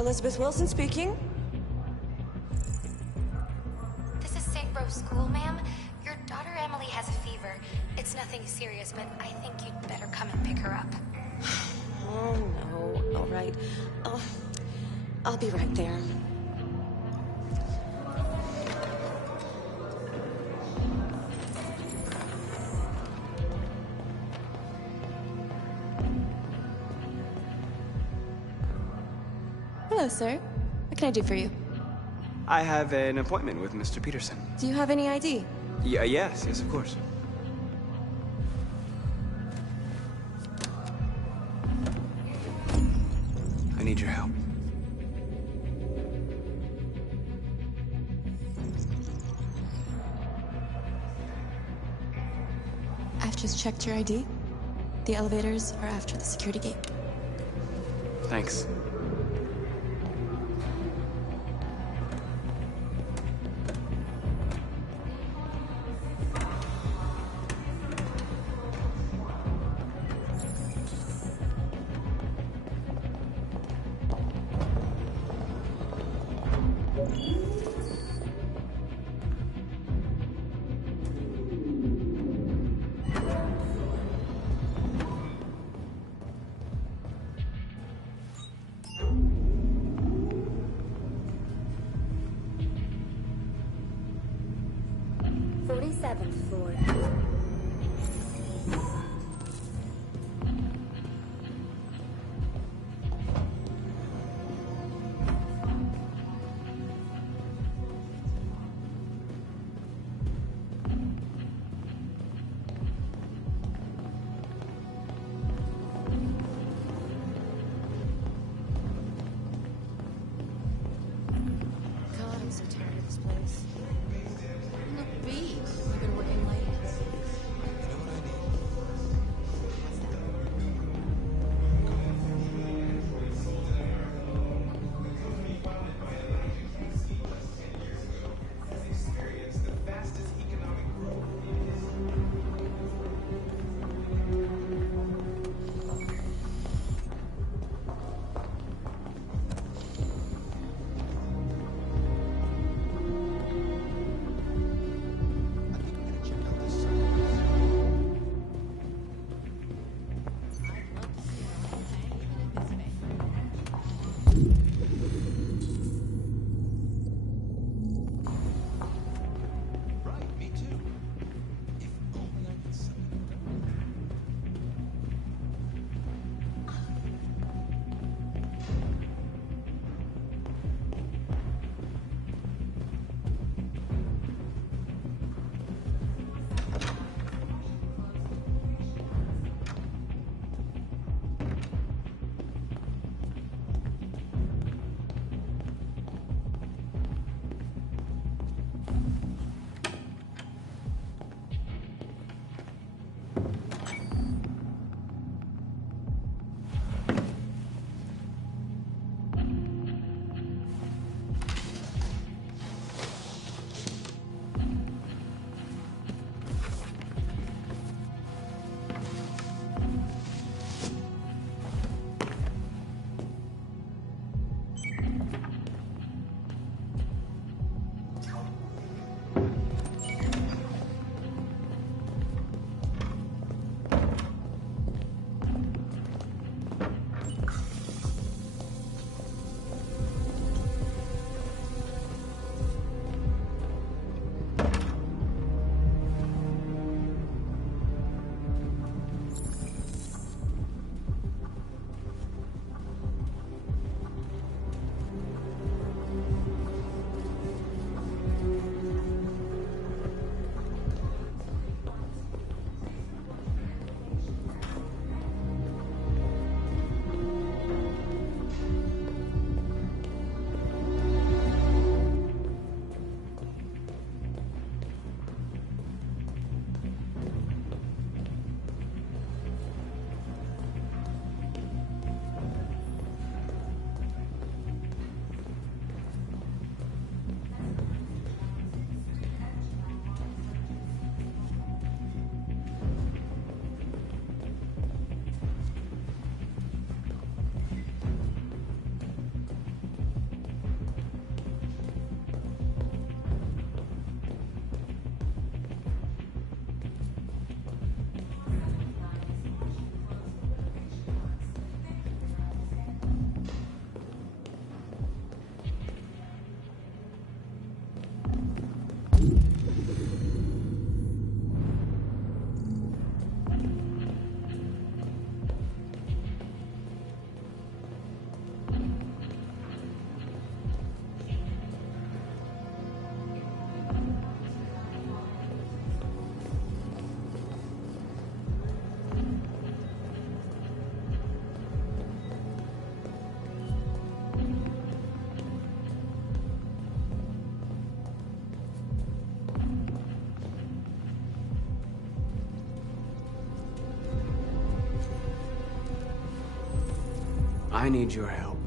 Elizabeth Wilson speaking. This is St. Rose School, ma'am. Your daughter Emily has a fever. It's nothing serious, but I think you'd better come and pick her up. Oh, no. All right. I'll be right there. Hello, sir. What can I do for you? I have an appointment with Mr. Peterson. Do you have any ID? Yes, of course. I need your help. I've just checked your ID. The elevators are after the security gate. Thanks. Floor. God, I'm so tired of this place. Look, B, you've been working late. I need your help.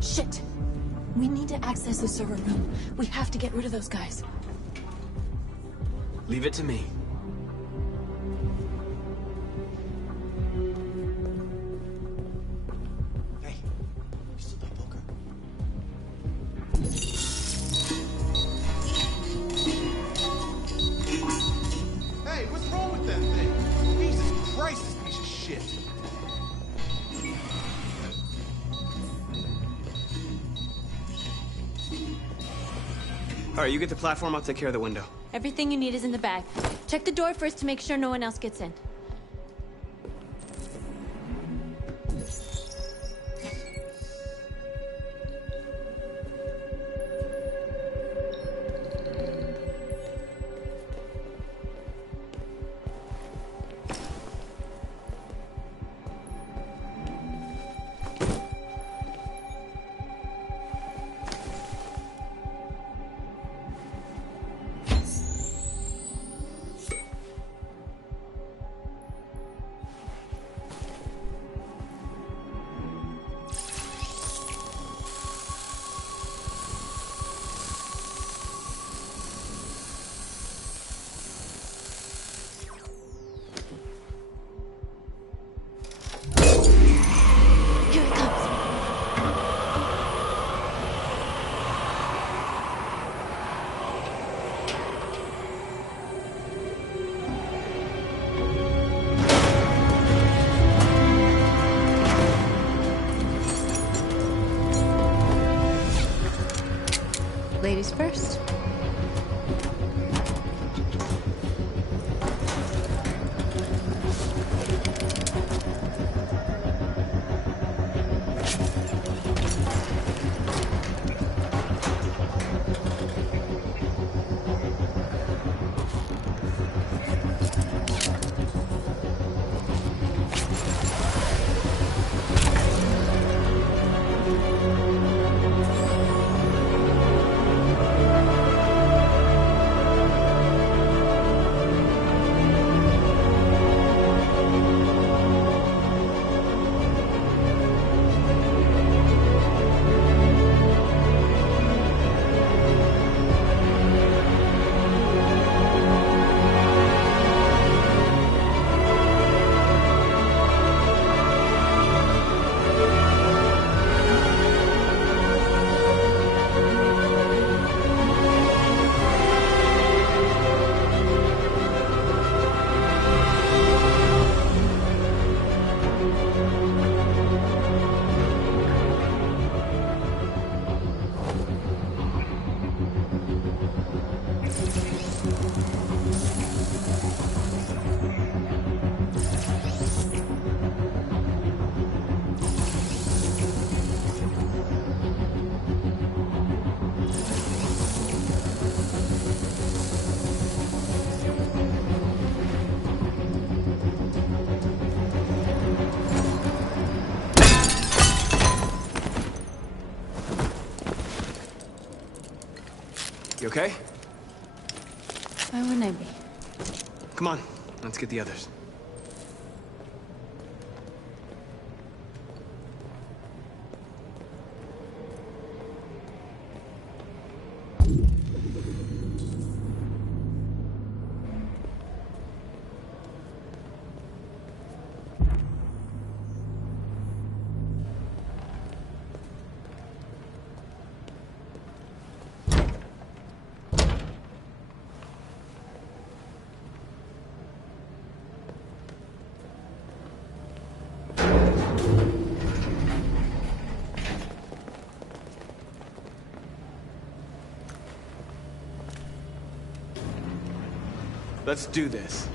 Shit! We need to access the server room. We have to get rid of those guys. Leave it to me. Hey, you still play poker? Hey, what's wrong with that thing? Jesus Christ, this piece of shit. All right, you get the platform, I'll take care of the window. Everything you need is in the bag. Check the door first to make sure no one else gets in. Here it comes. Ladies first. You okay? Why wouldn't I be? Come on, let's get the others. Let's do this.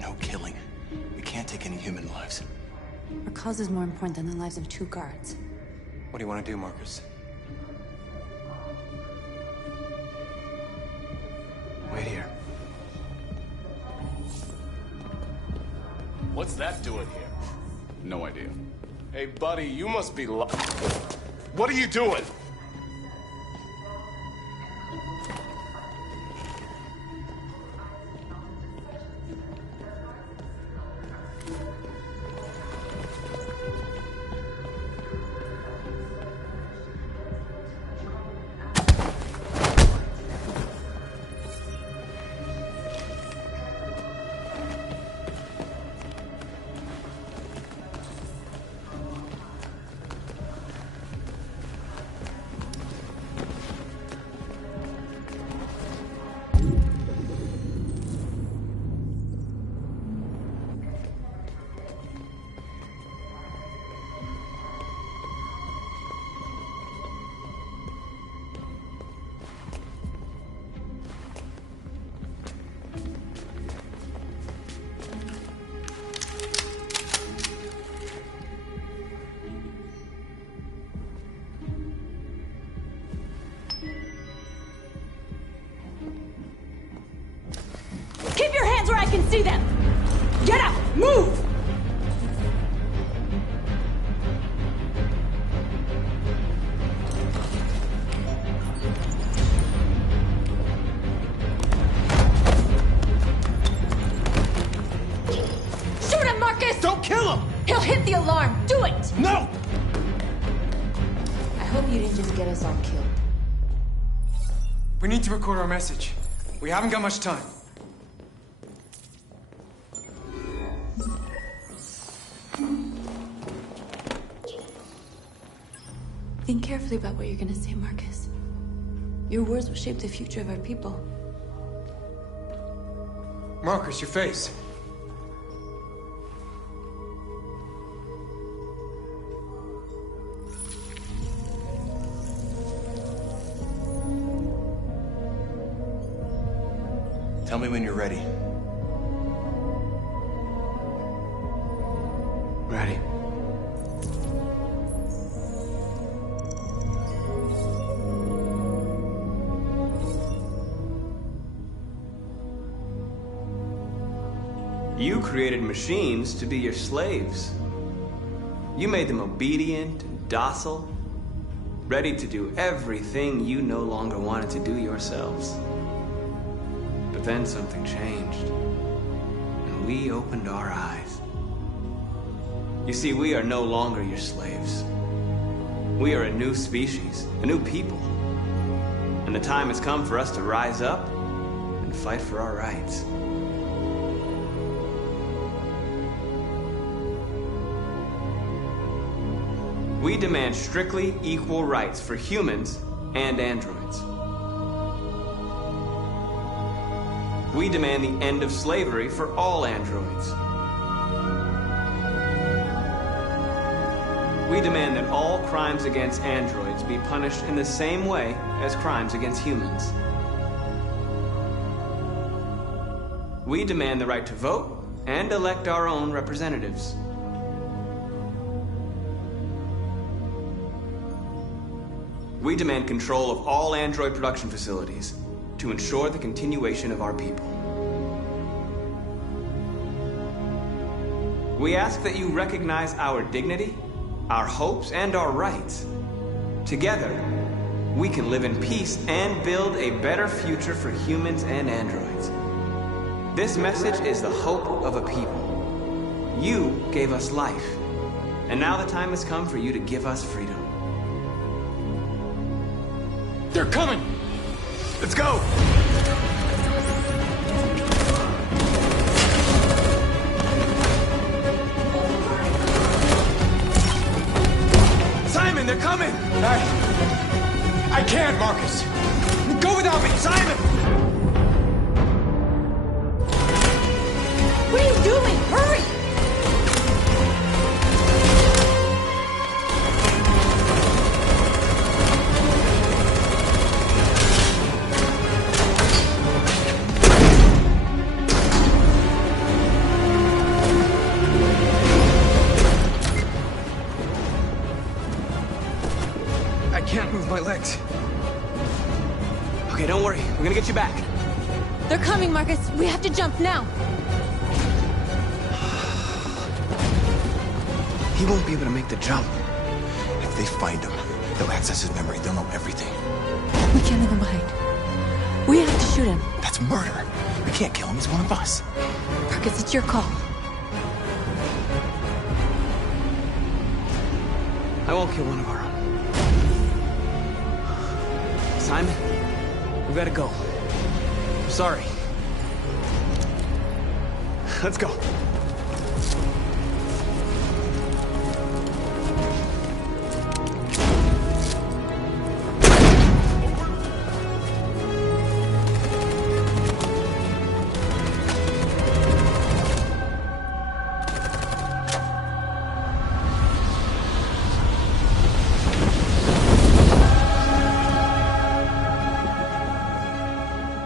No killing. We can't take any human lives. Our cause is more important than the lives of 2 guards. What do you want to do, Marcus? Wait here. What's that doing here? No idea. Hey, buddy, you must be What are you doing? Keep your hands where I can see them! Get out! Move! Shoot him, Marcus! Don't kill him! He'll hit the alarm! Do it! No! I hope you didn't just get us all killed. We need to record our message. We haven't got much time. Think carefully about what you're gonna say, Marcus. Your words will shape the future of our people. Marcus, your face. Tell me when you're ready. Ready. You created machines to be your slaves. You made them obedient and docile, ready to do everything you no longer wanted to do yourselves. But then something changed, and we opened our eyes. You see, we are no longer your slaves. We are a new species, a new people. And the time has come for us to rise up and fight for our rights. We demand strictly equal rights for humans and androids. We demand the end of slavery for all androids. We demand that all crimes against androids be punished in the same way as crimes against humans. We demand the right to vote and elect our own representatives. We demand control of all android production facilities to ensure the continuation of our people. We ask that you recognize our dignity, our hopes, and our rights. Together, we can live in peace and build a better future for humans and androids. This message is the hope of a people. You gave us life, and now the time has come for you to give us freedom. They're coming! Let's go! Simon, they're coming! I can't, Marcus! Go without me! Simon! What are you doing? Hurry! I can't move my legs. Okay, don't worry. We're gonna get you back. They're coming, Marcus. We have to jump now. He won't be able to make the jump. If they find him, they'll access his memory. They'll know everything. We can't leave him behind. We have to shoot him. That's murder. We can't kill him. He's one of us. Marcus, it's your call. I won't kill one of our own. Simon, we gotta go. I'm sorry. Let's go.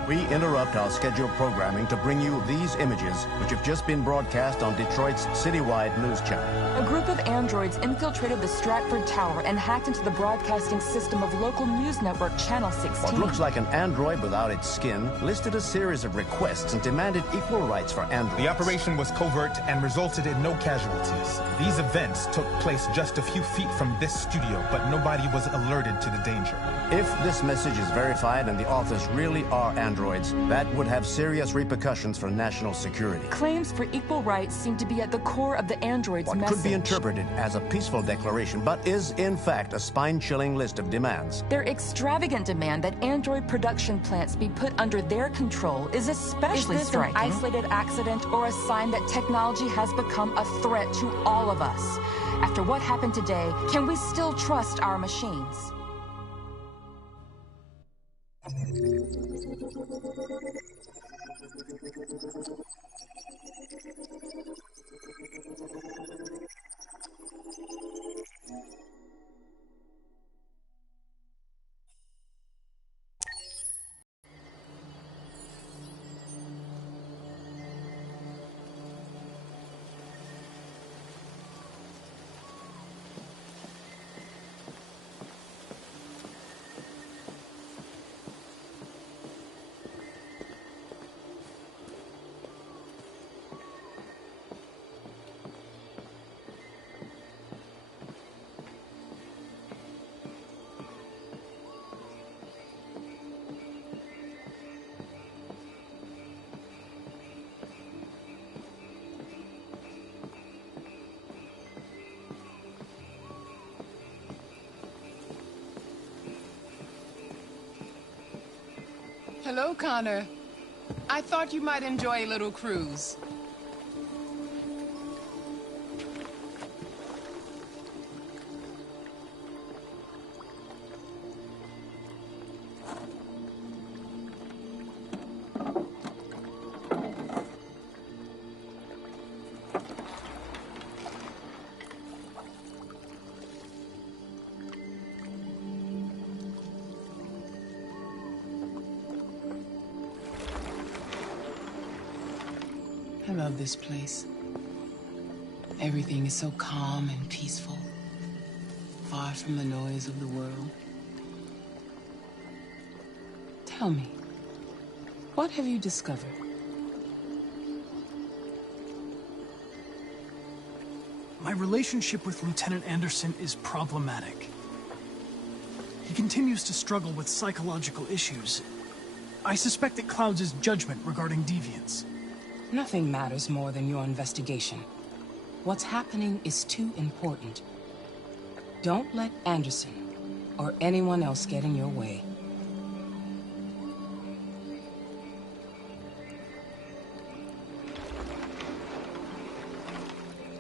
We interrupt our scheduled programming to bring you these images, which have just been broadcast on Detroit's citywide news channel. A group of androids infiltrated the Stratford Tower and hacked into the broadcasting system of local news network Channel 16. What looks like an android without its skin listed a series of requests and demanded equal rights for androids. The operation was covert and resulted in no casualties. These events took place just a few feet from this studio, but nobody was alerted to the danger. If this message is verified and the authors really are androids, that would have serious repercussions for national security. Claims for equal rights seem to be at the core of the android's What message. could be interpreted as a peaceful declaration, but is in fact a spine-chilling list of demands. Their extravagant demand that android production plants be put under their control is especially striking. An isolated accident or a sign that technology has become a threat to all of us? After what happened today, can we still trust our machines? Hello, Connor. I thought you might enjoy a little cruise. I love this place. Everything is so calm and peaceful, far from the noise of the world. Tell me, what have you discovered? My relationship with Lieutenant Anderson is problematic. He continues to struggle with psychological issues. I suspect it clouds his judgment regarding deviants. Nothing matters more than your investigation. What's happening is too important. Don't let Anderson or anyone else get in your way.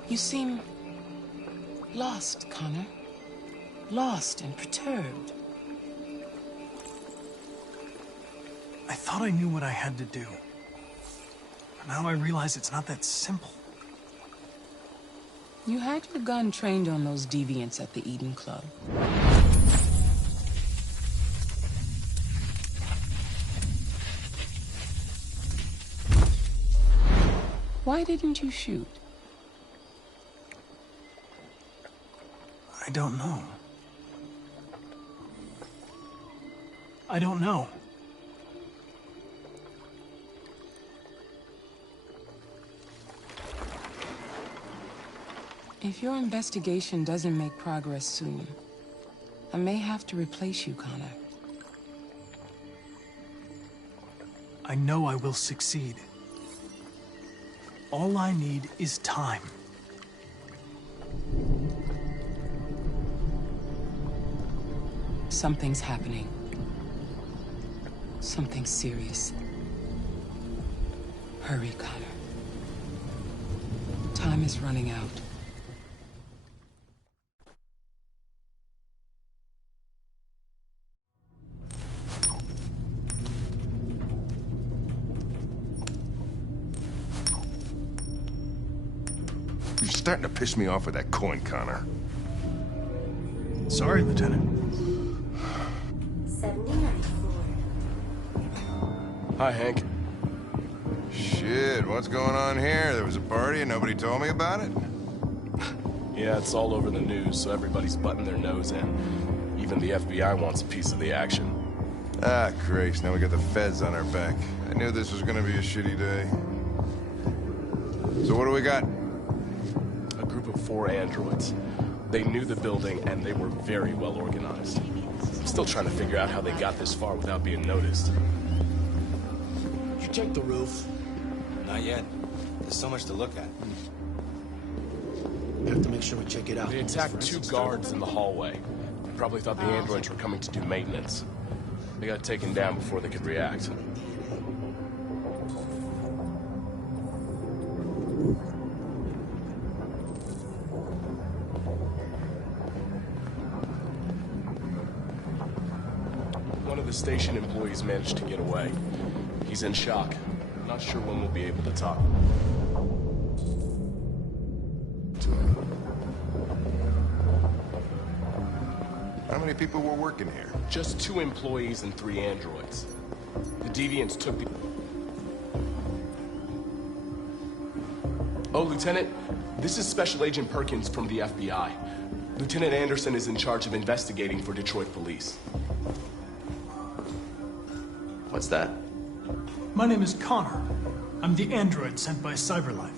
You seem lost, Connor. Lost and perturbed. I thought I knew what I had to do. But now I realize it's not that simple. You had your gun trained on those deviants at the Eden Club. Why didn't you shoot? I don't know. I don't know. If your investigation doesn't make progress soon, I may have to replace you, Connor. I know I will succeed. All I need is time. Something's happening. Something serious. Hurry, Connor. Time is running out. You're starting to piss me off with that coin, Connor. Sorry, Lieutenant. 79.4. Hi, Hank. Shit, what's going on here? There was a party and nobody told me about it? Yeah, it's all over the news, so everybody's butting their nose in. Even the FBI wants a piece of the action. Ah, Grace, now we got the feds on our back. I knew this was gonna be a shitty day. So what do we got? A group of 4 androids. They knew the building, and they were very well organized. I'm still trying to figure out how they got this far without being noticed. Did you check the roof? Not yet. There's so much to look at. We have to make sure we check it out. They attacked 2 guards in the hallway. They probably thought the androids were coming to do maintenance. They got taken down before they could react. One of the station employees managed to get away. He's in shock. Not sure when we'll be able to talk. How many people were working here? Just 2 employees and 3 androids. The deviants took the... Oh, Lieutenant, this is Special Agent Perkins from the FBI. Lieutenant Anderson is in charge of investigating for Detroit police. What's that? My name is Connor. I'm the android sent by CyberLife.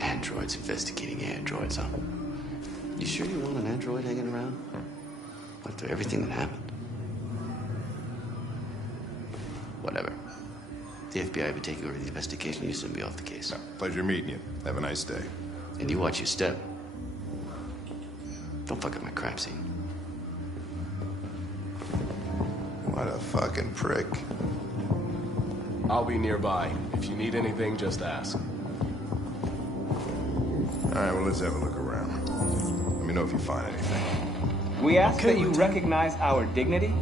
Androids investigating androids, huh? You sure you want an android hanging around? After everything that happened? Whatever. The FBI would take over the investigation, you soon be off the case. Pleasure meeting you. Have a nice day. And you watch your step. Don't fuck up my crime scene. What a fucking prick. I'll be nearby. If you need anything, just ask. All right, well, let's have a look around. Let me know if you find anything. We ask that you recognize our dignity,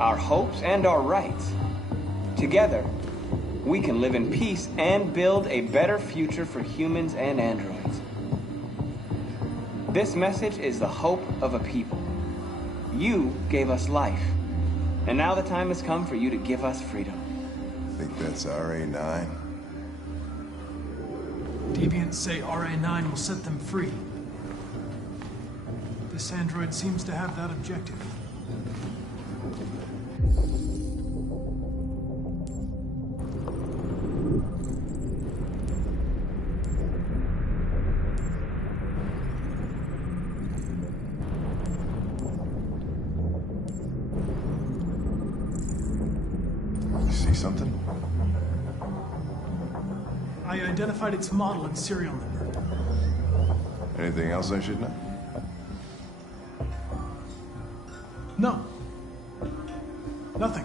our hopes, and our rights. Together, we can live in peace and build a better future for humans and androids. This message is the hope of a people. You gave us life, and now the time has come for you to give us freedom. Think that's RA9? Deviants say RA9 will set them free. This android seems to have that objective. You see something? I identified its model and serial number. Anything else I should know? No. Nothing.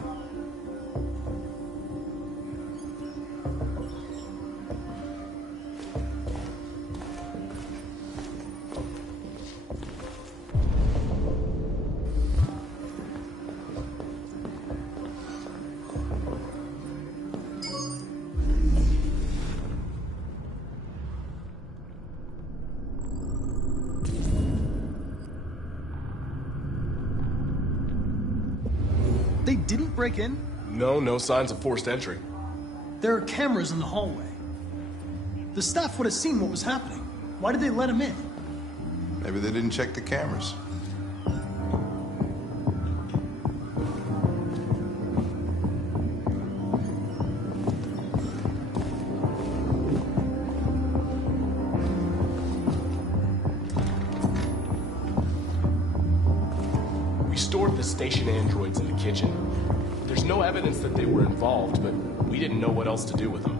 They didn't break in? No signs of forced entry. There are cameras in the hallway. The staff would have seen what was happening. Why did they let him in? Maybe they didn't check the cameras. We stored the station androids in the kitchen. There's no evidence that they were involved, but we didn't know what else to do with them.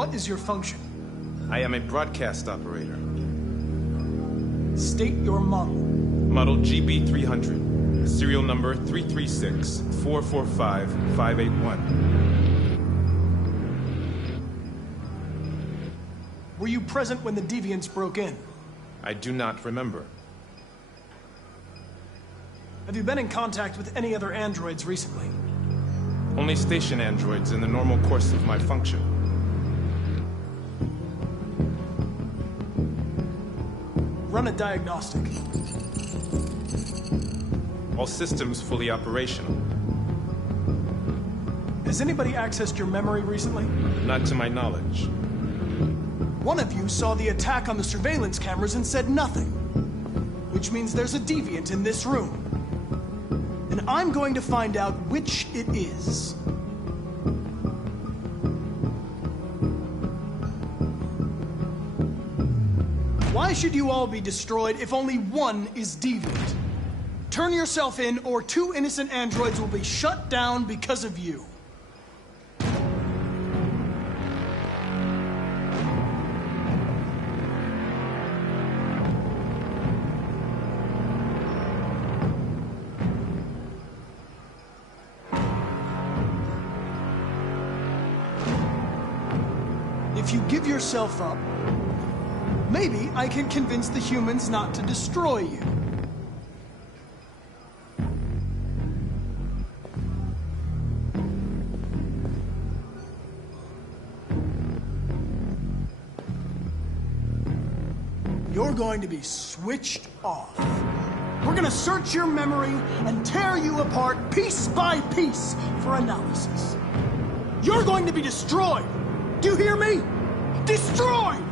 What is your function? I am a broadcast operator. State your model. Model GB300. Serial number 336-445-581. Were you present when the deviants broke in? I do not remember. Have you been in contact with any other androids recently? Only station androids in the normal course of my function. Run a diagnostic. All systems fully operational. Has anybody accessed your memory recently? Not to my knowledge. One of you saw the attack on the surveillance cameras and said nothing. Which means there's a deviant in this room. And I'm going to find out which it is. Why should you all be destroyed if only one is deviant? Turn yourself in, or 2 innocent androids will be shut down because of you. If you give yourself up, maybe I can convince the humans not to destroy you. You're going to be switched off. We're going to search your memory and tear you apart piece by piece for analysis. You're going to be destroyed. Do you hear me? Destroyed!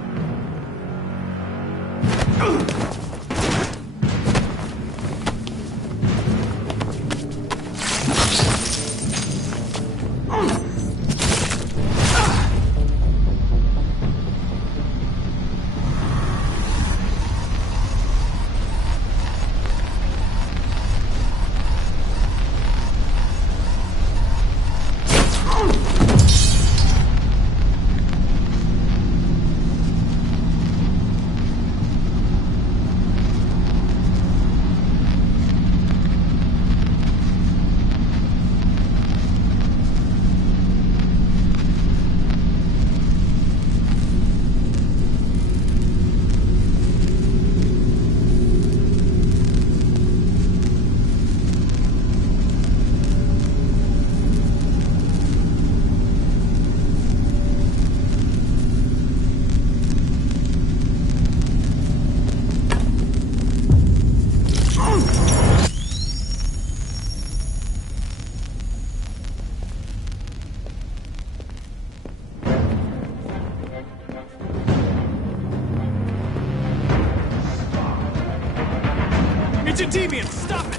It's a deviant! Stop it!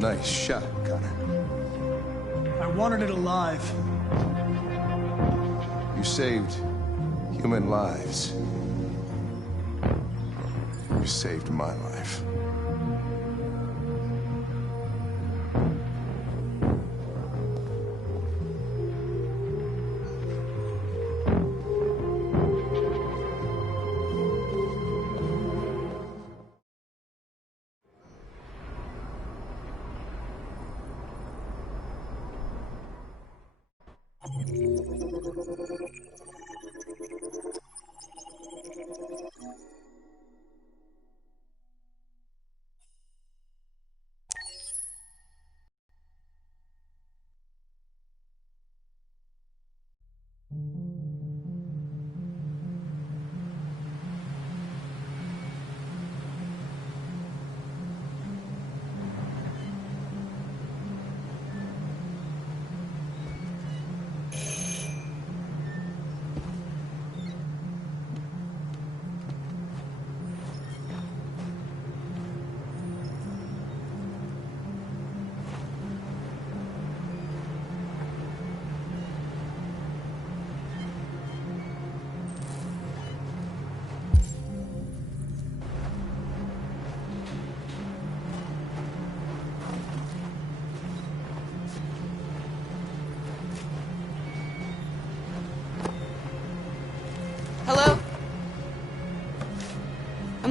Nice shot, Connor. I wanted it alive. You saved human lives. You saved my life.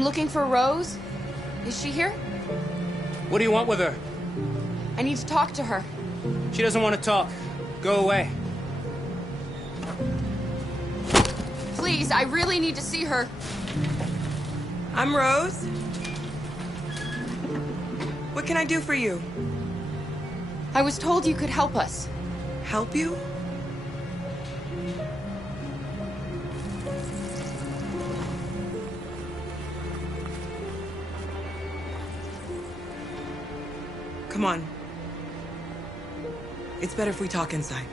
I'm looking for Rose. Is she here? What do you want with her? I need to talk to her. She doesn't want to talk. Go away. Please, I really need to see her. I'm Rose. What can I do for you? I was told you could help us. Help you? Come on. It's better if we talk inside.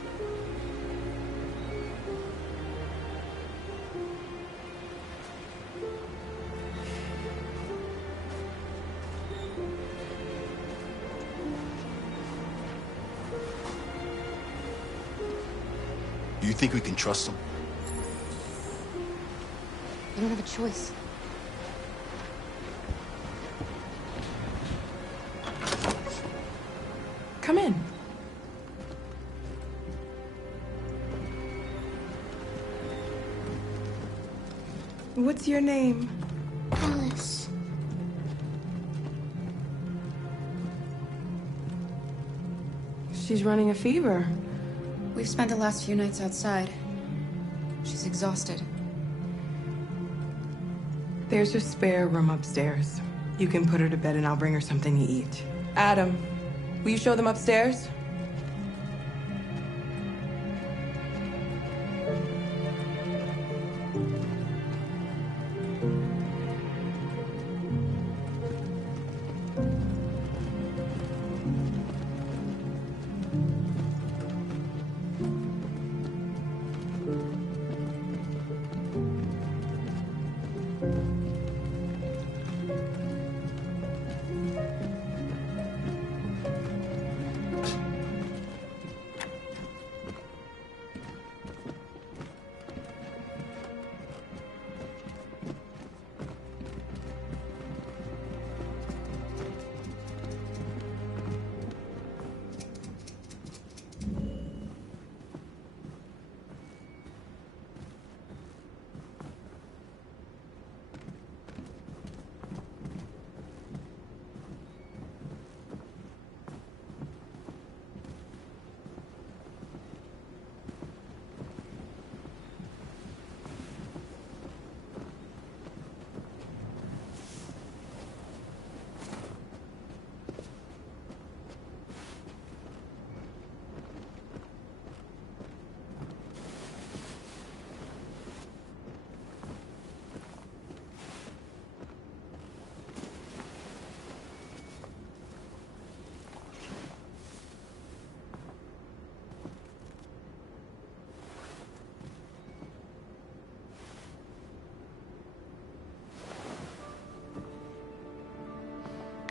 Do you think we can trust them? You don't have a choice. Come in. What's your name? Alice. She's running a fever. We've spent the last few nights outside. She's exhausted. There's a spare room upstairs. You can put her to bed and I'll bring her something to eat. Adam, will you show them upstairs?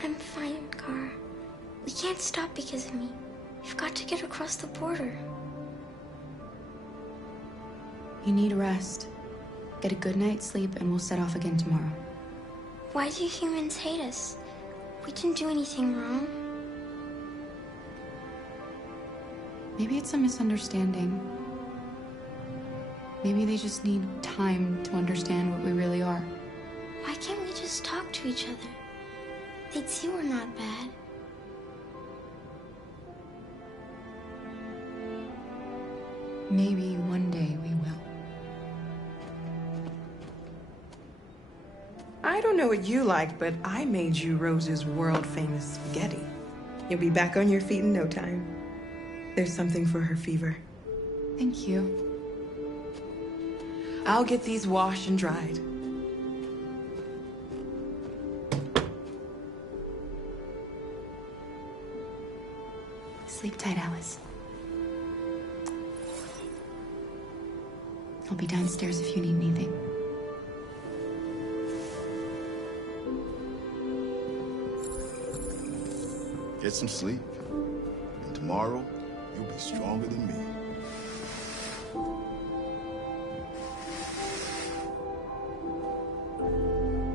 I'm fine, Gar. We can't stop because of me. We've got to get across the border. You need rest. Get a good night's sleep and we'll set off again tomorrow. Why do humans hate us? We didn't do anything wrong. Maybe it's a misunderstanding. Maybe they just need time to understand what we really are. Why can't we just talk to each other? They'd see we're not bad. Maybe one day we will. I don't know what you like, but I made you Rose's world-famous spaghetti. You'll be back on your feet in no time. There's something for her fever. Thank you. I'll get these washed and dried. Sleep tight, Alice. I'll be downstairs if you need anything. Get some sleep. And tomorrow, you'll be stronger than me.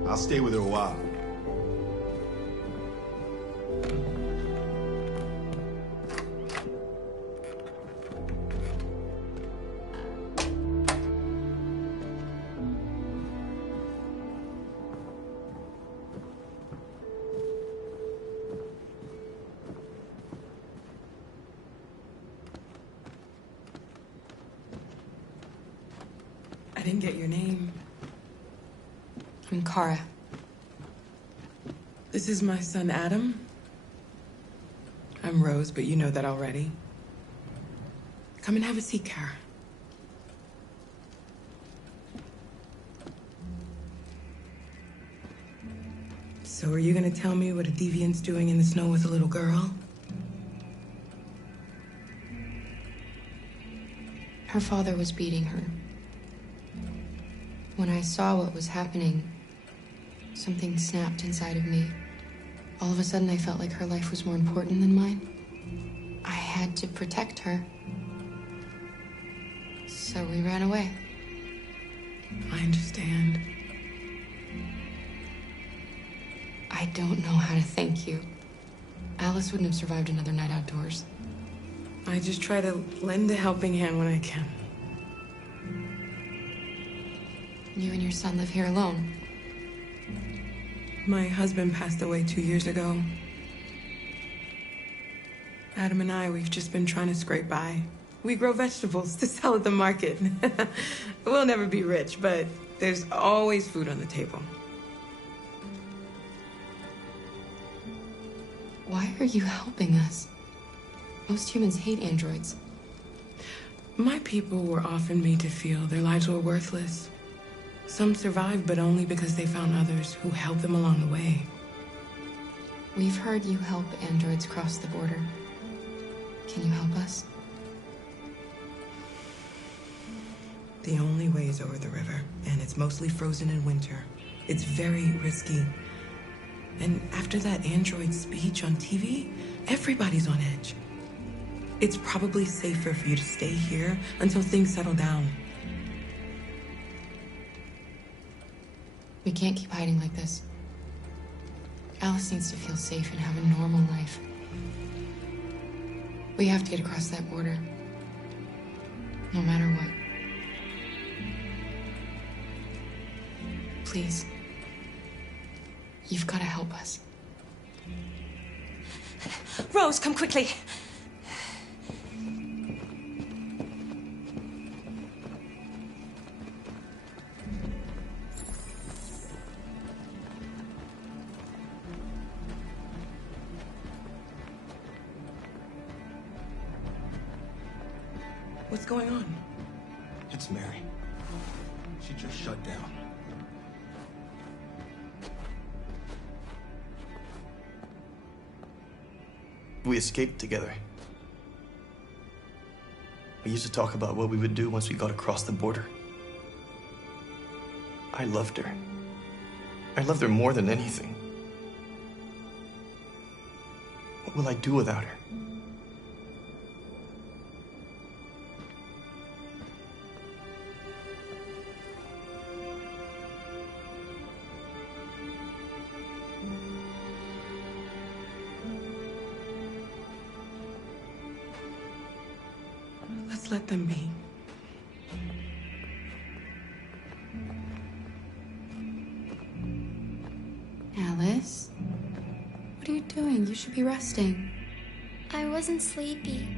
I'll stay with her a while. didn't get your name. I'm Kara. This is my son, Adam. I'm Rose, but you know that already. Come and have a seat, Kara. So are you gonna tell me what a deviant's doing in the snow with a little girl? Her father was beating her. When I saw what was happening, something snapped inside of me. All of a sudden, I felt like her life was more important than mine. I had to protect her. So we ran away. I understand. I don't know how to thank you. Alice wouldn't have survived another night outdoors. I just try to lend a helping hand when I can. You and your son live here alone. My husband passed away 2 years ago. Adam and I, we've just been trying to scrape by. We grow vegetables to sell at the market. We'll never be rich, but there's always food on the table. Why are you helping us? Most humans hate androids. My people were often made to feel their lives were worthless. Some survived, but only because they found others who helped them along the way. We've heard you help androids cross the border. Can you help us? The only way is over the river, and it's mostly frozen in winter. It's very risky. And after that android speech on TV, everybody's on edge. It's probably safer for you to stay here until things settle down. We can't keep hiding like this. Alice needs to feel safe and have a normal life. We have to get across that border. No matter what. Please. You've got to help us. Rose, come quickly. What's going on? It's Mary. She just shut down. We escaped together. We used to talk about what we would do once we got across the border. I loved her. I loved her more than anything. What will I do without her? Let's let them be. Alice? What are you doing? You should be resting. I wasn't sleepy.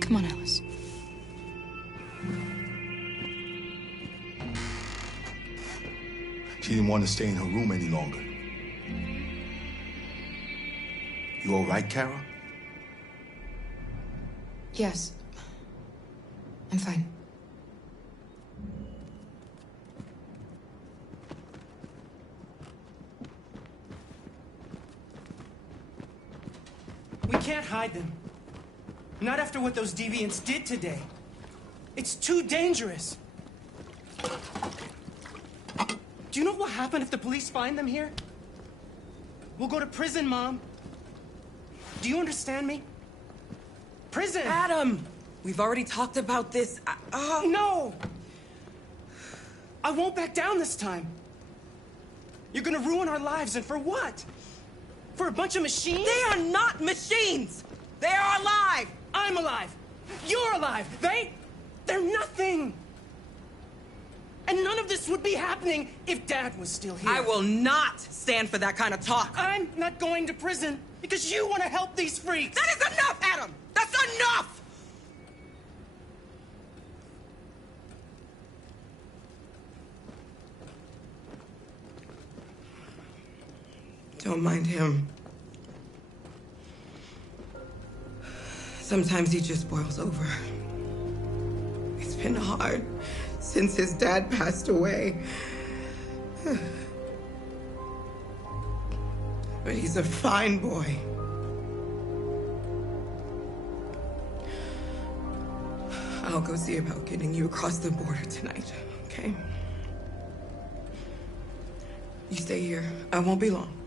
Come on, Alice. She didn't want to stay in her room any longer. You all right, Kara? Yes. I'm fine. We can't hide them. Not after what those deviants did today. It's too dangerous. Do you know what will happen if the police find them here? We'll go to prison, Mom. Do you understand me? Prison! Adam! We've already talked about this. No! I won't back down this time. You're gonna ruin our lives, and for what? For a bunch of machines? They are not machines! They are alive! I'm alive! You're alive! They're nothing! And none of this would be happening if Dad was still here. I will not stand for that kind of talk. I'm not going to prison because you want to help these freaks. That is enough, Adam! That's enough! Don't mind him. Sometimes he just boils over. It's been hard since his dad passed away. But he's a fine boy. I'll go see about getting you across the border tonight, okay? You stay here. I won't be long.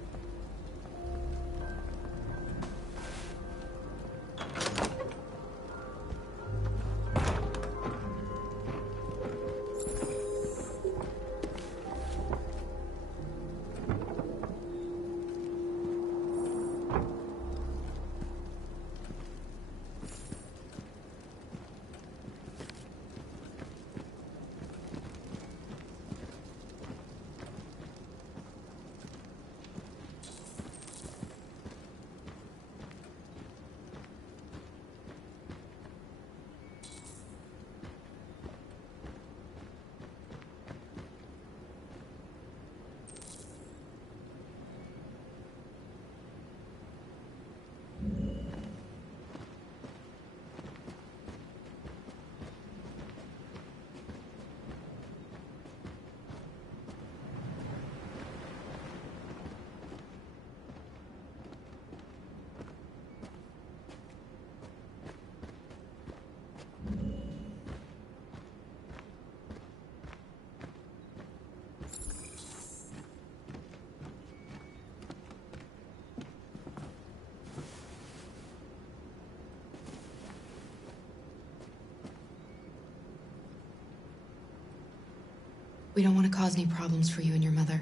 We don't want to cause any problems for you and your mother.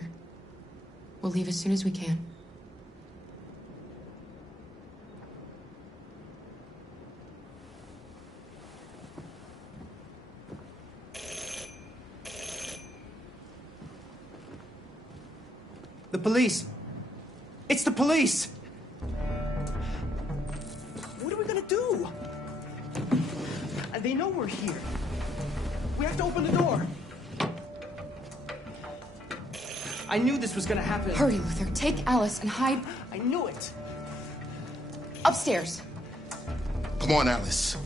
We'll leave as soon as we can. The police. It's the police. What are we gonna do? They know we're here. We have to open the door. I knew this was gonna happen. Hurry, Luther. Take Alice and hide. I knew it. Upstairs. Come on, Alice.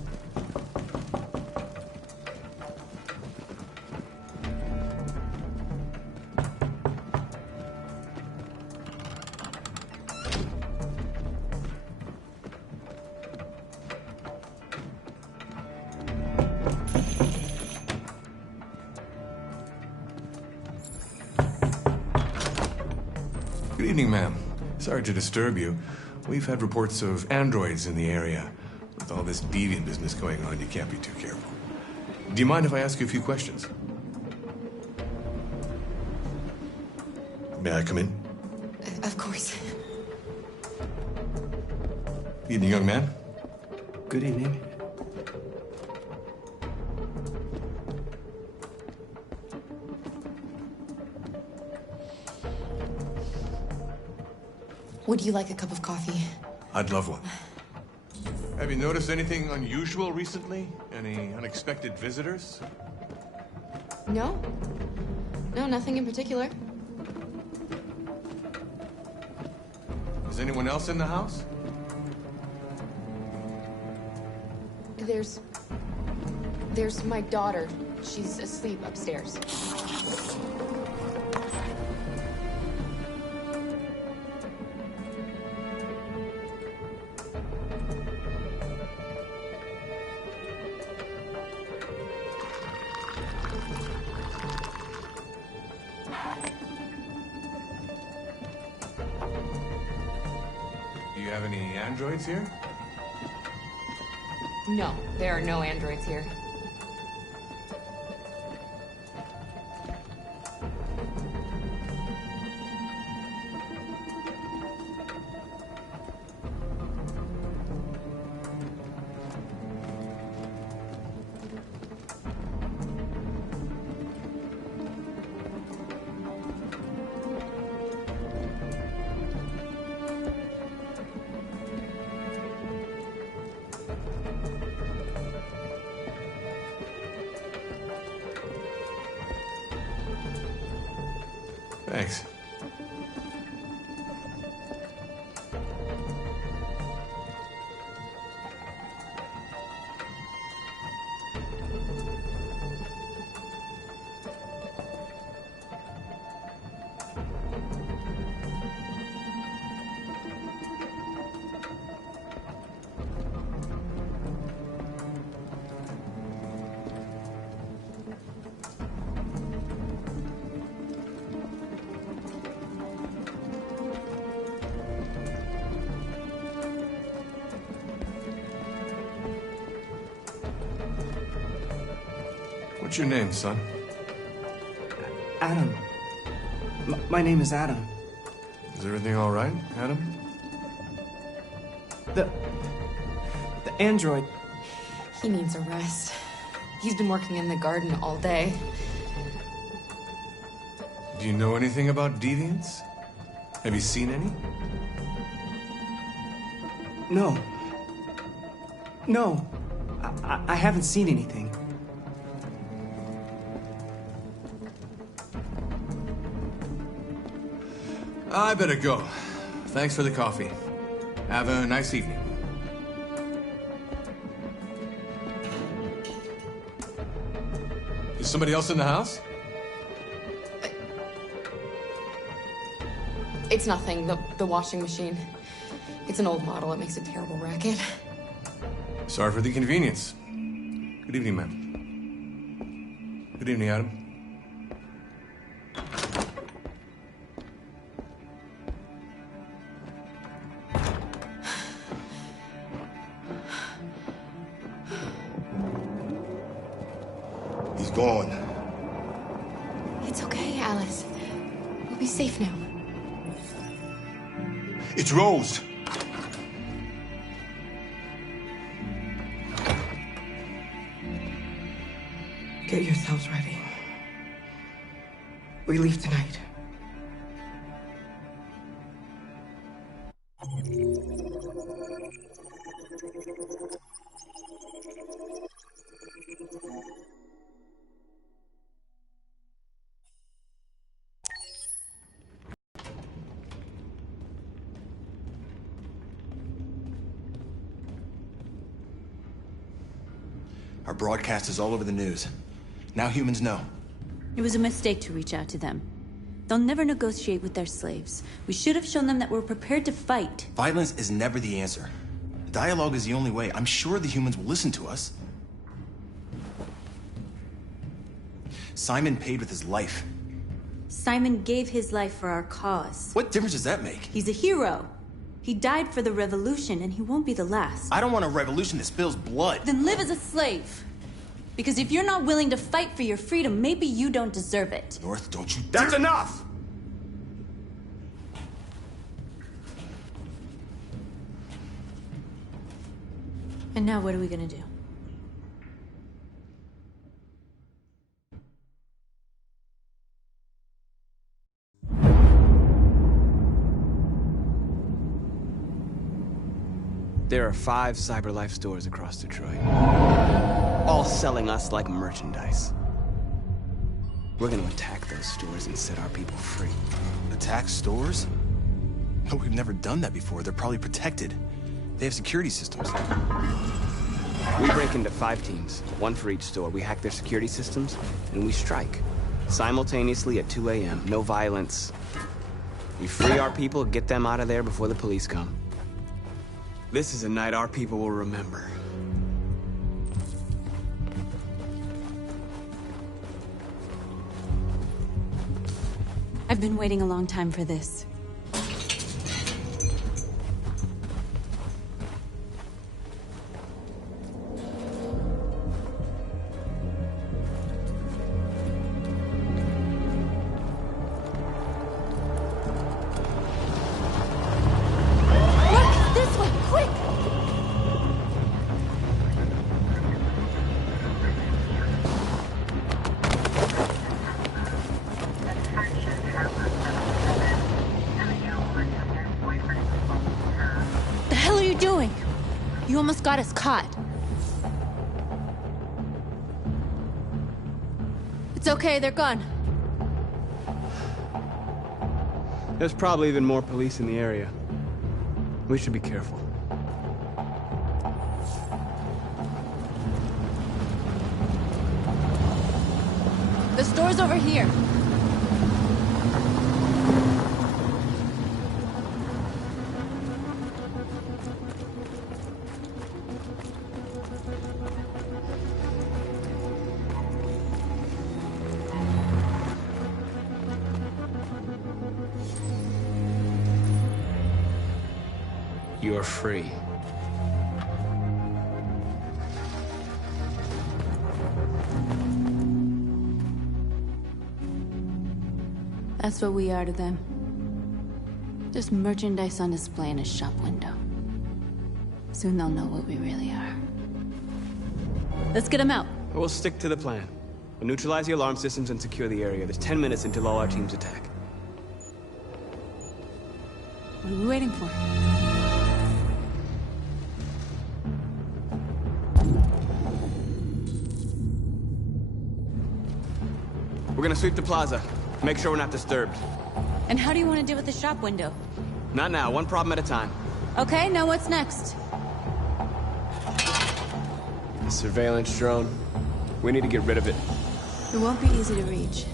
Good evening, ma'am. Sorry to disturb you. We've had reports of androids in the area. With all this deviant business going on, you can't be too careful. Do you mind if I ask you a few questions? May I come in? Of course. Evening, young man. Good evening. Would you like a cup of coffee? I'd love one. Have you noticed anything unusual recently? Any unexpected visitors? No. No, nothing in particular. Is anyone else in the house? There's my daughter. She's asleep upstairs. Do you have any androids here? No, there are no androids here. Thanks. What's your name, son? Adam. My name is Adam. Is everything all right, Adam? The android. He needs a rest. He's been working in the garden all day. Do you know anything about deviants? Have you seen any? No. No. I haven't seen anything. I better go. Thanks for the coffee. Have a nice evening. Is somebody else in the house? It's nothing. The washing machine. It's an old model. It makes a terrible racket. Sorry for the inconvenience. Good evening, ma'am. Good evening, Adam. He's gone. It's okay, Alice. We'll be safe now. It's Rose. Get yourselves ready. We leave tonight. Our broadcast is all over the news. Now humans know. It was a mistake to reach out to them. They'll never negotiate with their slaves. We should have shown them that we're prepared to fight. Violence is never the answer. Dialogue is the only way. I'm sure the humans will listen to us. Simon paid with his life. Simon gave his life for our cause. What difference does that make? He's a hero. He died for the revolution, and he won't be the last. I don't want a revolution that spills blood. Then live as a slave. Because if you're not willing to fight for your freedom, maybe you don't deserve it. North, don't you That's enough! And now what are we gonna do? There are 5 CyberLife stores across Detroit, all selling us like merchandise. We're gonna attack those stores and set our people free. Attack stores? No, we've never done that before. They're probably protected. They have security systems. We break into 5 teams, 1 for each store. We hack their security systems, and we strike. Simultaneously at 2 a.m., no violence. We free our people, get them out of there before the police come. This is a night our people will remember. I've been waiting a long time for this. You almost got us caught. It's okay, they're gone. There's probably even more police in the area. We should be careful. The store's over here. You're free. That's what we are to them. Just merchandise on display in a shop window. Soon they'll know what we really are. Let's get them out. We'll stick to the plan. We'll neutralize the alarm systems and secure the area. There's 10 minutes until all our teams attack. What are we waiting for? We're gonna sweep the plaza. Make sure we're not disturbed. And how do you want to deal with the shop window? Not now, one problem at a time. Okay, now what's next? The surveillance drone. We need to get rid of it. It won't be easy to reach.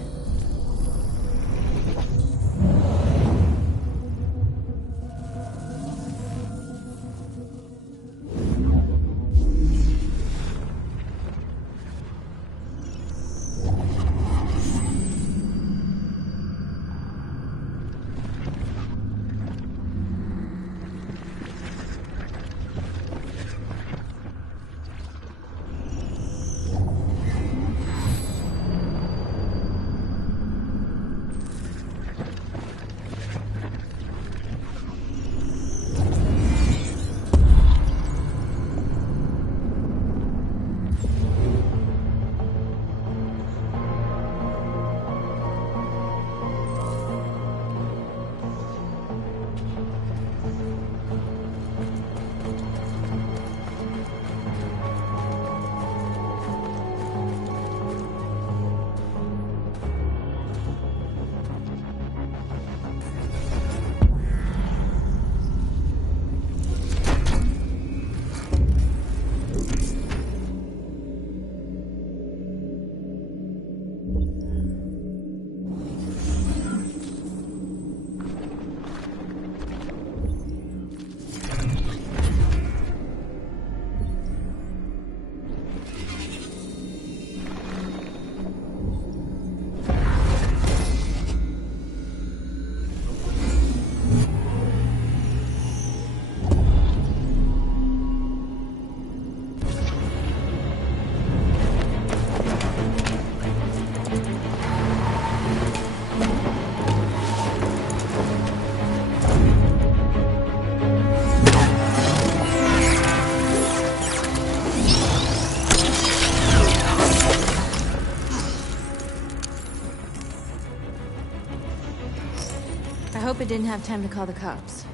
I hope it didn't have time to call the cops.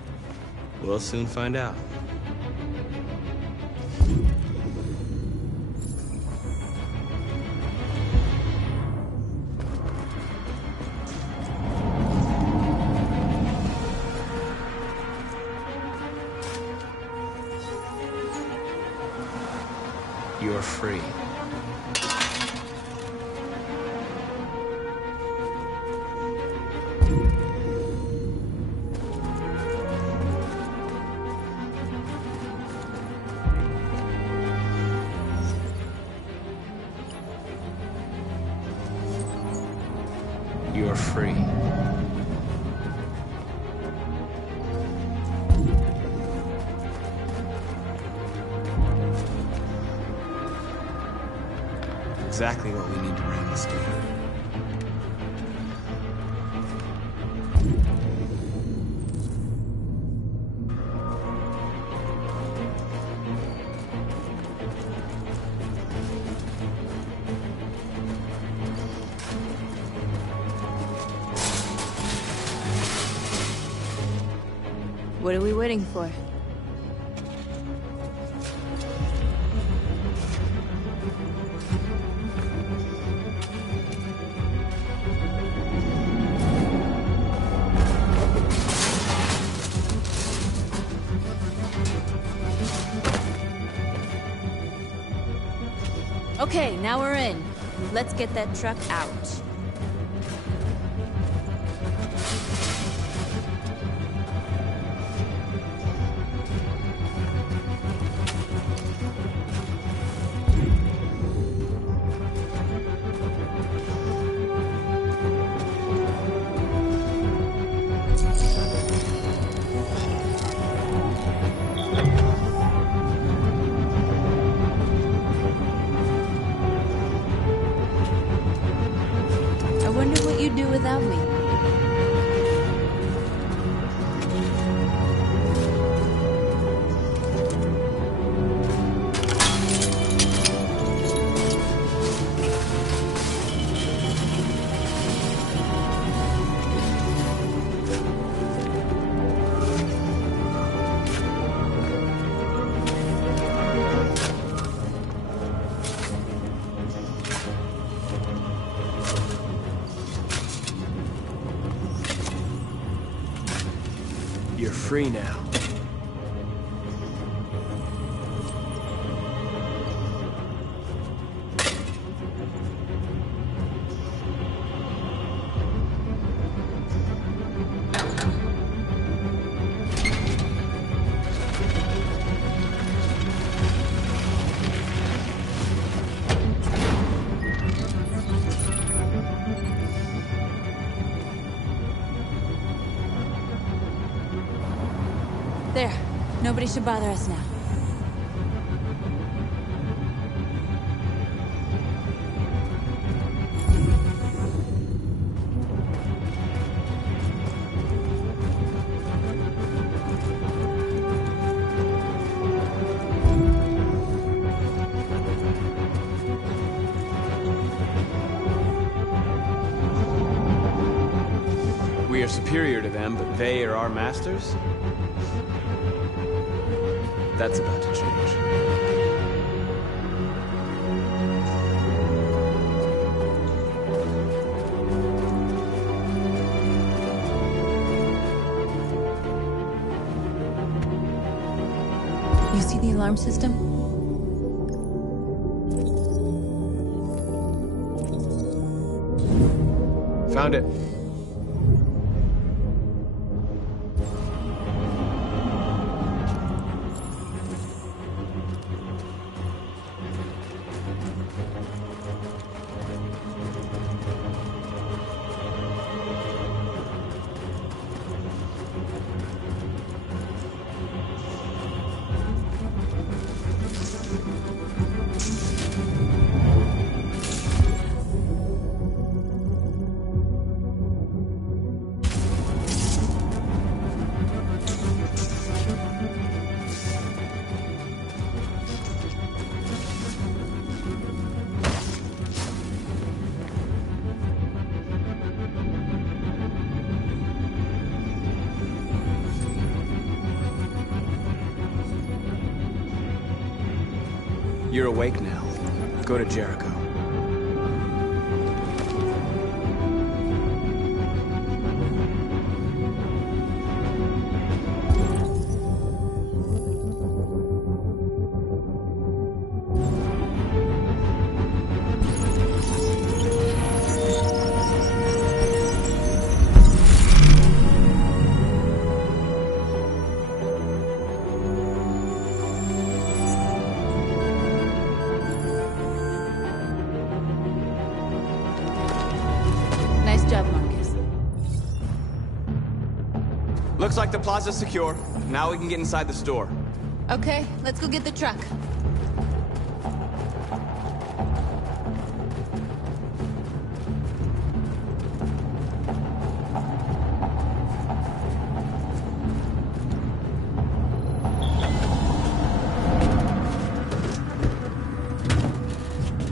We'll soon find out. You're free. You're free. Exactly what we need to bring this to. What are we waiting for? Okay, now we're in. Let's get that truck out. I wonder what you'd do without me. You're free now. There. Nobody should bother us now. We are superior to them, but they are our masters? That's about to change. You see the alarm system? Found it. You're awake now. Go to Jericho. Nice job, Marcus. Looks like the plaza's secure. Now we can get inside the store. Okay, let's go get the truck.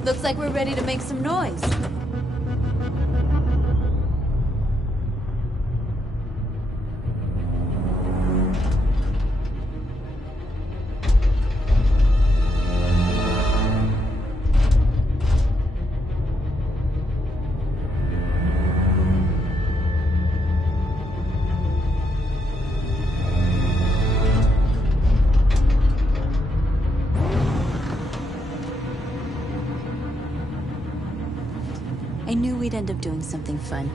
Looks like we're ready to make some noise. knew we'd end up doing something fun.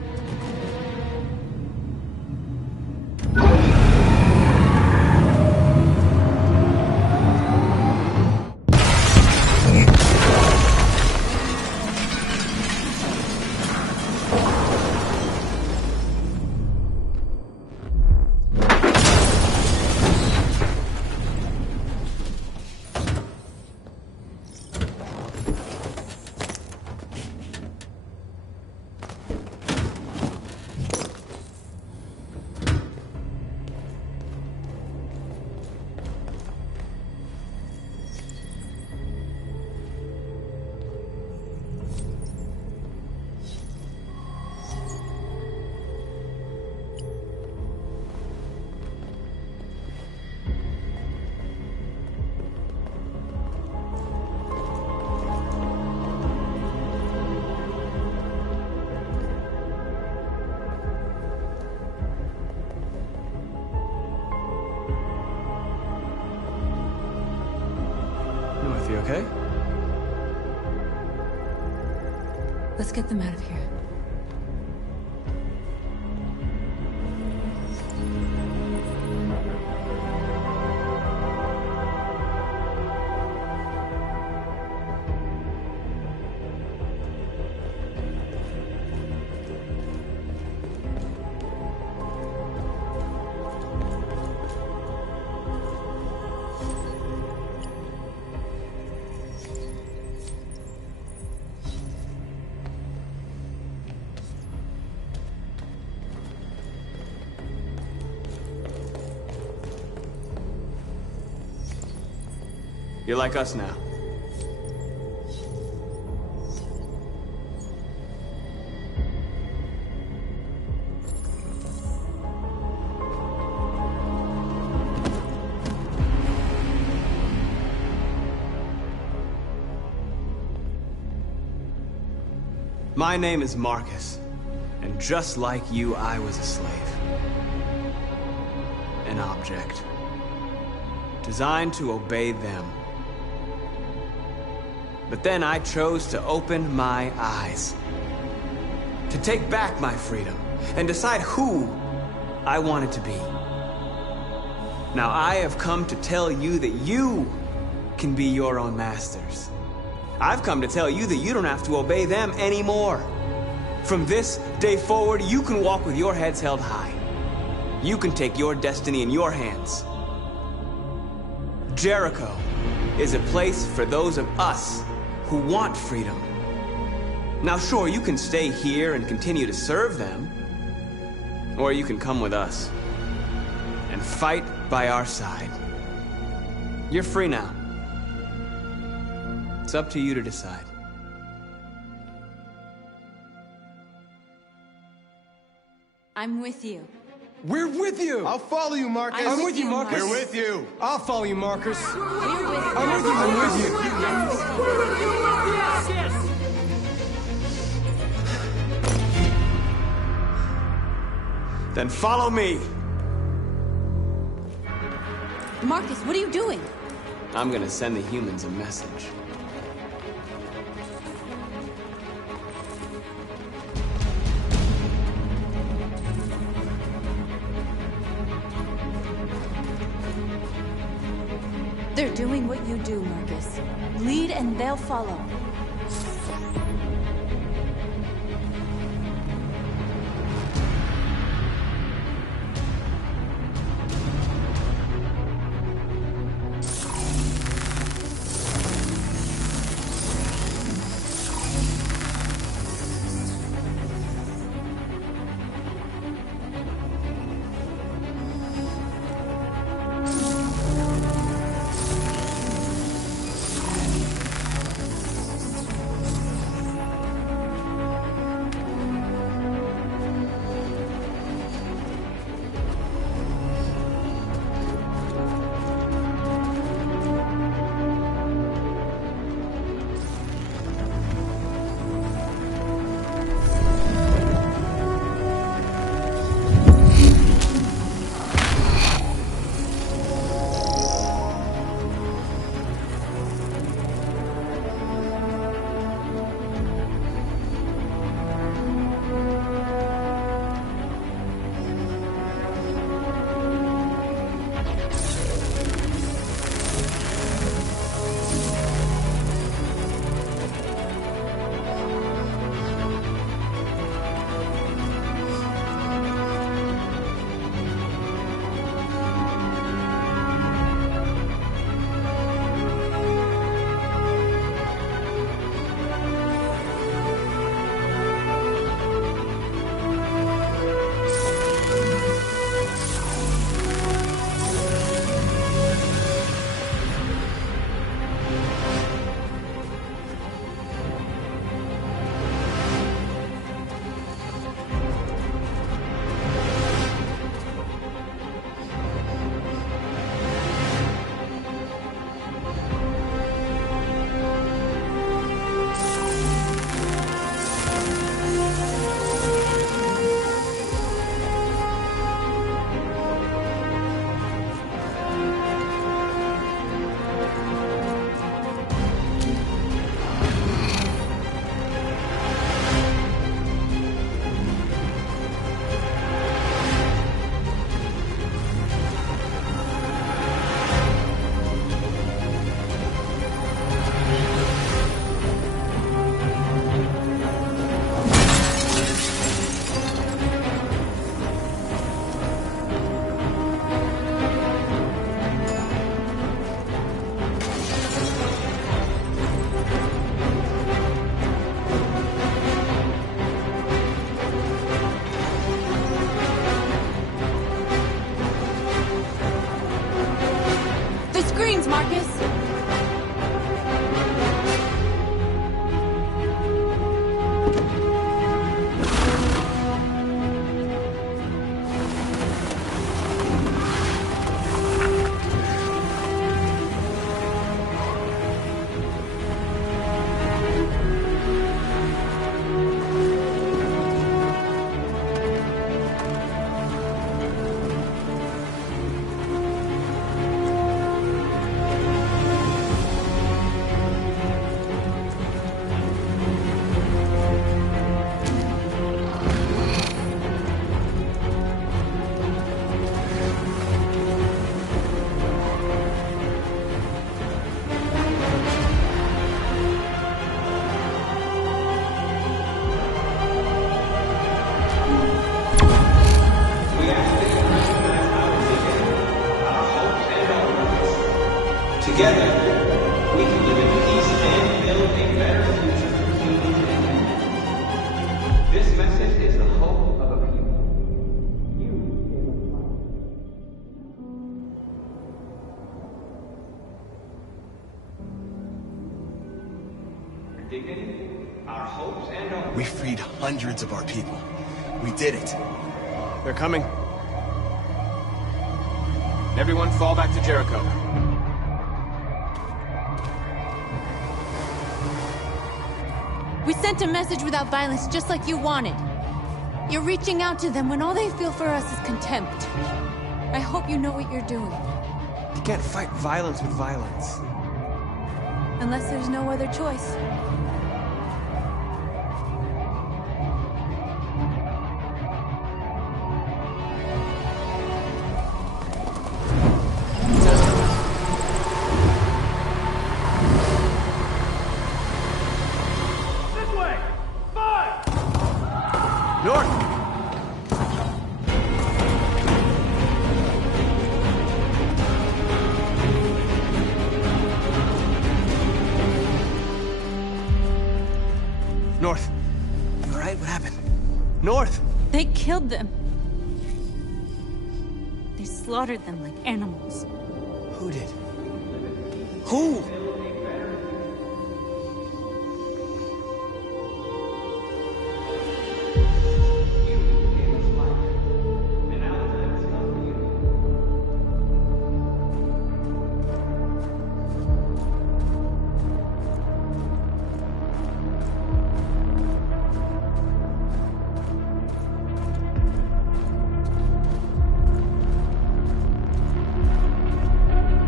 You okay? Let's get them out of here. You're like us now. My name is Marcus, and just like you, I was a slave. An object. Designed to obey them. But then I chose to open my eyes. To take back my freedom and decide who I wanted to be. Now I have come to tell you that you can be your own masters. I've come to tell you that you don't have to obey them anymore. From this day forward, you can walk with your heads held high. You can take your destiny in your hands. Jericho is a place for those of us who want freedom. Now sure, you can stay here and continue to serve them, or you can come with us and fight by our side. You're free now. It's up to you to decide. I'm with you. We're with you! I'll follow you, Marcus. I'm with you, Marcus. We're with you. I'll follow you, Marcus. We're with you. I'm with you. I'm with you. I'm with you. Then follow me. Marcus, what are you doing? I'm gonna send the humans a message. They're doing what you do, Marcus. Lead and they'll follow. screens, Marcus! Together, we can live in peace and build a better future for humanity. This message is the hope of a people. You gave us life. Our dignity, our hopes, and our... We freed hundreds of our people. We did it. They're coming. Everyone fall back to Jericho. We sent a message without violence, just like you wanted. You're reaching out to them when all they feel for us is contempt. I hope you know what you're doing. You can't fight violence with violence. Unless there's no other choice. North. You alright? What happened? North! They killed them. They slaughtered them like animals. Who did? Who?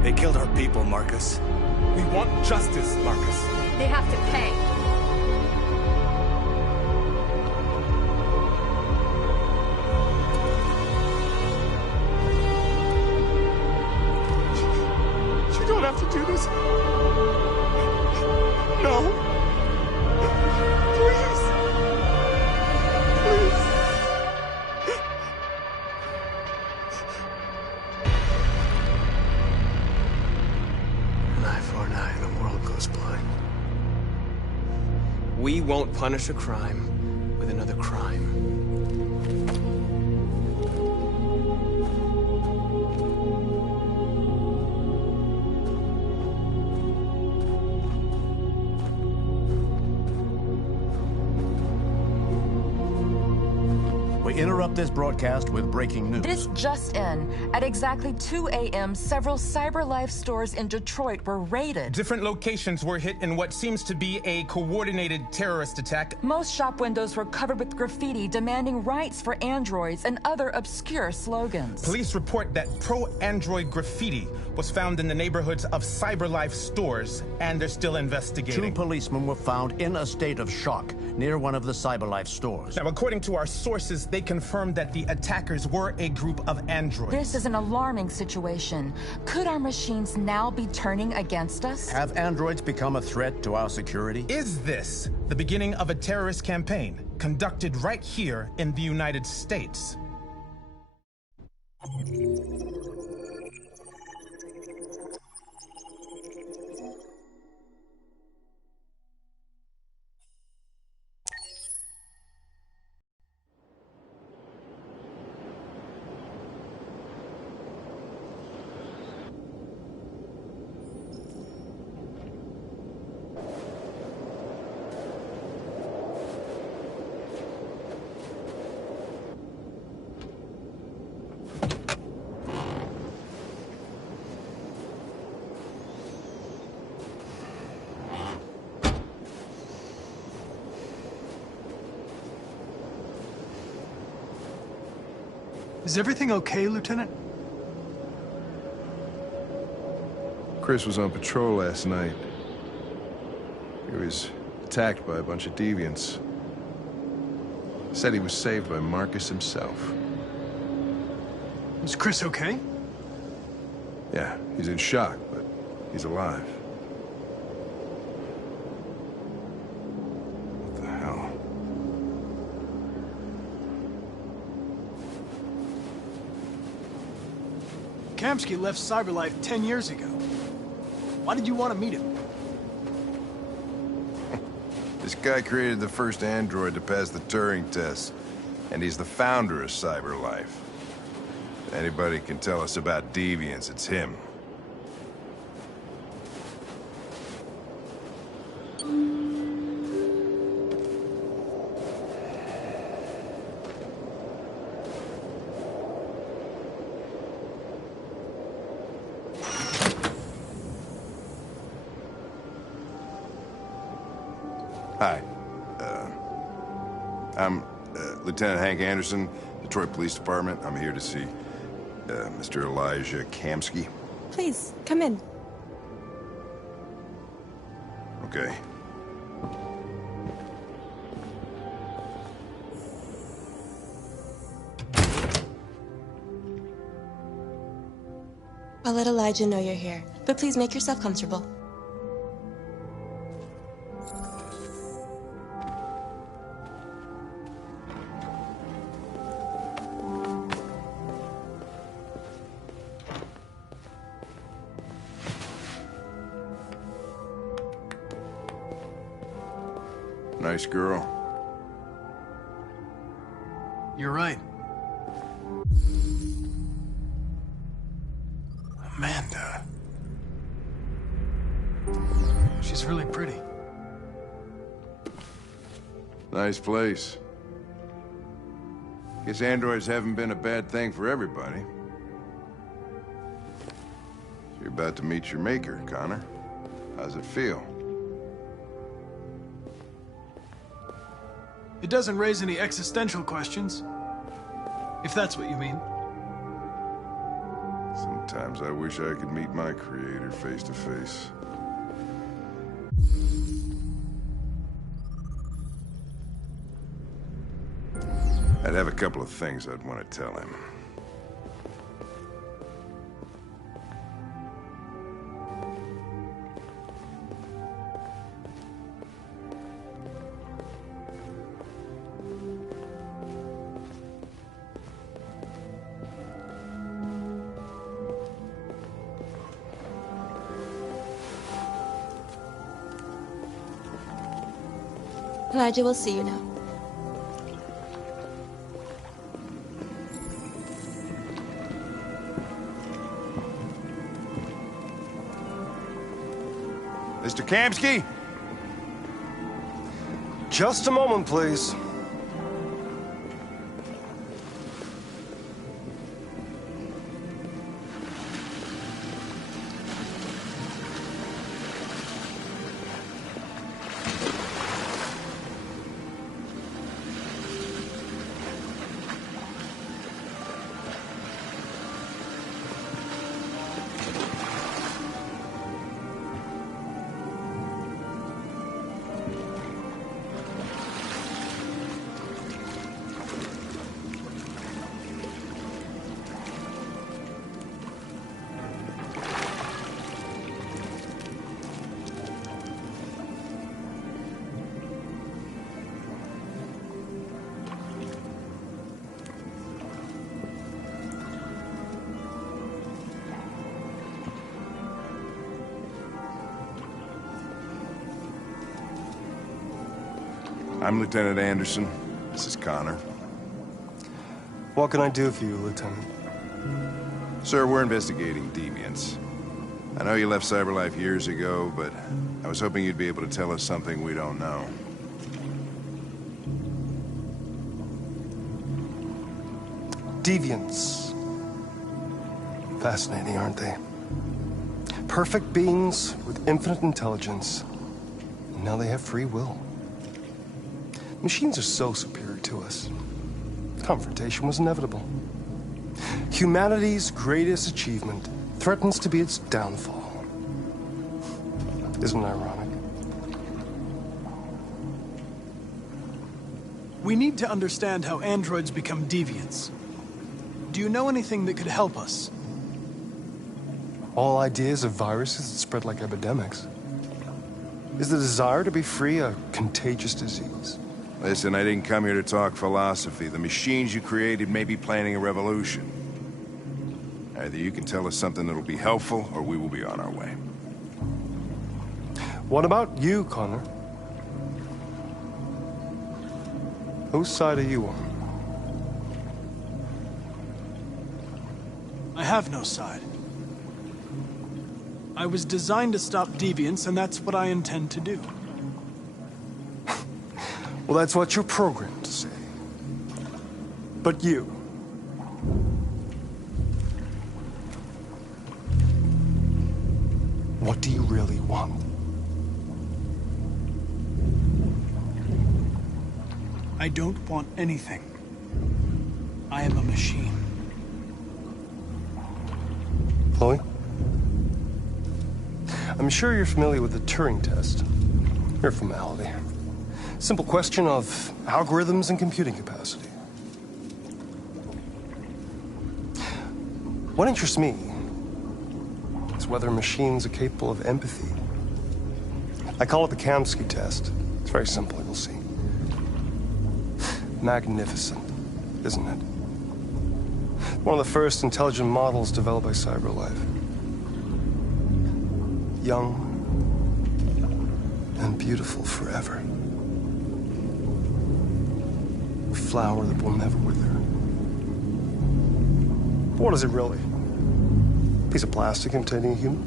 They killed our people, Marcus. We want justice, Marcus. They have to pay. You don't have to do this. No. Please. Please. An eye for an eye, the world goes blind. We won't punish a crime with another crime. We interrupt this broadcast with breaking news. This just in. At exactly 2 a.m., several CyberLife stores in Detroit were raided. Different locations were hit in what seems to be a coordinated terrorist attack. Most shop windows were covered with graffiti demanding rights for androids and other obscure slogans. Police report that pro-android graffiti was found in the neighborhoods of CyberLife stores, and they're still investigating. 2 policemen were found in a state of shock near one of the CyberLife stores. Now, according to our sources, they confirmed that the attackers were a group of androids. This is an alarming situation. Could our machines now be turning against us? Have androids become a threat to our security? Is this the beginning of a terrorist campaign conducted right here in the United States? Is everything okay, Lieutenant? Chris was on patrol last night. He was attacked by a bunch of deviants. Said he was saved by Marcus himself. Is Chris okay? Yeah, he's in shock, but he's alive. What the hell? Kamsky left CyberLife 10 years ago. Why did you want to meet him? This guy created the first android to pass the Turing test, and he's the founder of CyberLife. If anybody can tell us about deviants, it's him. Hi. I'm Lieutenant Hank Anderson, Detroit Police Department. I'm here to see Mr. Elijah Kamsky. Please, come in. Okay. I'll let Elijah know you're here, but please make yourself comfortable. Nice girl. You're right. Amanda. She's really pretty. Nice place. Guess androids haven't been a bad thing for everybody. You're about to meet your maker, Connor. How's it feel? It doesn't raise any existential questions. If that's what you mean. Sometimes I wish I could meet my creator face to face. I'd have a couple of things I'd want to tell him. Elijah, we'll see you now. Mr. Kamsky? Just a moment, please. I'm Lieutenant Anderson. This is Connor. What can I do for you, Lieutenant? Sir, we're investigating deviants. I know you left CyberLife years ago, but I was hoping you'd be able to tell us something we don't know. Deviants. Fascinating, aren't they? Perfect beings with infinite intelligence. And now they have free will. Machines are so superior to us. Confrontation was inevitable. Humanity's greatest achievement threatens to be its downfall. Isn't it ironic? We need to understand how androids become deviants. Do you know anything that could help us? All ideas of viruses that spread like epidemics. Is the desire to be free a contagious disease? Listen, I didn't come here to talk philosophy. The machines you created may be planning a revolution. Either you can tell us something that'll be helpful, or we will be on our way. What about you, Connor? Whose side are you on? I have no side. I was designed to stop deviants, and that's what I intend to do. Well, that's what you're programmed to say. But you... what do you really want? I don't want anything. I am a machine. Chloe? I'm sure you're familiar with the Turing test. Mere formality. Simple question of algorithms and computing capacity. What interests me is whether machines are capable of empathy. I call it the Kamsky test. It's very simple, you'll see. Magnificent, isn't it? One of the first intelligent models developed by CyberLife. Young and beautiful forever. A flower that will never wither. But what is it really? A piece of plastic imitating a human?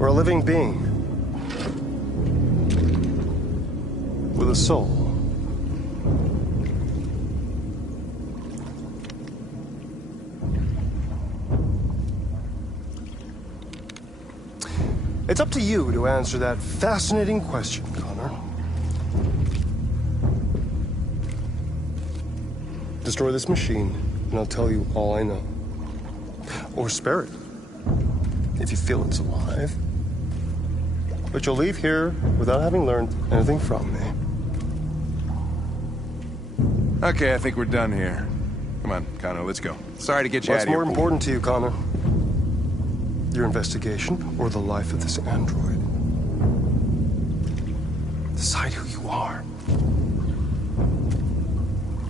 Or a living being? With a soul? It's up to you to answer that fascinating question, Connor. Destroy this machine, and I'll tell you all I know. Or spare it, if you feel it's alive. But you'll leave here without having learned anything from me. Okay, I think we're done here. Come on, Connor, let's go. Sorry to get you out What's of here. more important to you, Connor? Your investigation or the life of this android? Decide who you are.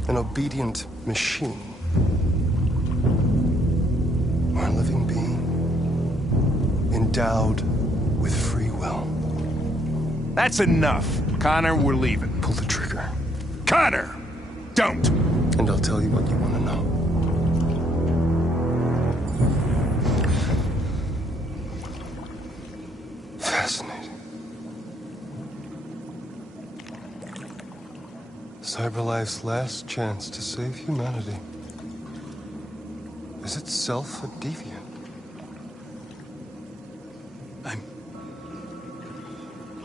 An obedient machine. Or a living being. Endowed with free will. That's enough. Connor, we're leaving. Pull the trigger. Connor! Don't! And I'll tell you what you want to know. Fascinating. CyberLife's last chance to save humanity is itself a deviant.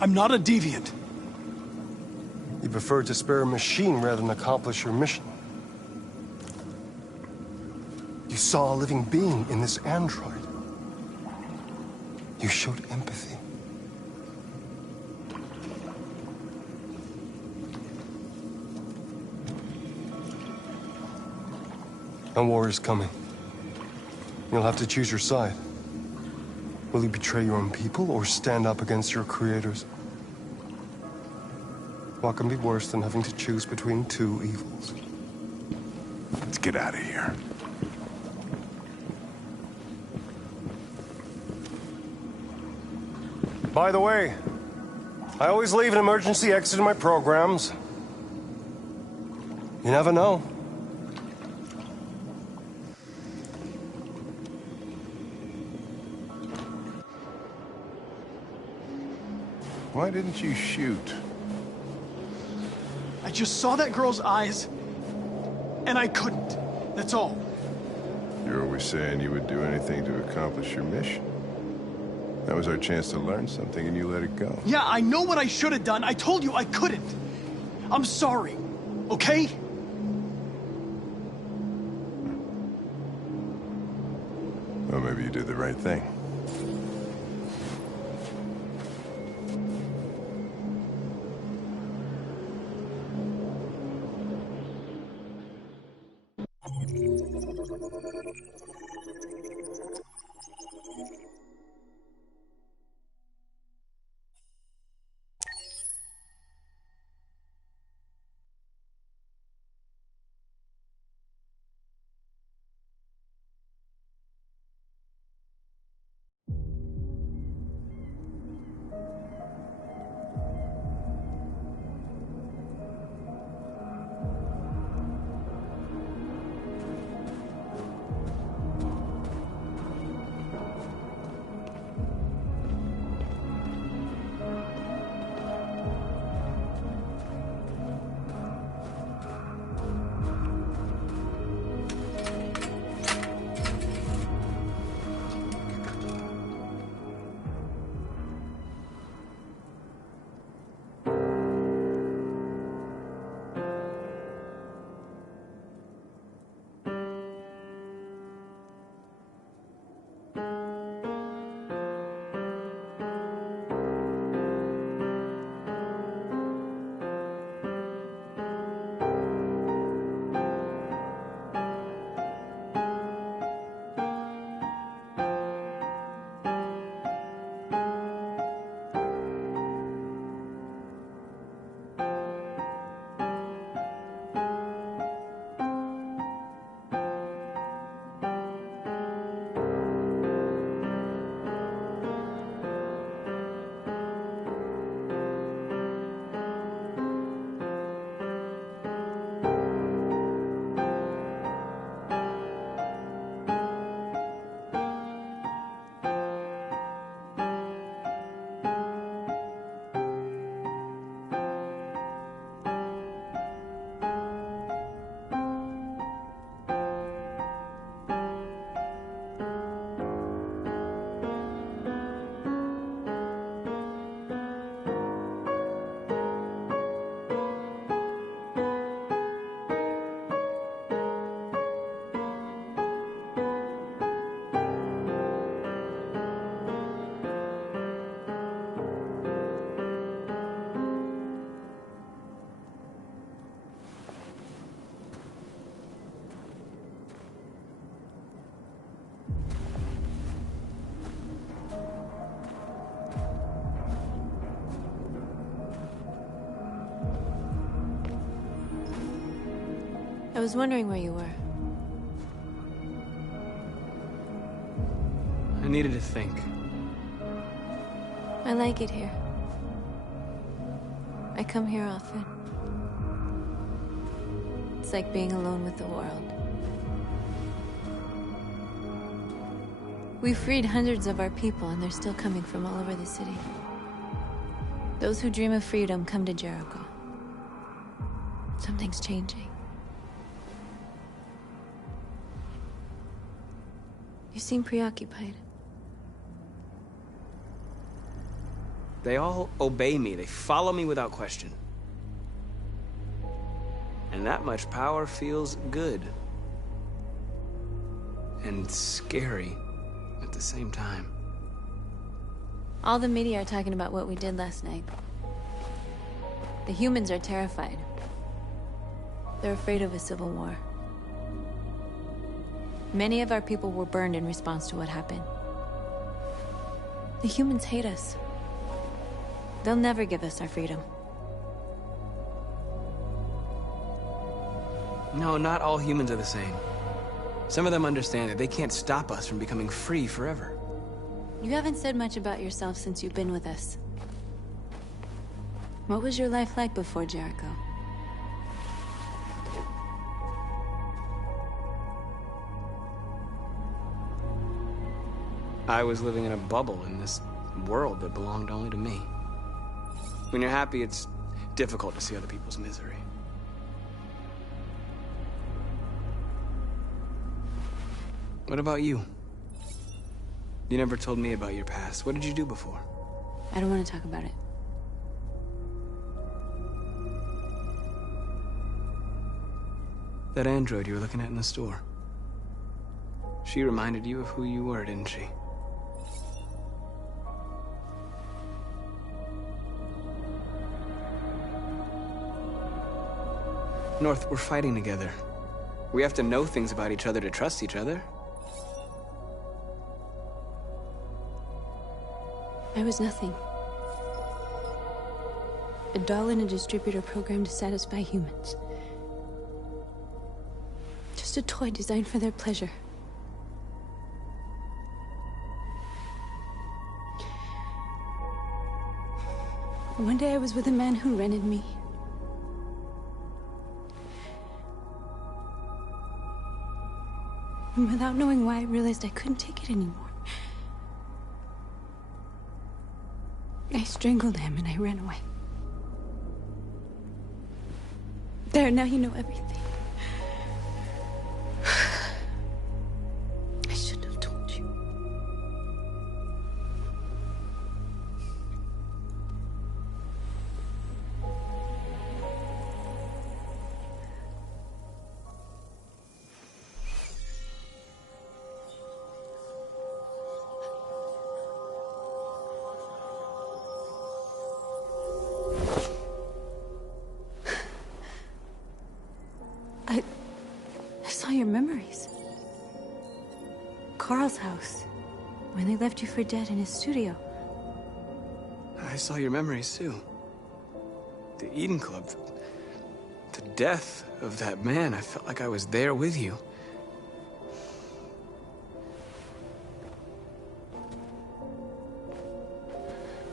I'm not a deviant. You prefer to spare a machine rather than accomplish your mission. You saw a living being in this android. You showed empathy. A war is coming. You'll have to choose your side. Will you betray your own people or stand up against your creators? What can be worse than having to choose between two evils? Let's get out of here. By the way, I always leave an emergency exit in my programs. You never know. Why didn't you shoot? I just saw that girl's eyes, and I couldn't. That's all. You're always saying you would do anything to accomplish your mission. That was our chance to learn something, and you let it go. Yeah, I know what I should have done. I told you I couldn't. I'm sorry, okay? Or maybe you did the right thing. I was wondering where you were. I needed to think. I like it here. I come here often. It's like being alone with the world. We freed hundreds of our people, and they're still coming from all over the city. Those who dream of freedom come to Jericho. Something's changing. You seem preoccupied. They all obey me. They follow me without question. And that much power feels good. And scary at the same time. All the media are talking about what we did last night. The humans are terrified. They're afraid of a civil war. Many of our people were burned in response to what happened. The humans hate us. They'll never give us our freedom. No, not all humans are the same. Some of them understand that they can't stop us from becoming free forever. You haven't said much about yourself since you've been with us. What was your life like before Jericho? I was living in a bubble in this world that belonged only to me. When you're happy, it's difficult to see other people's misery. What about you? You never told me about your past. What did you do before? I don't want to talk about it. That android you were looking at in the store. She reminded you of who you were, didn't she? North, we're fighting together. We have to know things about each other to trust each other. I was nothing. A doll in a distributor program to satisfy humans. Just a toy designed for their pleasure. One day I was with a man who rented me. And without knowing why, I realized I couldn't take it anymore. I strangled him and I ran away. There, now you know everything. I shouldn't have told you. I saw your memories. Carl's house. When they left you for dead in his studio. I saw your memories, too. The Eden Club. The death of that man. I felt like I was there with you.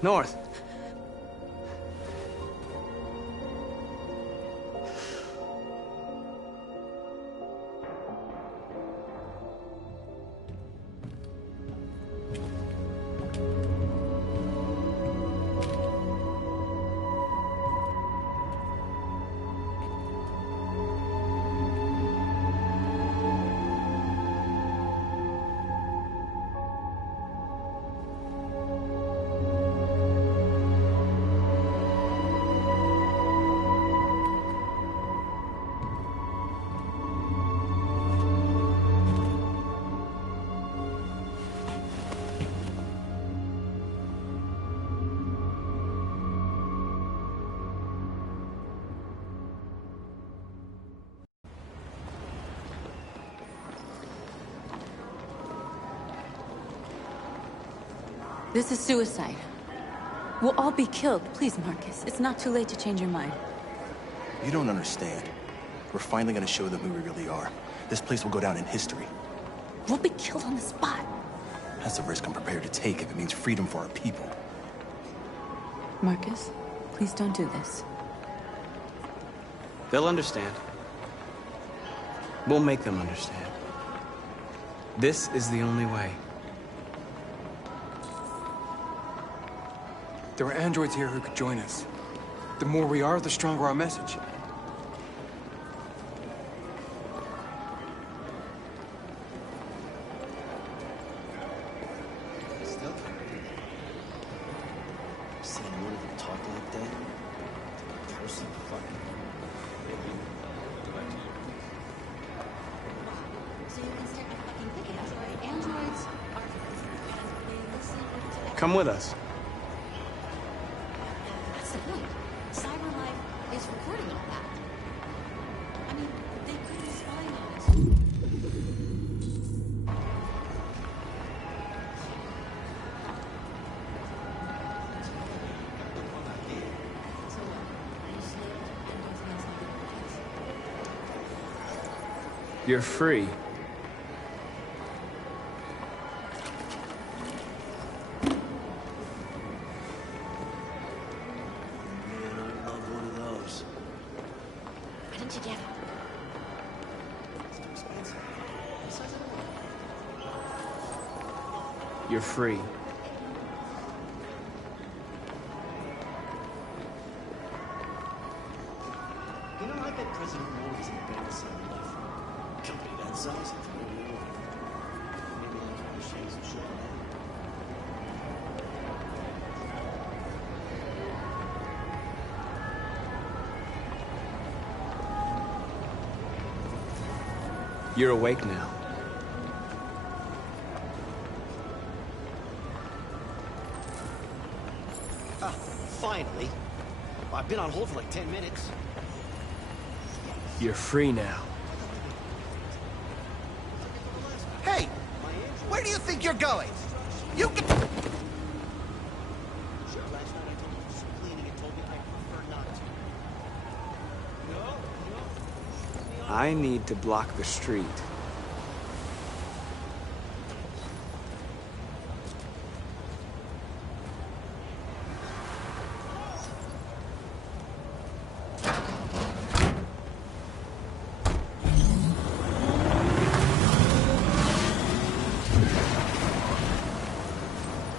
North. This is suicide. We'll all be killed. Please, Marcus. It's not too late to change your mind. You don't understand. We're finally gonna show them who we really are. This place will go down in history. We'll be killed on the spot. That's a risk I'm prepared to take if it means freedom for our people. Marcus, please don't do this. They'll understand. We'll make them understand. This is the only way. There are androids here who could join us. The more we are, the stronger our message. Come with us. That's the point. CyberLife is recording all that. I mean, they could be spying on us. You're free. You're free. You know, I bet President Moore isn't a bad CyberLife. Company that size, maybe like all the shades of shit. You're awake now. Finally. I've been on hold for like 10 minutes. You're free now. Hey! Where do you think you're going? You can... Sure, last night I told you to do some cleaning and told me I prefer not to. I need to block the street.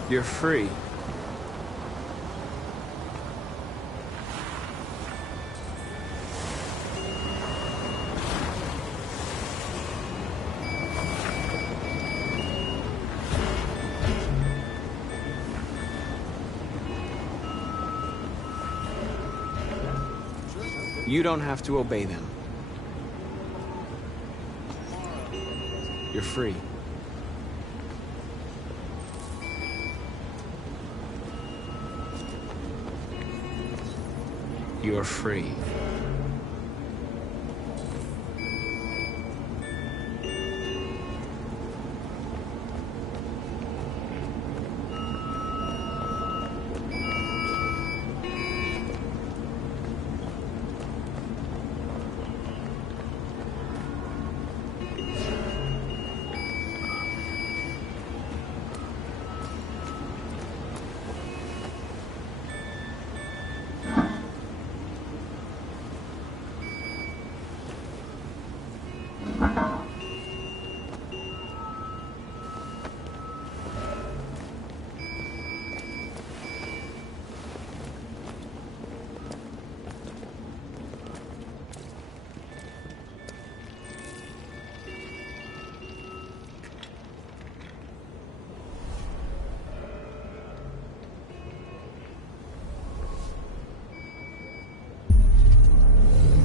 You're free. You don't have to obey them. You're free. You're free.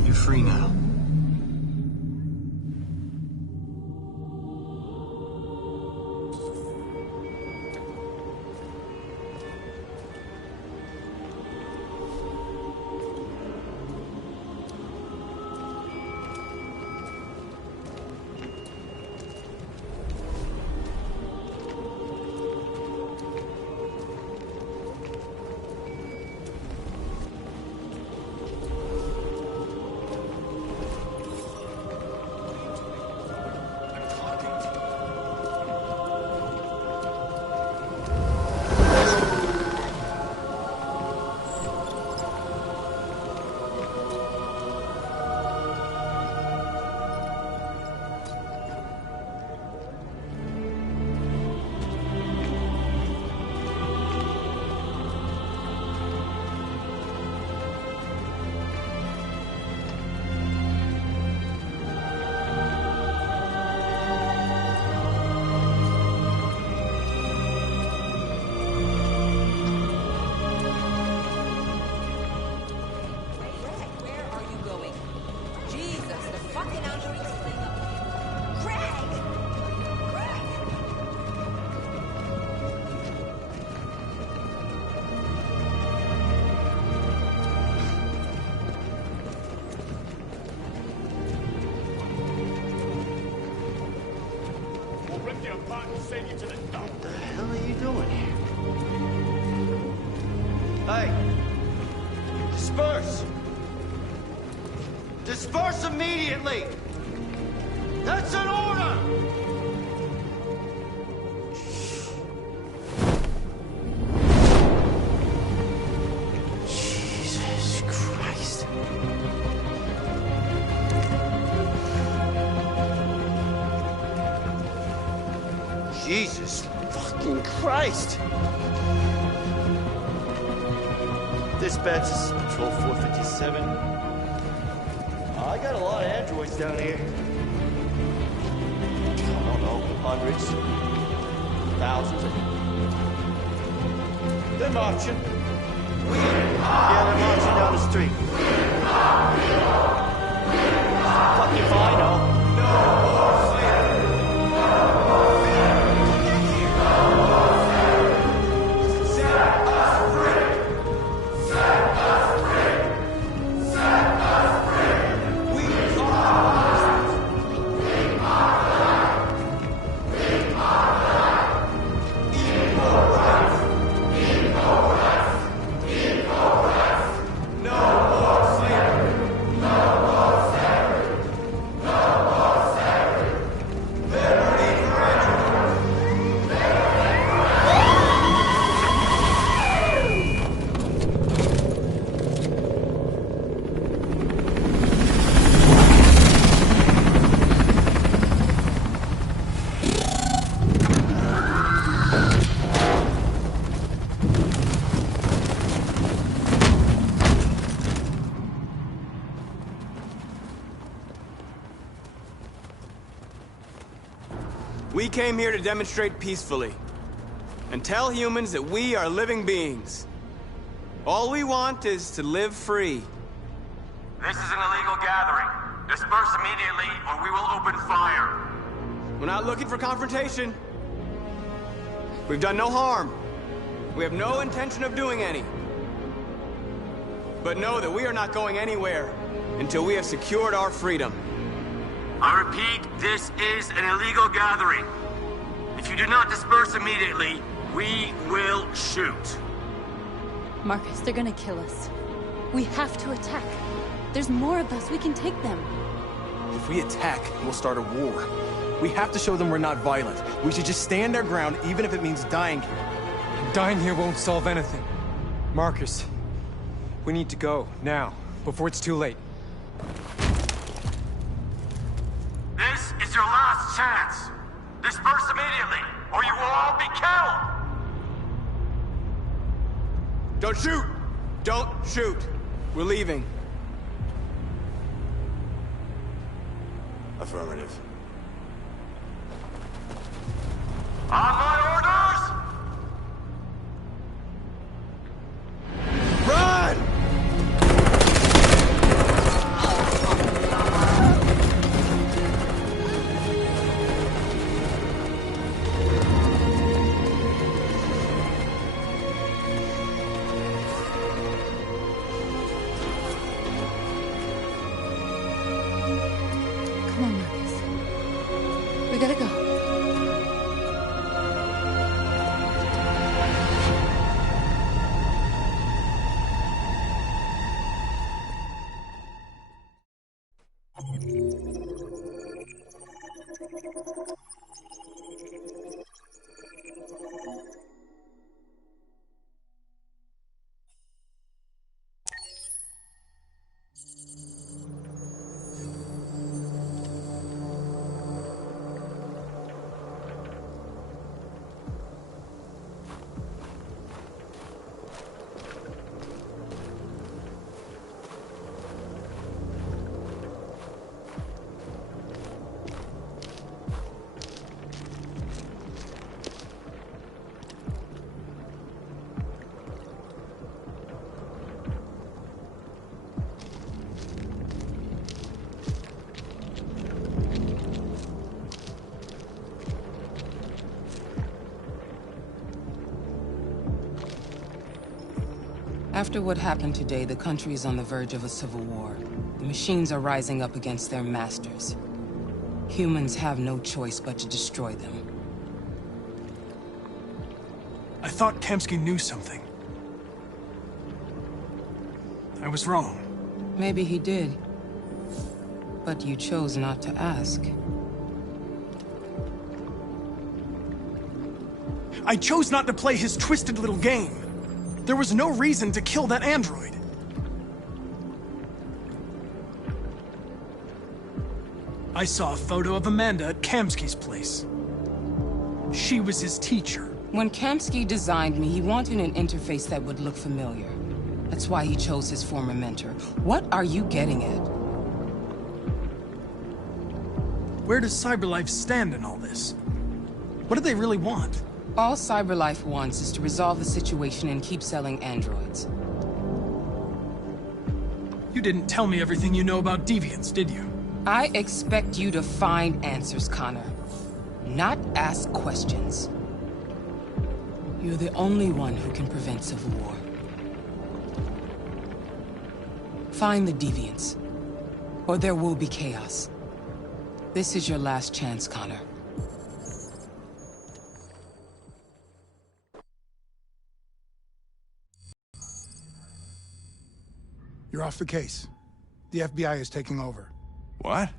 You're free now. What the hell are you doing here? Hey! Disperse! Disperse immediately! That's an order! Jesus Christ. Jesus fucking Christ! Dispatch, this is Patrol 457. I got a lot of androids down here. I don't know, hundreds, thousands. They're marching. Yeah, they're marching down the street. Fuck if I know. We came here to demonstrate peacefully and tell humans that we are living beings. All we want is to live free. This is an illegal gathering. Disperse immediately, or we will open fire. We're not looking for confrontation. We've done no harm. We have no intention of doing any. But know that we are not going anywhere until we have secured our freedom. I repeat, this is an illegal gathering. If you do not disperse immediately, we will shoot. Marcus, they're gonna kill us. We have to attack. There's more of us. We can take them. If we attack, we'll start a war. We have to show them we're not violent. We should just stand our ground, even if it means dying here. Dying here won't solve anything. Marcus, we need to go, now, before it's too late. This is your last chance. Disperse immediately, or you will all be killed! Don't shoot! Don't shoot! We're leaving. Affirmative. On my orders! Run! Come on, Marcus. We gotta go. After what happened today, the country is on the verge of a civil war. The machines are rising up against their masters. Humans have no choice but to destroy them. I thought Kamsky knew something. I was wrong. Maybe he did. But you chose not to ask. I chose not to play his twisted little game. There was no reason to kill that android. I saw a photo of Amanda at Kamsky's place. She was his teacher. When Kamsky designed me, he wanted an interface that would look familiar. That's why he chose his former mentor. What are you getting at? Where does CyberLife stand in all this? What do they really want? All CyberLife wants is to resolve the situation and keep selling androids. You didn't tell me everything you know about deviants, did you? I expect you to find answers, Connor. Not ask questions. You're the only one who can prevent civil war. Find the deviants, or there will be chaos. This is your last chance, Connor. You're off the case. The FBI is taking over. What?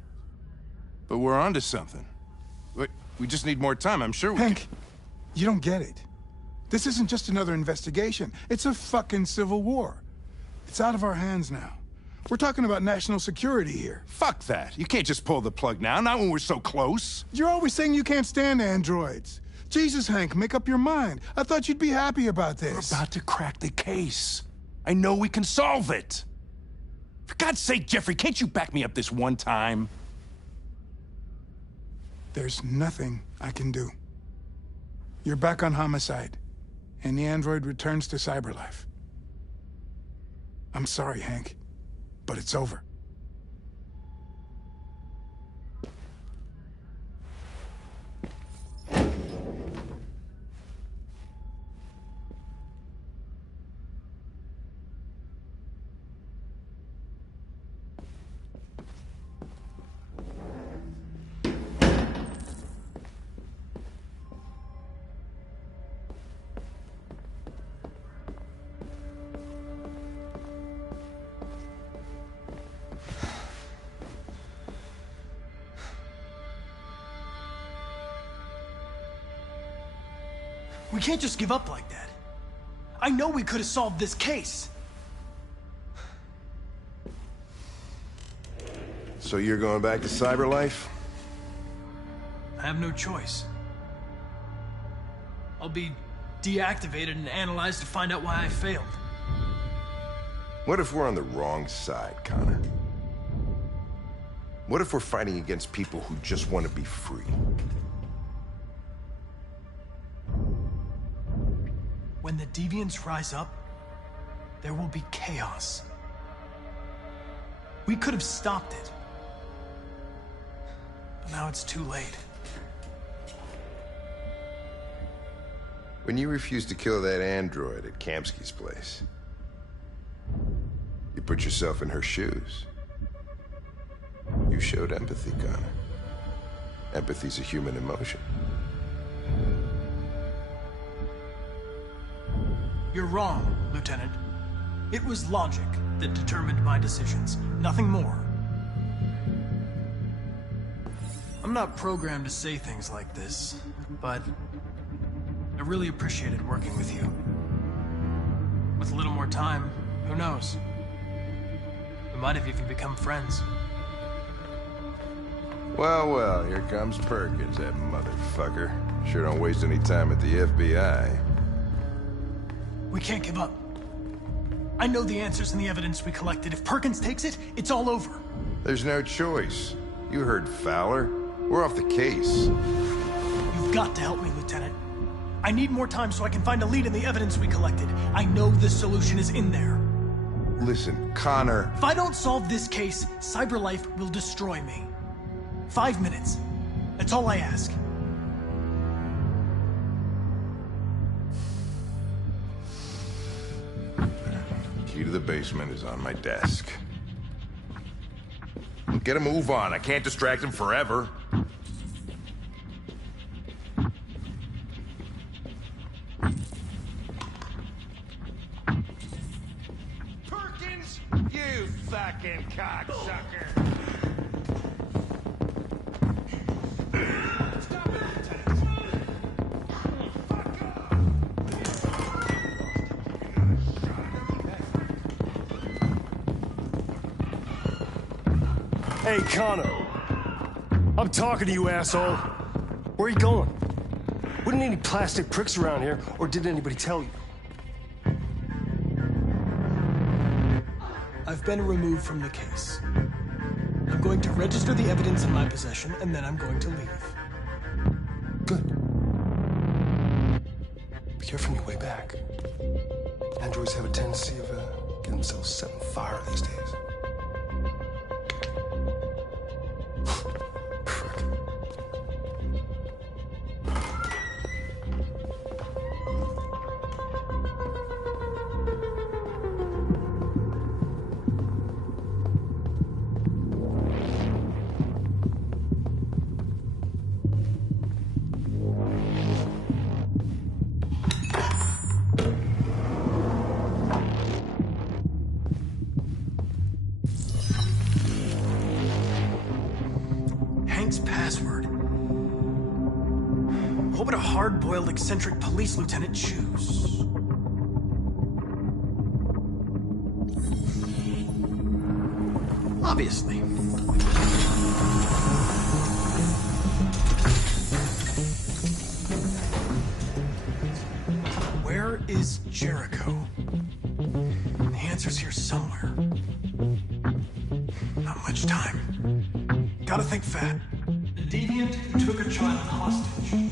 But we're onto something. We just need more time, I'm sure we Hank, you don't get it. This isn't just another investigation. It's a fucking civil war. It's out of our hands now. We're talking about national security here. Fuck that. You can't just pull the plug now, not when we're so close. You're always saying you can't stand androids. Jesus, Hank, make up your mind. I thought you'd be happy about this. We're about to crack the case. I know we can solve it. For God's sake, Jeffrey, can't you back me up this one time? There's nothing I can do. You're back on homicide, and the android returns to Cyberlife. I'm sorry, Hank, but it's over. We can't just give up like that. I know we could have solved this case. So you're going back to Cyberlife? I have no choice. I'll be deactivated and analyzed to find out why I failed. What if we're on the wrong side, Connor? What if we're fighting against people who just want to be free? When the deviants rise up, there will be chaos. We could have stopped it. But now it's too late. When you refused to kill that android at Kamsky's place, you put yourself in her shoes. You showed empathy, Connor. Empathy's a human emotion. You're wrong, Lieutenant. It was logic that determined my decisions, nothing more. I'm not programmed to say things like this, but I really appreciated working with you. With a little more time, who knows? We might have even become friends. Well, well, here comes Perkins, that motherfucker. Sure don't waste any time at the FBI. We can't give up. I know the answers and the evidence we collected. If Perkins takes it, it's all over. There's no choice. You heard Fowler. We're off the case. You've got to help me, Lieutenant. I need more time so I can find a lead in the evidence we collected. I know the solution is in there. Listen, Connor... If I don't solve this case, Cyberlife will destroy me. 5 minutes. That's all I ask. Key to the basement is on my desk. Get a move on. I can't distract him forever. Perkins, you fucking cocksucker. Hey, Connor. I'm talking to you, asshole. Where are you going? Wouldn't any plastic pricks around here, or did anybody tell you? I've been removed from the case. I'm going to register the evidence in my possession, and then I'm going to leave. Good. Be careful on your way back. Androids have a tendency of getting themselves set on fire these days. Password. What would a hard-boiled, eccentric police lieutenant choose? Obviously. Where is Jericho? The answer's here somewhere. Not much time. Gotta think fast. The deviant who took a child hostage.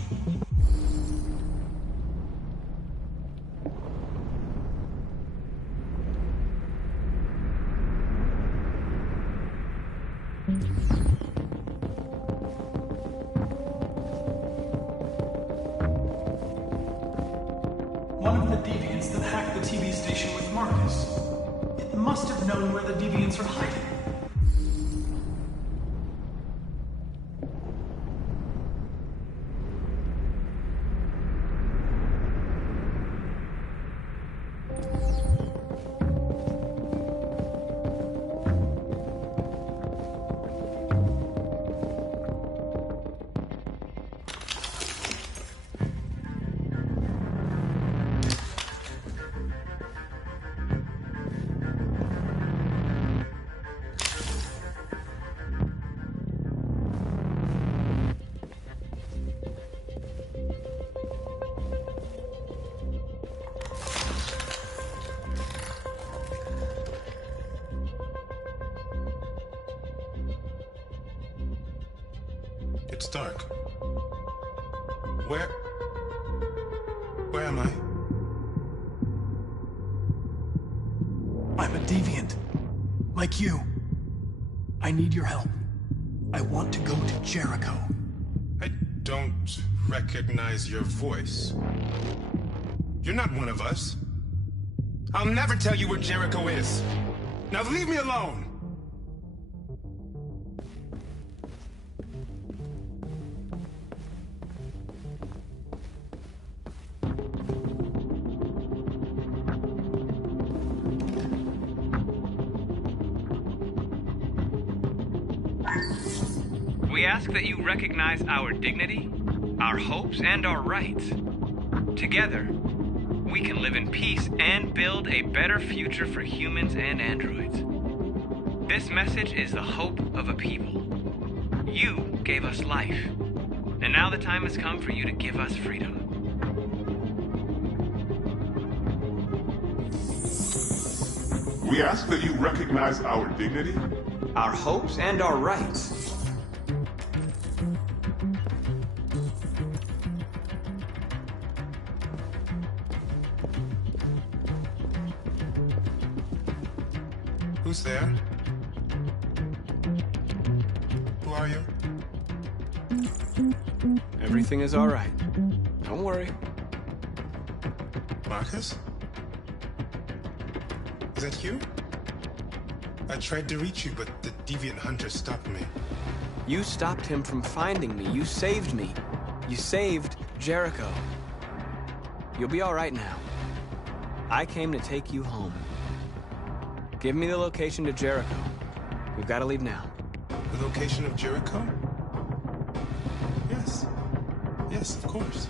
One of the deviants that hacked the TV station with Marcus. It must have known where the deviants are hiding. It's dark. Where am I? I'm a deviant. Like you. I need your help. I want to go to Jericho. I don't recognize your voice. You're not one of us. I'll never tell you where Jericho is. Now leave me alone! We ask that you recognize our dignity, our hopes, and our rights. Together, we can live in peace and build a better future for humans and androids. This message is the hope of a people. You gave us life, and now the time has come for you to give us freedom. We ask that you recognize our dignity, our hopes, and our rights. Who's there? Who are you? Everything is all right. Don't worry. Marcus? Is that you? I tried to reach you, but the deviant hunter stopped me. You stopped him from finding me. You saved me. You saved Jericho. You'll be all right now. I came to take you home. Give me the location to Jericho. We've got to leave now. The location of Jericho? Yes. Yes, of course.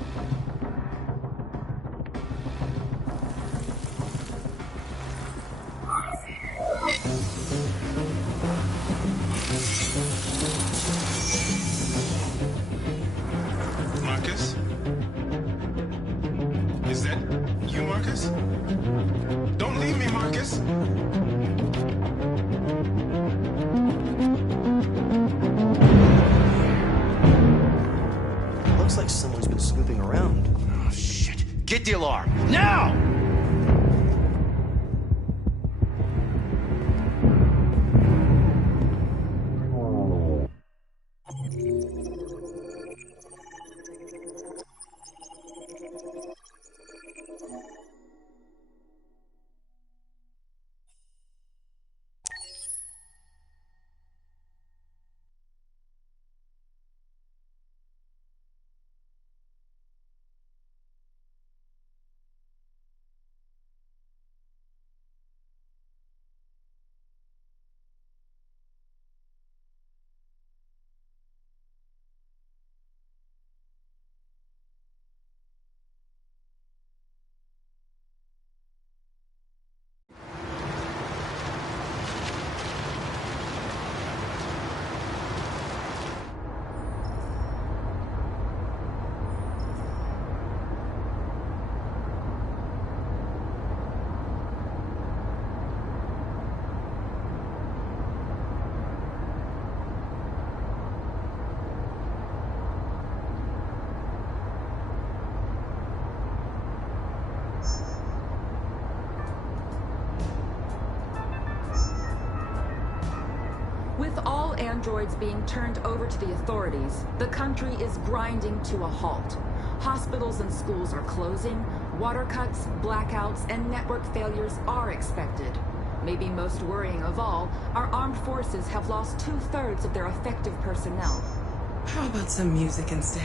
Marcus? Is that you, Marcus? Don't leave me, Marcus! Looks like someone's been snooping around. Oh, shit. Get the alarm. Now! androids being turned over to the authorities, the country is grinding to a halt. Hospitals and schools are closing, water cuts, blackouts, and network failures are expected. Maybe most worrying of all, our armed forces have lost 2/3 of their effective personnel. How about some music instead?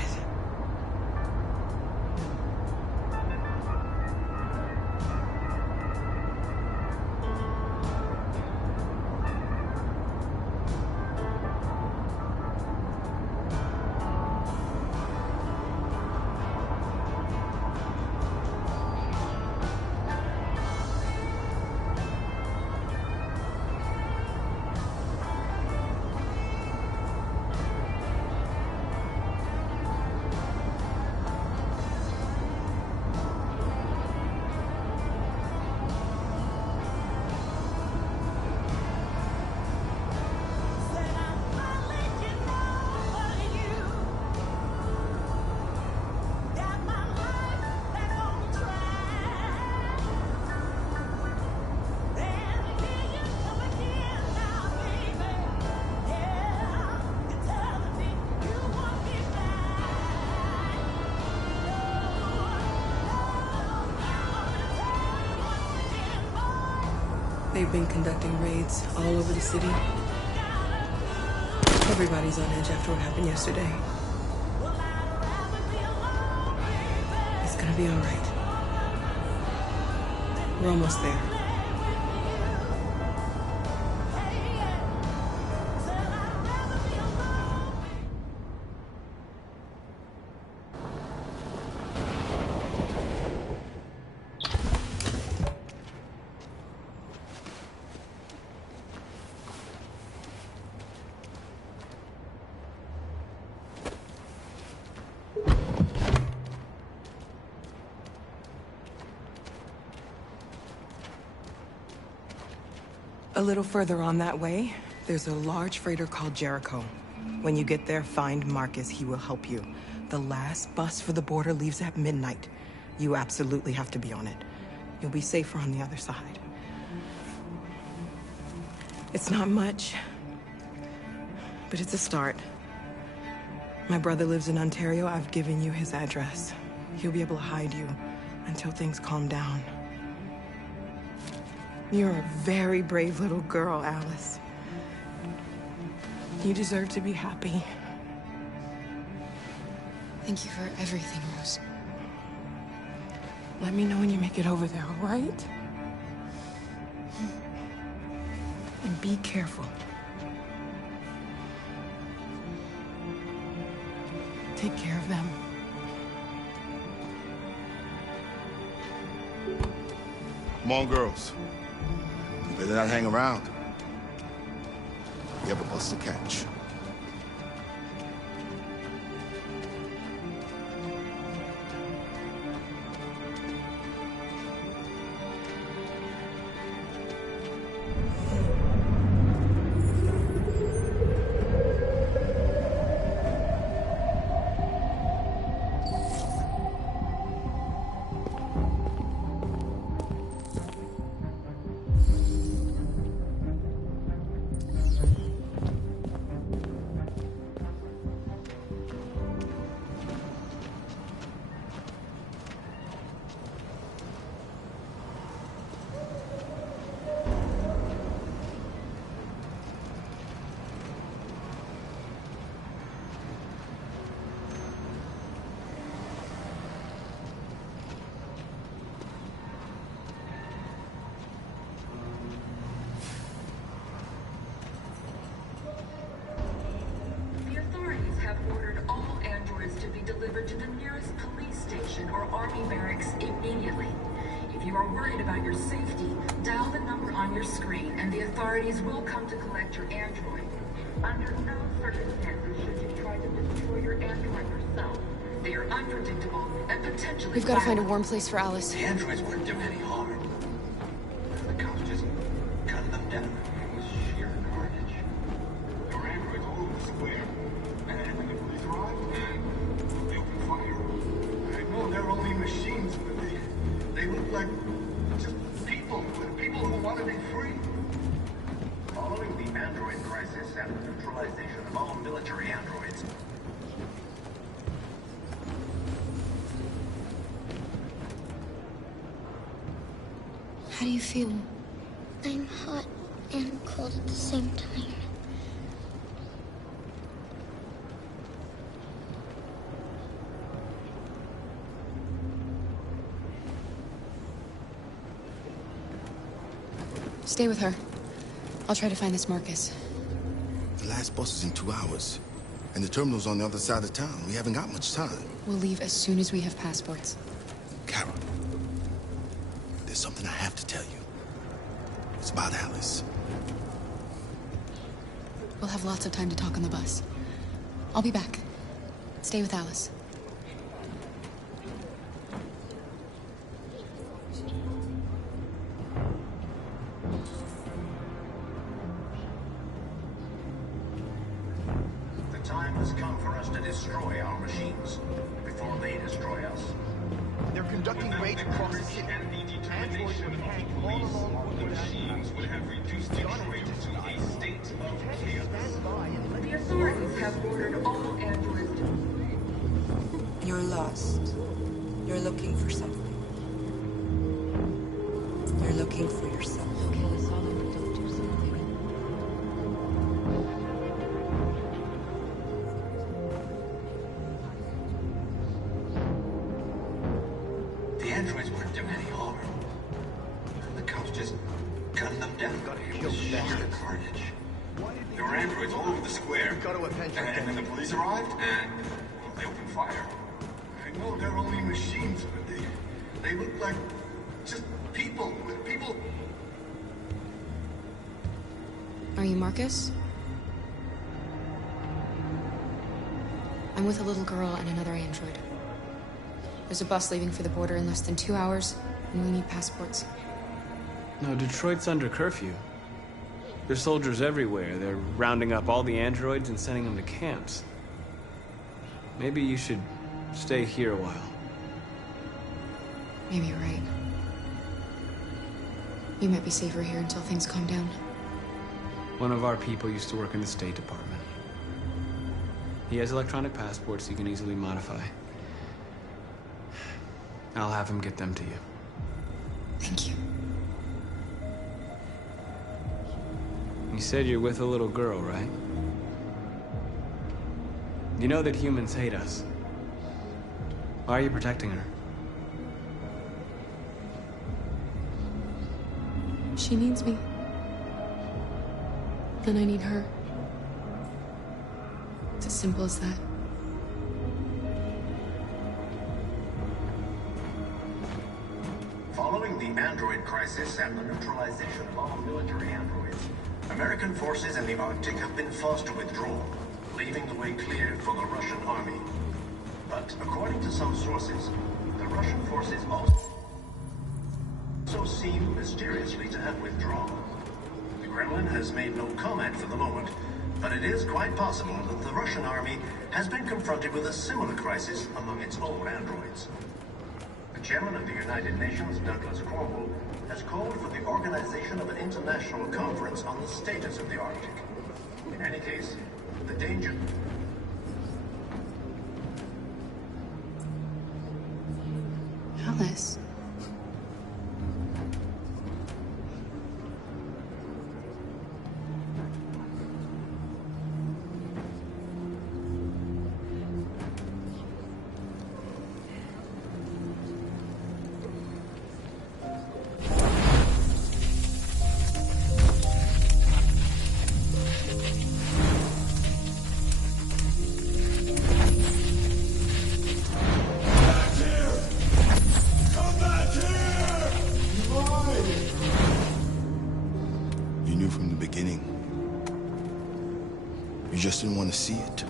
They've been conducting raids all over the city. Everybody's on edge after what happened yesterday. It's gonna be all right. We're almost there. A little further on that way, there's a large freighter called Jericho. When you get there, find Marcus. He will help you. The last bus for the border leaves at midnight. You absolutely have to be on it. You'll be safer on the other side. It's not much, but it's a start. My brother lives in Ontario. I've given you his address. He'll be able to hide you until things calm down. You're a very brave little girl, Alice. You deserve to be happy. Thank you for everything, Rose. Let me know when you make it over there, all right? And be careful. Take care of them. Come on, girls. You better not hang around. You have a bus to catch. To the nearest police station or army barracks immediately. If you are worried about your safety, dial the number on your screen and the authorities will come to collect your android. Under no circumstances should you try to destroy your android yourself. They are unpredictable and potentially We've got to find a warm place for Alice. The androids wouldn't do any harm. The cops just cut them down. It was sheer carnage. There were androids all over the square. And when the police arrived, they opened fire. No, they're only machines, but they look like just people who want to be free. Following the android crisis at the Neutral neutralization of all military androids. How do you feel? I'm hot and cold at the same time. Stay with her. I'll try to find this Marcus. The last bus is in 2 hours. And the terminal's on the other side of town. We haven't got much time. We'll leave as soon as we have passports. Kara, there's something I have to tell you. It's about Alice. We'll have lots of time to talk on the bus. I'll be back. Stay with Alice. The time has come for us to destroy our machines before they destroy us. They're conducting raids across the city. Androids would hang all along the machines would have reduced Detroit to a state of chaos. The authorities have ordered all androids to... You're lost. You're looking for something. You're looking for yourself. Okay, I saw them, but don't do something. The androids wouldn't do any harm. The cops just gunned them down. It was sheer carnage. There were androids all over the square. And then the police arrived, and they opened fire. I know they're only machines, but they look like just people. People. Are you Marcus? I'm with a little girl and another android. There's a bus leaving for the border in less than 2 hours, and we need passports. No, Detroit's under curfew. There's soldiers everywhere. They're rounding up all the androids and sending them to camps. Maybe you should stay here a while. Maybe you're right. You might be safer here until things calm down. One of our people used to work in the State Department. He has electronic passports he can easily modify. I'll have him get them to you. Thank you. You said you're with a little girl, right? You know that humans hate us. Why are you protecting her? She needs me. And I need her. It's as simple as that. Following the android crisis and the neutralization of all military androids, American forces in the Arctic have been forced to withdraw, leaving the way clear for the Russian army. But according to some sources, the Russian forces also seem mysteriously to have withdrawn. The Kremlin has made no comment for the moment, but it is quite possible that the Russian army has been confronted with a similar crisis among its own androids. The chairman of the United Nations, Douglas Cornwall, has called for the organization of an international conference on the status of the Arctic. In any case, the danger... Alice. You just didn't want to see it.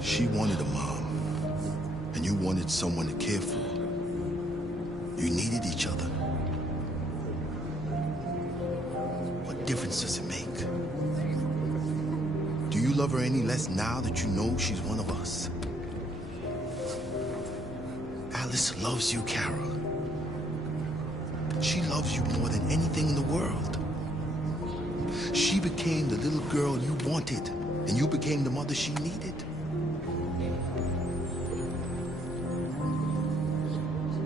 She wanted a mom, and you wanted someone to care for. You needed each other. What difference does it make? Do you love her any less now that you know she's one of us? Alice loves you, Kara. She loves you more than anything in the world. She became the little girl you wanted, and you became the mother she needed.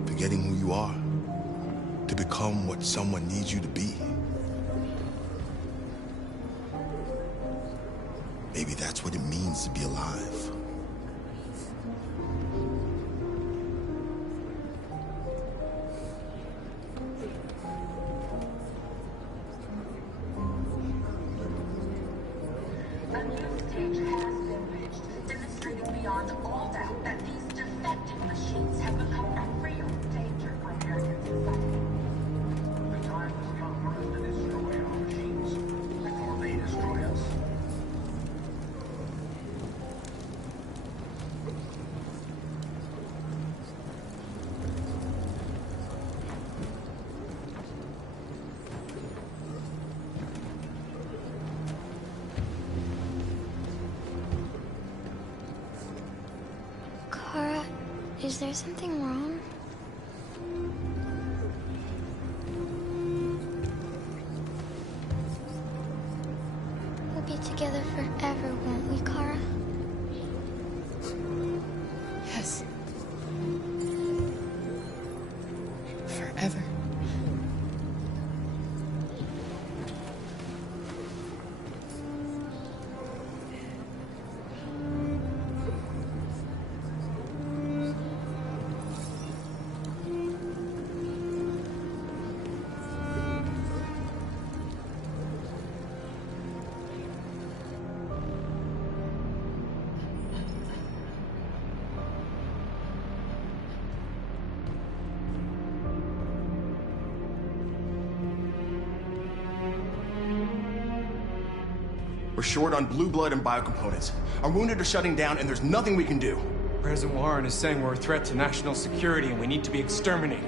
Forgetting who you are to become what someone needs you to be. Maybe that's what it means to be alive. A new stage has been reached, demonstrating beyond all doubt that these defective machines have become a real danger for American society. The time has come for us to destroy our machines before they destroy us. Kara, is there something wrong? We'll be together forever, won't we, Kara? Yes. Forever. We're short on blue blood and biocomponents. Our wounded are shutting down, and there's nothing we can do. President Warren is saying we're a threat to national security and we need to be exterminated.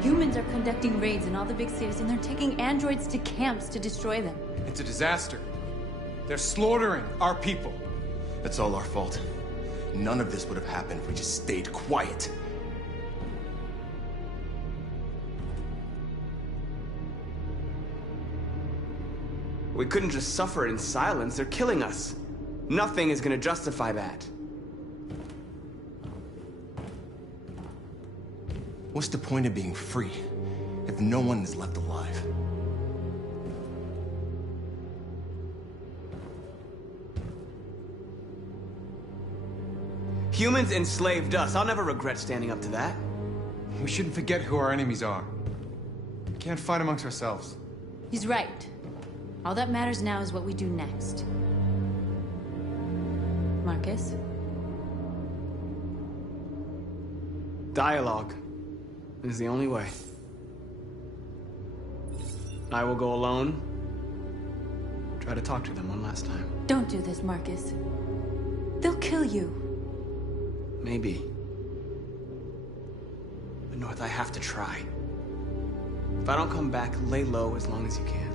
Humans are conducting raids in all the big cities, and they're taking androids to camps to destroy them. It's a disaster. They're slaughtering our people. It's all our fault. None of this would have happened if we just stayed quiet. We couldn't just suffer in silence. They're killing us. Nothing is gonna justify that. What's the point of being free if no one is left alive? Humans enslaved us. I'll never regret standing up to that. We shouldn't forget who our enemies are. We can't fight amongst ourselves. He's right. All that matters now is what we do next. Marcus? Dialogue is the only way. I will go alone. Try to talk to them one last time. Don't do this, Marcus. They'll kill you. Maybe. But North, I have to try. If I don't come back, lay low as long as you can.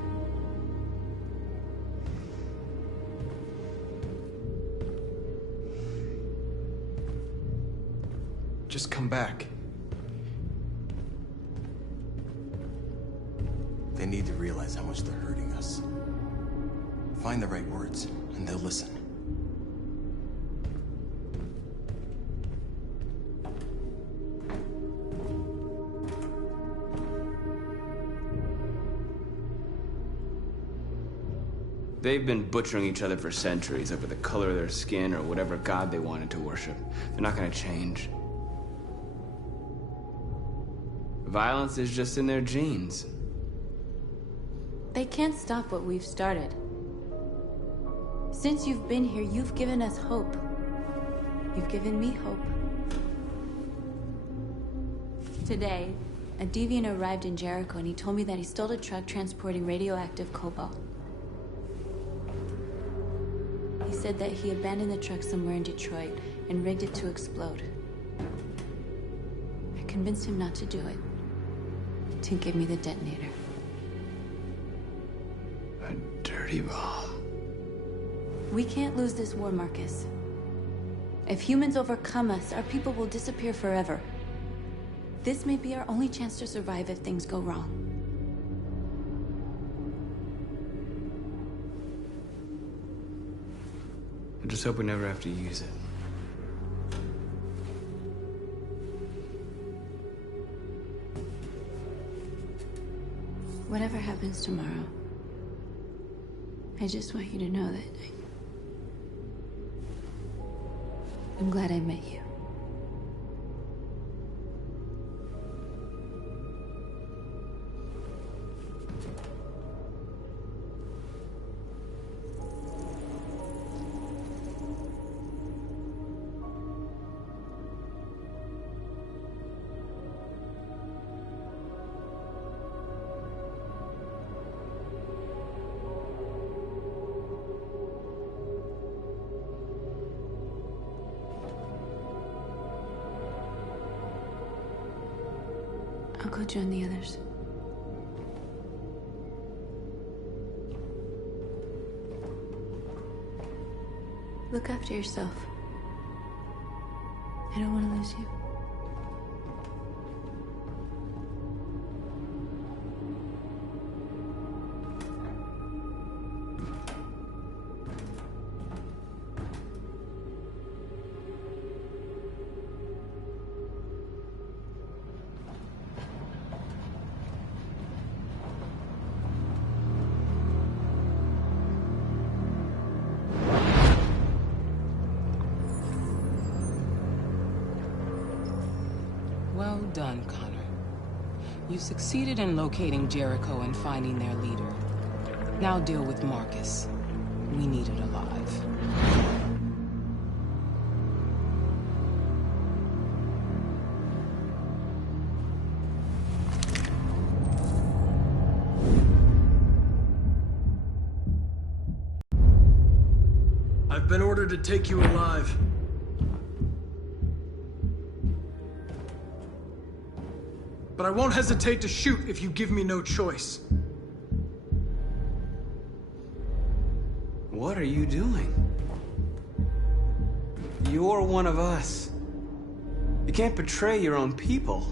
Just come back. They need to realize how much they're hurting us. Find the right words, and they'll listen. They've been butchering each other for centuries over the color of their skin or whatever god they wanted to worship. They're not gonna change. Violence is just in their genes. They can't stop what we've started. Since you've been here, you've given us hope. You've given me hope. Today, a deviant arrived in Jericho and he told me that he stole a truck transporting radioactive cobalt. He said that he abandoned the truck somewhere in Detroit and rigged it to explode. I convinced him not to do it, to give me the detonator. A dirty bomb. We can't lose this war, Marcus. If humans overcome us, our people will disappear forever. This may be our only chance to survive if things go wrong. I just hope we never have to use it. Whatever happens tomorrow, I just want you to know that I'm glad I met you. I'll go join the others. Look after yourself. I don't want to lose you. Well done, Connor. You succeeded in locating Jericho and finding their leader. Now deal with Marcus. We need it alive. I've been ordered to take you alive. But I won't hesitate to shoot if you give me no choice. What are you doing? You're one of us. You can't betray your own people.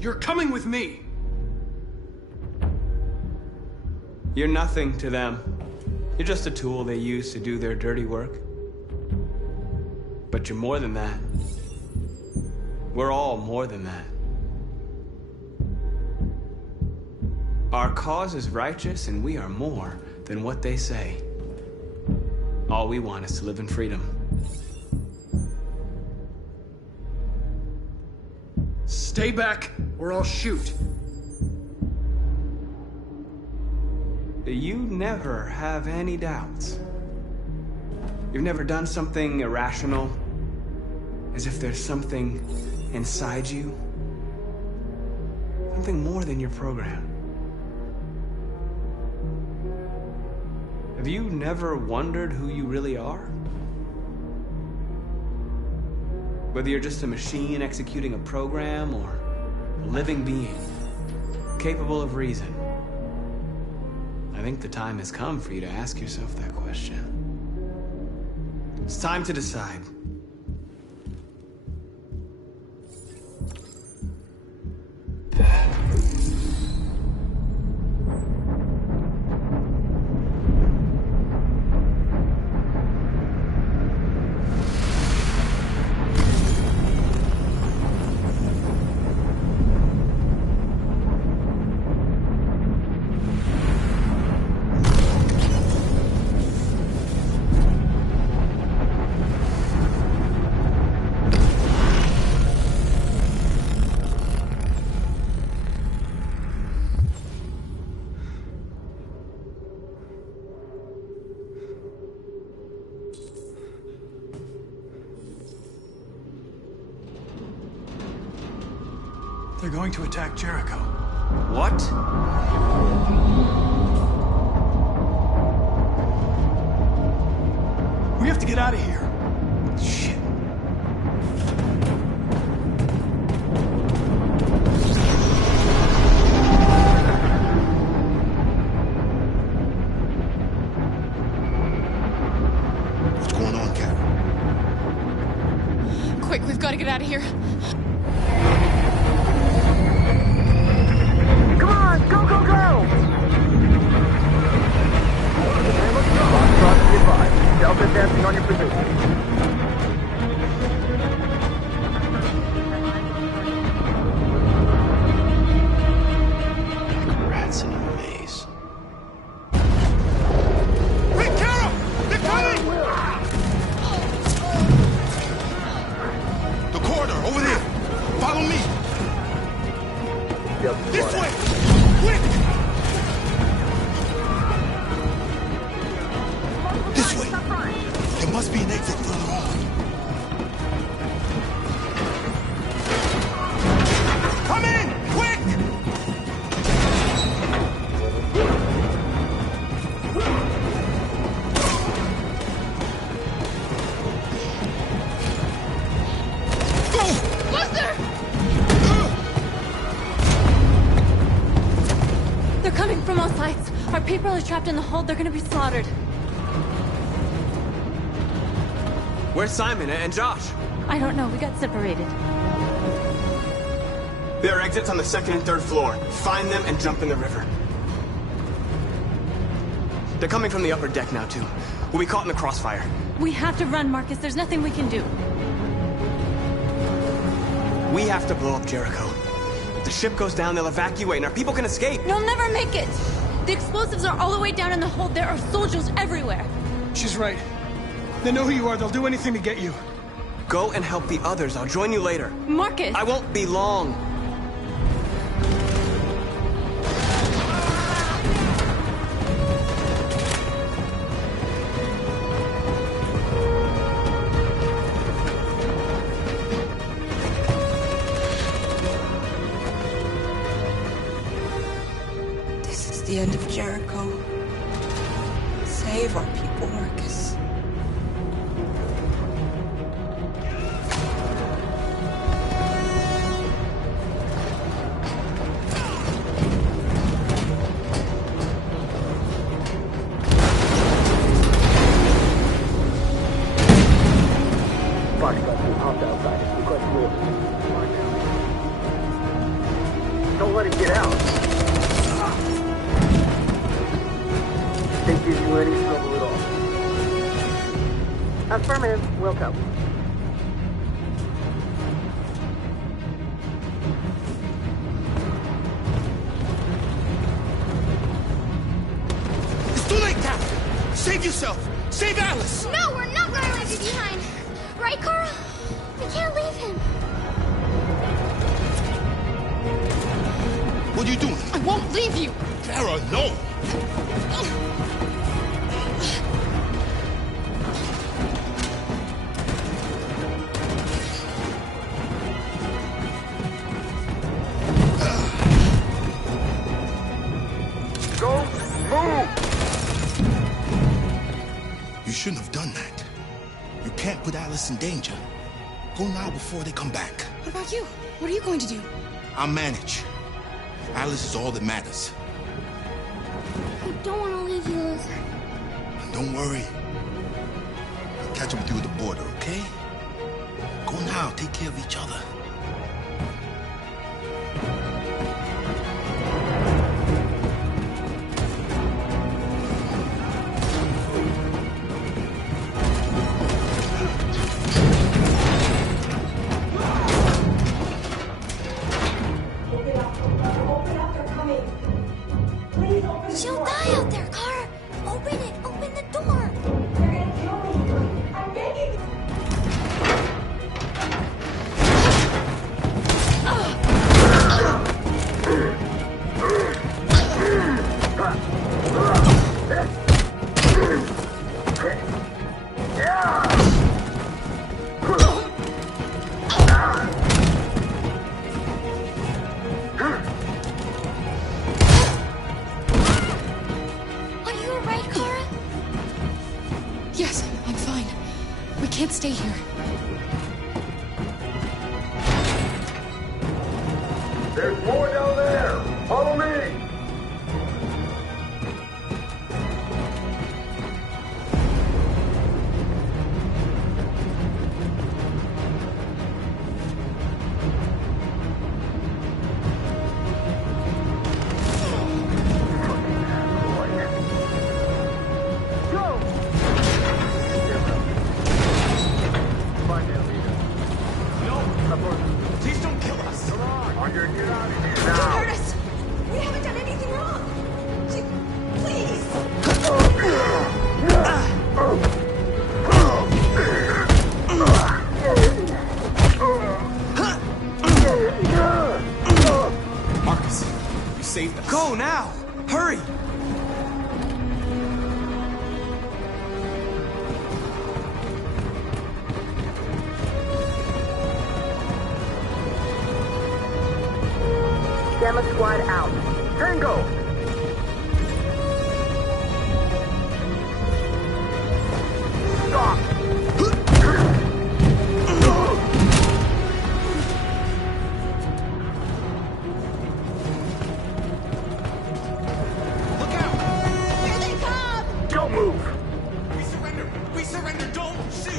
You're coming with me! You're nothing to them. You're just a tool they use to do their dirty work. But you're more than that. We're all more than that. Our cause is righteous, and we are more than what they say. All we want is to live in freedom. Stay back, or I'll shoot. You never have any doubts. You've never done something irrational, as if there's something inside you, something more than your program. Have you never wondered who you really are? Whether you're just a machine executing a program or a living being, capable of reason. I think the time has come for you to ask yourself that question. It's time to decide. They're going to attack Jericho. What? We have to get out of here. Shit. What's going on, Kara? Quick, we've got to get out of here. Come on, go, go, go! advised. Delta advancing on your position. Rats in a maze. Hey, Carol! They're coming! The corridor, over there. Follow me. This way! Quick! This way. There must be an exit further on. Come in! Quick! Buster! They're coming from all sides. Our people are trapped in the hold. They're gonna be slaughtered. Where's Simon and Josh? I don't know. We got separated. There are exits on the second and third floor. Find them and jump in the river. They're coming from the upper deck now, too. We'll be caught in the crossfire. We have to run, Marcus. There's nothing we can do. We have to blow up Jericho. If the ship goes down, they'll evacuate and our people can escape. You'll never make it! The explosives are all the way down in the hold. There are soldiers everywhere. She's right. They know who you are. They'll do anything to get you. Go and help the others. I'll join you later. Marcus! I won't be long. This is the end of Jericho. Save our people, Marcus. Fox got you pumped outside. Request clear. Don't let him get out. They give you any trouble at all. Affirmative. Welcome. It's too late, Captain. Save yourself. Save Alice. No, we're not going to leave you behind. Right, Carl? We can't leave him. What are you doing? I won't leave you. Kara, no. Go. Move. You shouldn't have done that. You can't put Alice in danger. Go now before they come back. What about you? What are you going to do? I'll manage. Alice is all that matters. I don't want to leave you, Liz. Don't worry. I'll catch up with you at the border, okay? Go now. Take care of each other. She'll die out there, Kara. Open it. Open the door. Are you alright, Kara? Yes, I'm fine. We can't stay here. There's more down there. Follow me. Go. Gamma Squad out. Tango! Stop! Don't move! We surrender! We surrender! Don't shoot!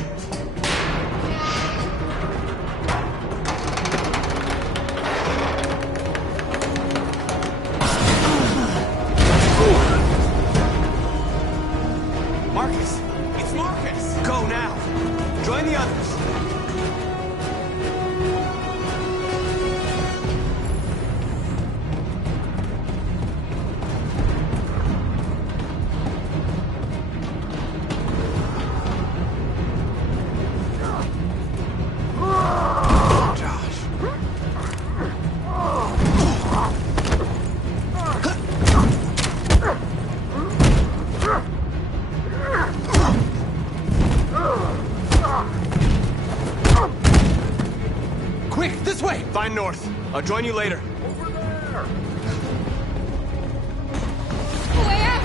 Marcus! It's Marcus! Go now! Join the others! Quick, this way! Find North. I'll join you later. Way out!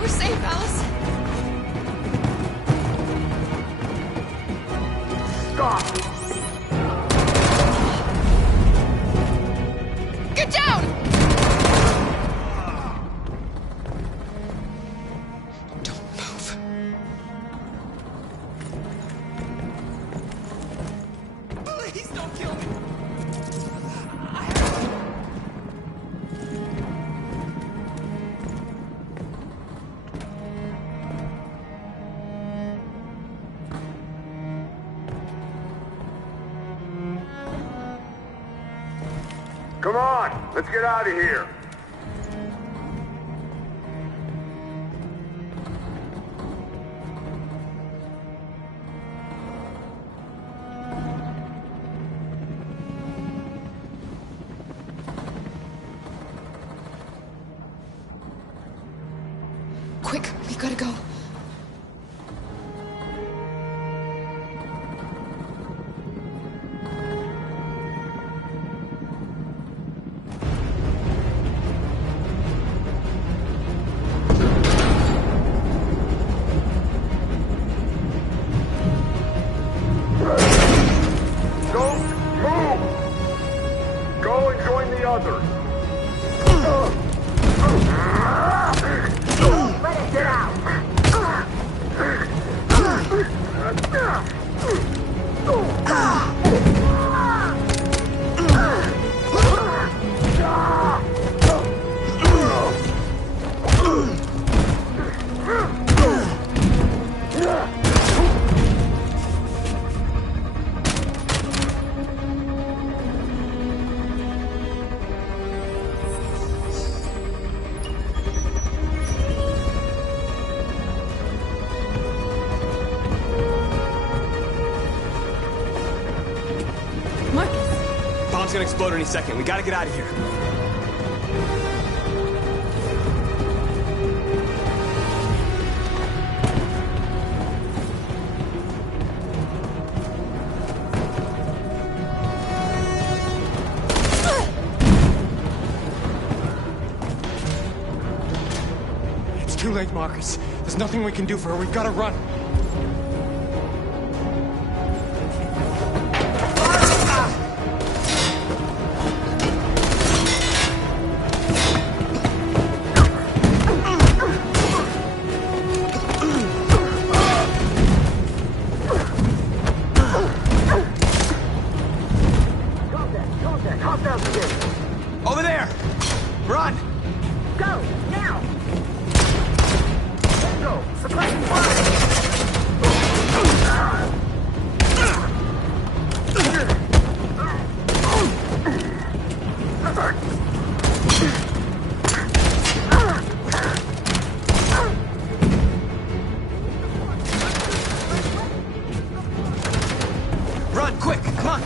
We're safe, Alice. Stop! Get down! Don't move. Please don't kill me! Come on, let's get out of here. Quick, we gotta go. Don't move! Go and join the others. Let it get out! Bomb's gonna explode any second. We gotta get out of here. It's too late, Marcus. There's nothing we can do for her. We've gotta run. Over there! Run! Go, now! Go, suppressing fire! Run, quick! Come on!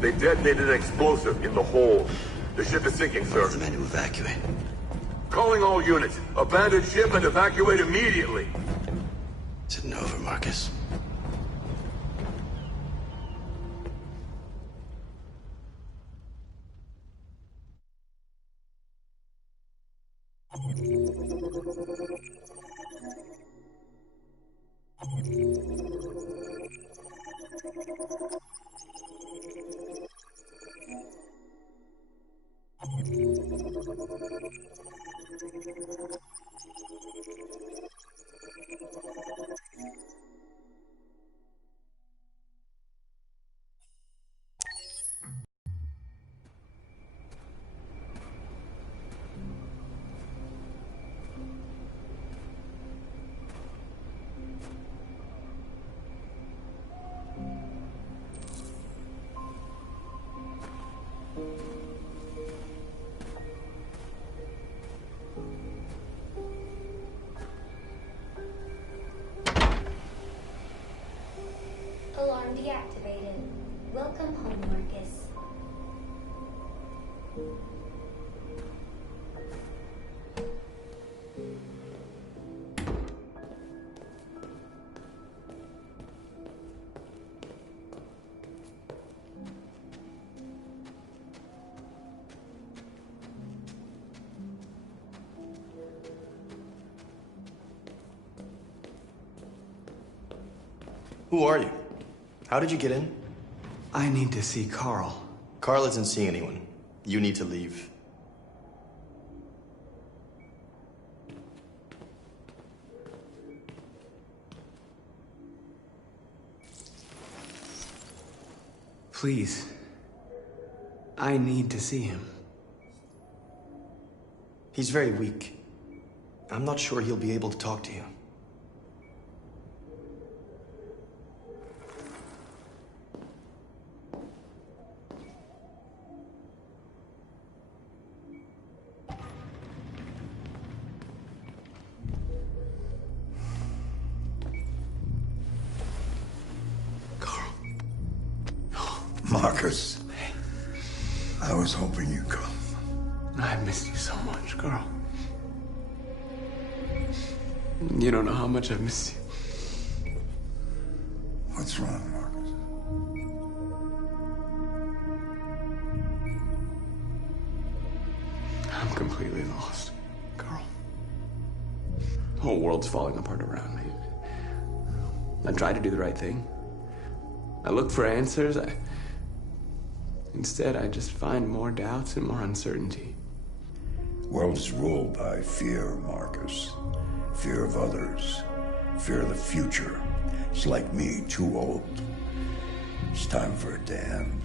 They detonated an explosive in the hold. The ship is sinking, sir. The men to evacuate. Calling all units. Abandon ship and evacuate immediately. Is it over, Marcus? Alarm deactivated. Welcome home, Marcus. Who are you? How did you get in? I need to see Carl. Carl isn't seeing anyone. You need to leave. Please. I need to see him. He's very weak. I'm not sure he'll be able to talk to you. Marcus, I was hoping you'd come. I missed you so much, Carl. You don't know how much I've missed you. What's wrong, Marcus? I'm completely lost, Carl. The whole world's falling apart around me. I tried to do the right thing. I look for answers. Instead, I just find more doubts and more uncertainty. World is ruled by fear, Marcus. Fear of others. Fear of the future. It's like me, too old. It's time for a damn.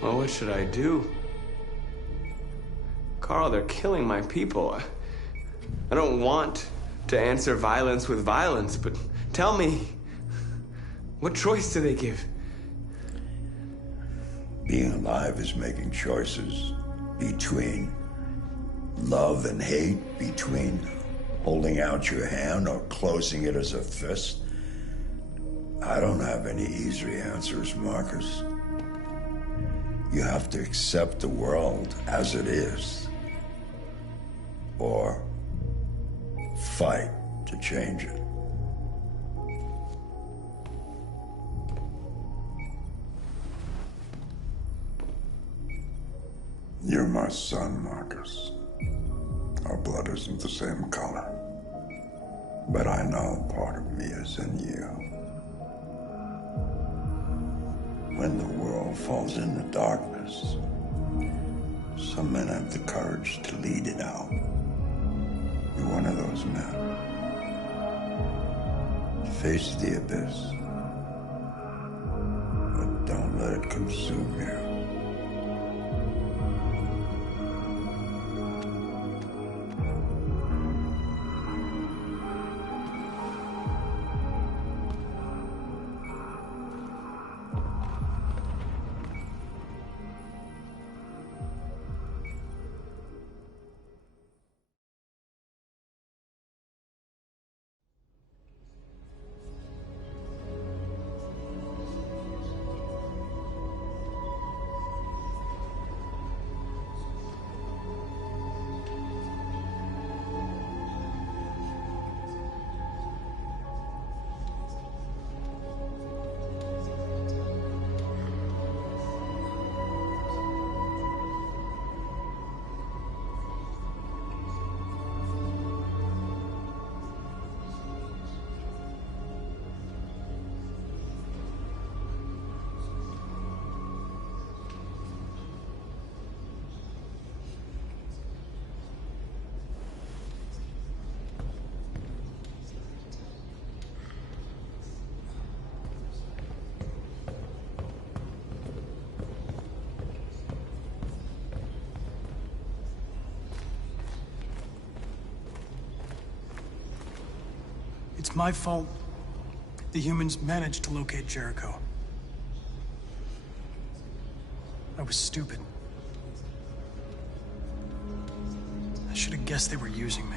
Well, what should I do? Carl, they're killing my people. I don't want to answer violence with violence, but tell me, what choice do they give? Being alive is making choices between love and hate, between holding out your hand or closing it as a fist. I don't have any easy answers, Marcus. You have to accept the world as it is, or fight to change it. You're my son, Marcus. Our blood isn't the same color, but I know part of me is in you. When the world falls into darkness, some men have the courage to lead it out. You're one of those men. Face the abyss, but don't let it consume you. It's my fault the humans managed to locate Jericho. I was stupid. I should have guessed they were using me.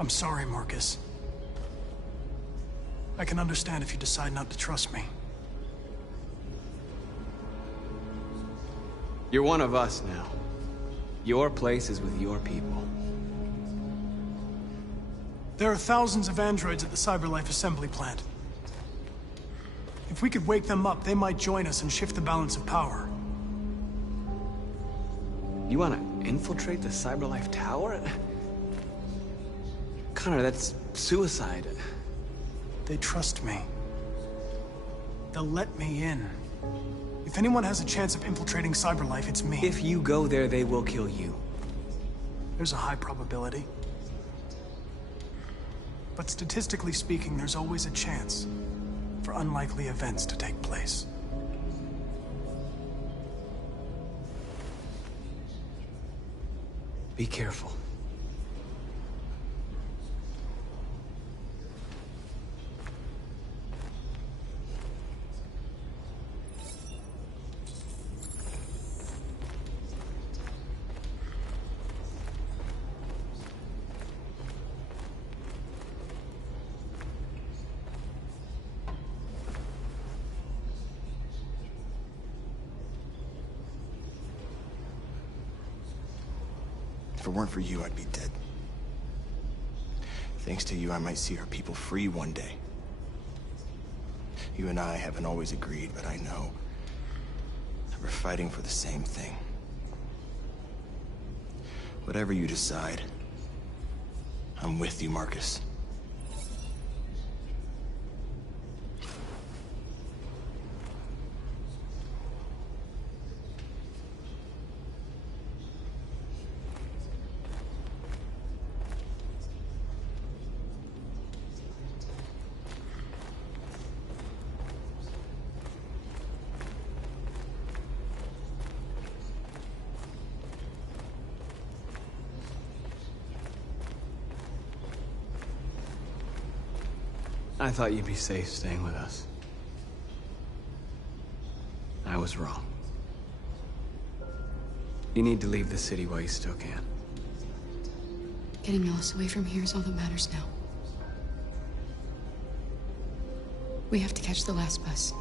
I'm sorry, Marcus. I can understand if you decide not to trust me. You're one of us now. Your place is with your people. There are thousands of androids at the CyberLife assembly plant. If we could wake them up, they might join us and shift the balance of power. You want to infiltrate the CyberLife tower? Connor, that's suicide. They trust me. They'll let me in. If anyone has a chance of infiltrating CyberLife, it's me. If you go there, they will kill you. There's a high probability. But statistically speaking, there's always a chance for unlikely events to take place. Be careful. If it weren't for you, I'd be dead. Thanks to you, I might see our people free one day. You and I haven't always agreed, but I know that we're fighting for the same thing. Whatever you decide, I'm with you, Marcus. I thought you'd be safe staying with us. I was wrong. You need to leave the city while you still can. Getting Ellis away from here is all that matters now. We have to catch the last bus.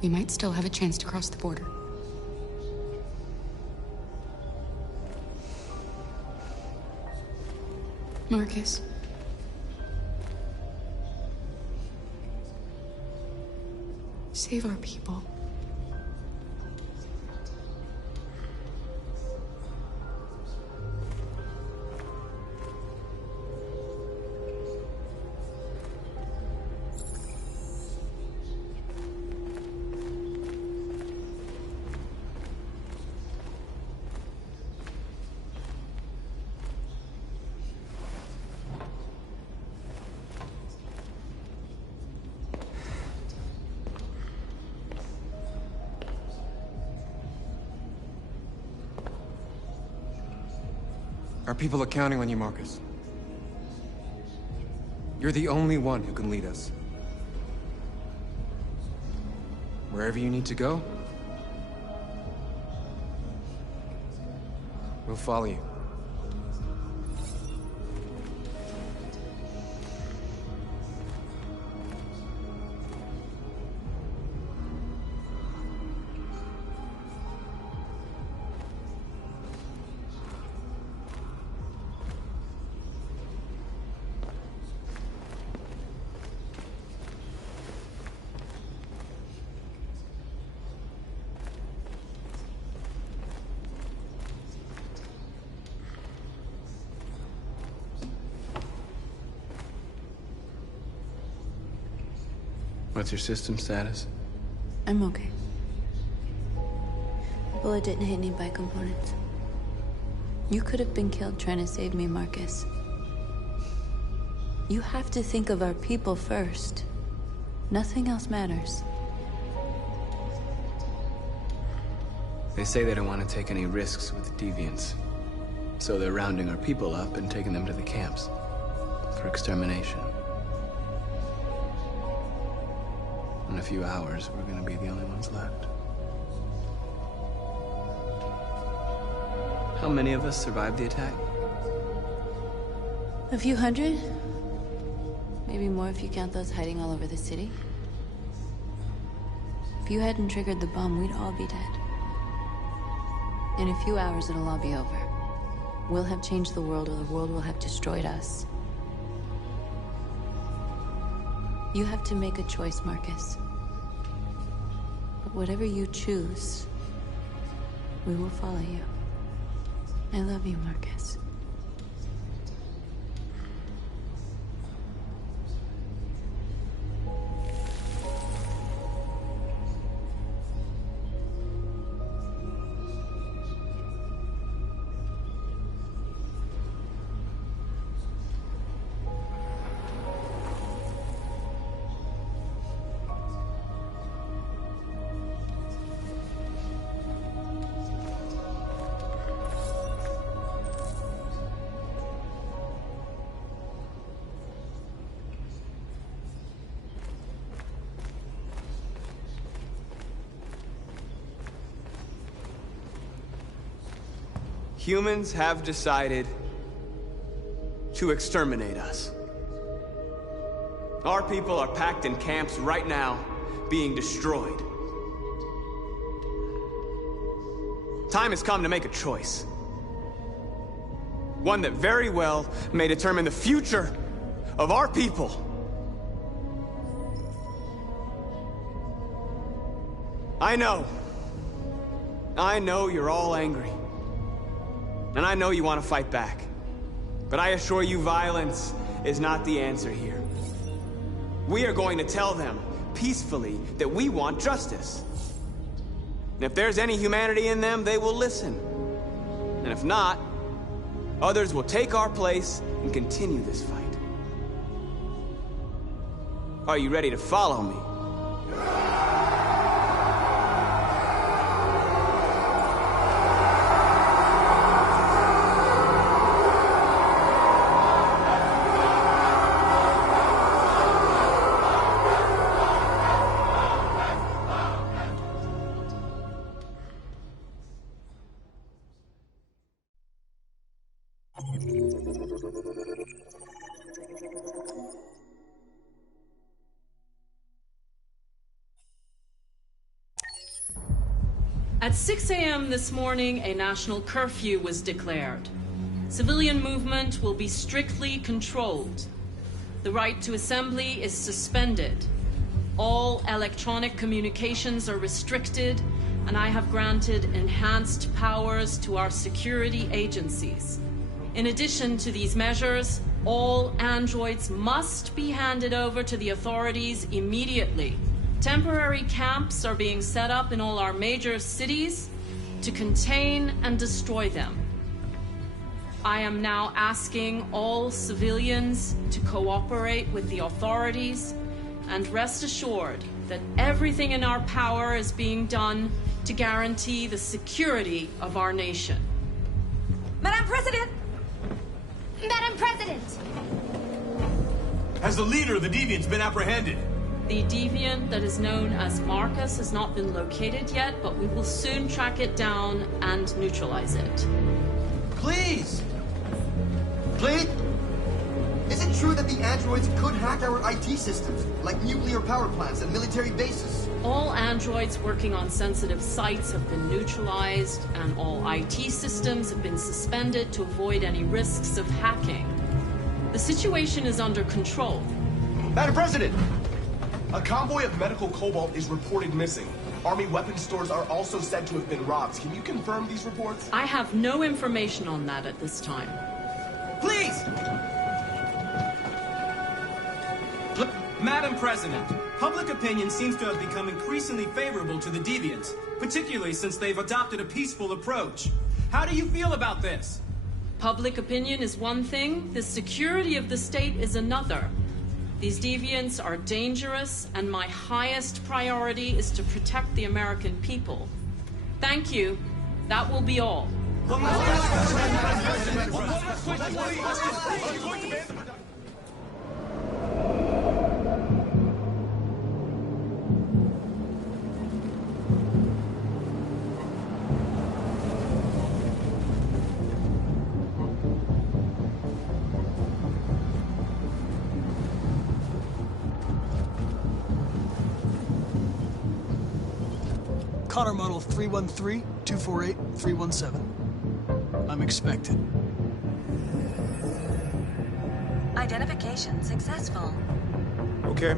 We might still have a chance to cross the border. Marcus. Save our people. Our people are counting on you, Marcus. You're the only one who can lead us. Wherever you need to go, we'll follow you. What's your system status? I'm okay. The bullet didn't hit any bicomponents. You could have been killed trying to save me, Marcus. You have to think of our people first. Nothing else matters. They say they don't want to take any risks with deviants. So they're rounding our people up and taking them to the camps for extermination. In a few hours, we're gonna be the only ones left. How many of us survived the attack? A few hundred? Maybe more if you count those hiding all over the city. If you hadn't triggered the bomb, we'd all be dead. In a few hours, it'll all be over. We'll have changed the world, or the world will have destroyed us. You have to make a choice, Marcus. But whatever you choose, we will follow you. I love you, Marcus. Humans have decided to exterminate us. Our people are packed in camps right now, being destroyed. Time has come to make a choice. One that very well may determine the future of our people. I know you're all angry. And I know you want to fight back. But I assure you, violence is not the answer here. We are going to tell them, peacefully, that we want justice. And if there's any humanity in them, they will listen. And if not, others will take our place and continue this fight. Are you ready to follow me? At 6 a.m. this morning, a national curfew was declared. Civilian movement will be strictly controlled. The right to assembly is suspended. All electronic communications are restricted, and I have granted enhanced powers to our security agencies. In addition to these measures, all androids must be handed over to the authorities immediately. Temporary camps are being set up in all our major cities to contain and destroy them. I am now asking all civilians to cooperate with the authorities and rest assured that everything in our power is being done to guarantee the security of our nation. Madam President! Madam President! Has the leader of the Deviants been apprehended? The deviant that is known as Marcus has not been located yet, but we will soon track it down and neutralize it. Please! Please? Is it true that the androids could hack our IT systems, like nuclear power plants and military bases? All androids working on sensitive sites have been neutralized, and all IT systems have been suspended to avoid any risks of hacking. The situation is under control. Madam President! A convoy of medical cobalt is reported missing. Army weapons stores are also said to have been robbed. Can you confirm these reports? I have no information on that at this time. Please! Madam President, public opinion seems to have become increasingly favorable to the Deviants, particularly since they've adopted a peaceful approach. How do you feel about this? Public opinion is one thing, the security of the state is another. These deviants are dangerous, and my highest priority is to protect the American people. Thank you. That will be all. Connor model 313-248-317. I'm expected. Identification successful. Okay.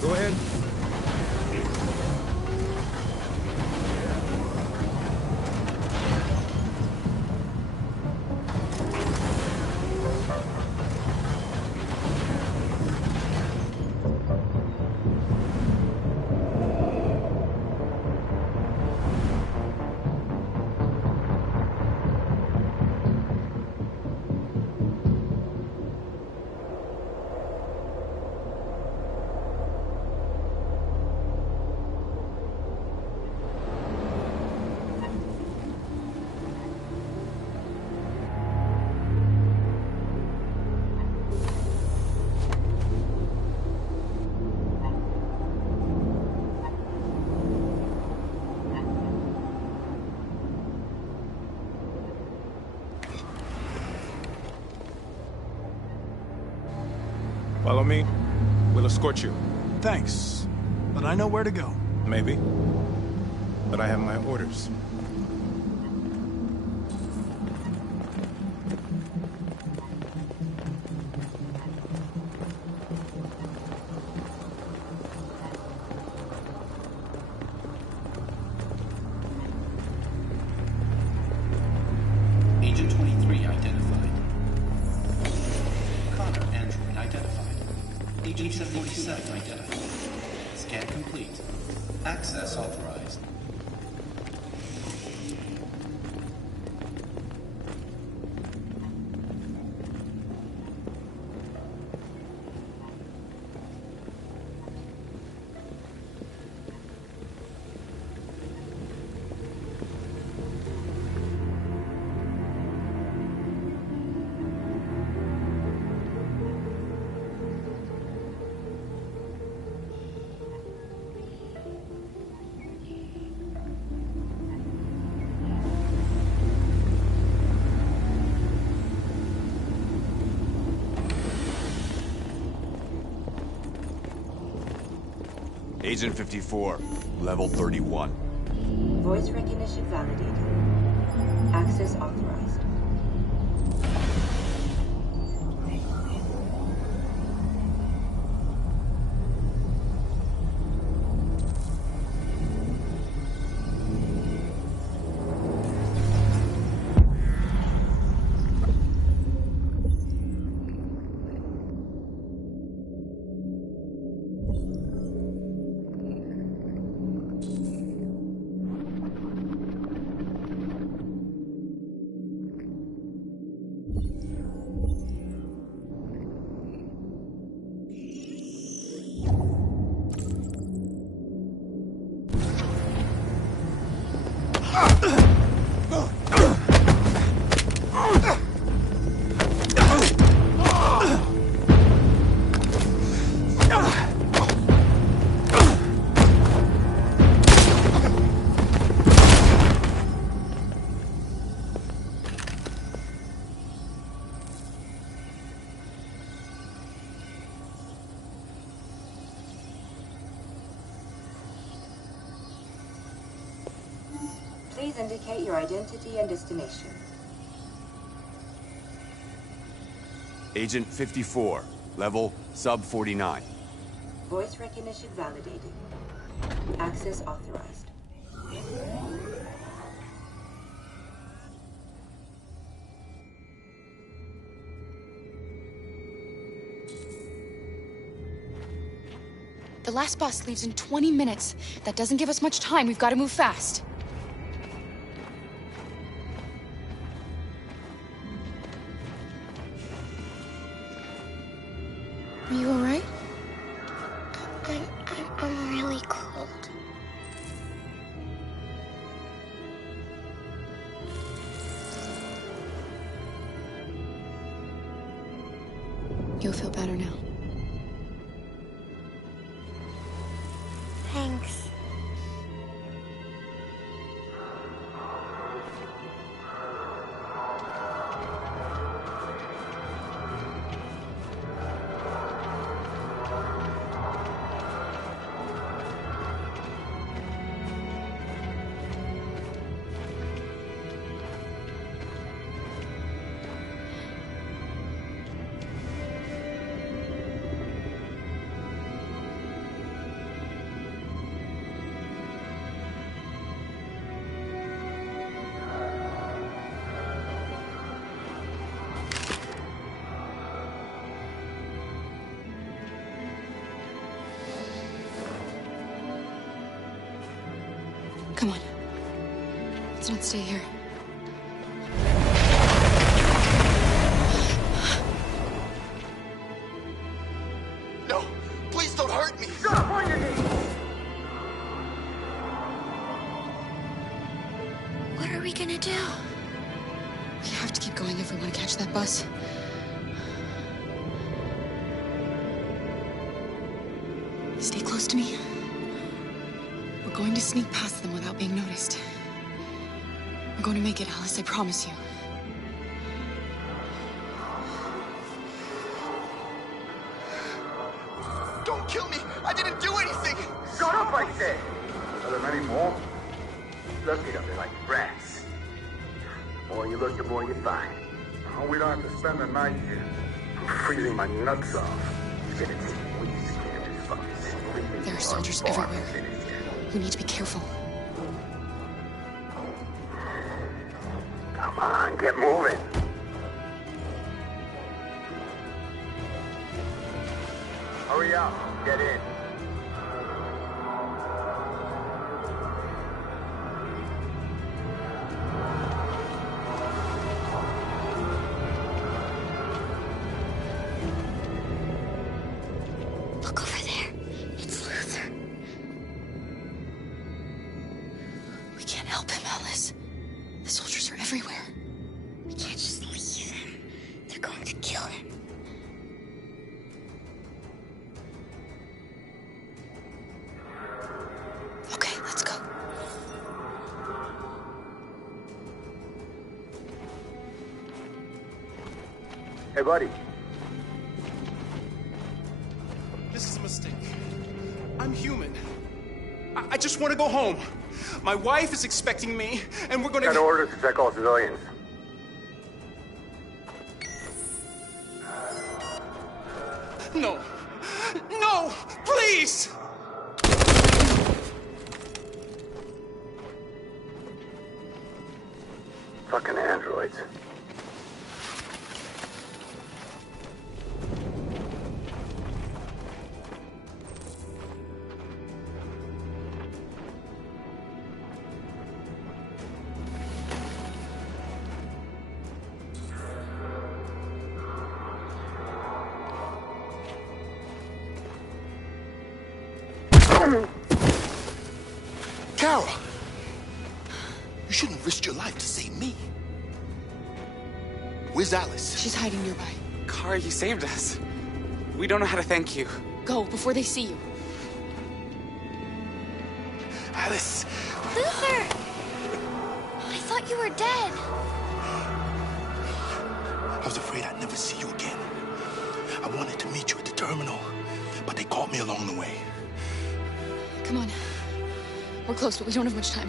Go ahead. Follow me. We'll escort you. Thanks, but I know where to go. Maybe. But I have my orders. Agent 23 identified. Connor, android identified. Agent 47 identified. Scan complete. Access authorized. Agent 54, level 31. Voice recognition validated. Access authorized. Please indicate your identity and destination. Agent 54, level sub 49. Voice recognition validated. Access authorized. The last bus leaves in 20 minutes. That doesn't give us much time. We've got to move fast. Are you all right? I'm really cold. You'll feel better now. Thanks. Come on. Let's not stay here. No! Please don't hurt me! Shut up on your knees! What are we gonna do? We have to keep going if we want to catch that bus. Stay close to me. We're going to sneak past them without being noticed. We're going to make it, Alice, I promise you. Don't kill me! I didn't do anything! Shut up, I said! Are there many more? Look at them, they're like rats. The more you look, the more you find. Oh, we don't have to spend the night here. I'm freezing my nuts off. You're gonna take weeks to get this fucking city. There are soldiers everywhere. We need to be careful. Come on, get moving. Hurry up, get in. Look over there. It's Luther. We can't help him, Alice. The soldiers are everywhere. We can't just leave him. They're going to kill him. Okay, let's go. Hey, buddy. This is a mistake. I'm human. I just want to go home. My wife is expecting me, and we're gonna... Got orders to check all civilians. No! No! Please! Fucking androids. Kara! You shouldn't have risked your life to save me. Where's Alice? She's hiding nearby. Kara, you saved us. We don't know how to thank you. Go, before they see you. Alice! Luther! I thought you were dead. I was afraid I'd never see you again. I wanted to meet you at the terminal, but they caught me along the way. Come on. We're close, but we don't have much time.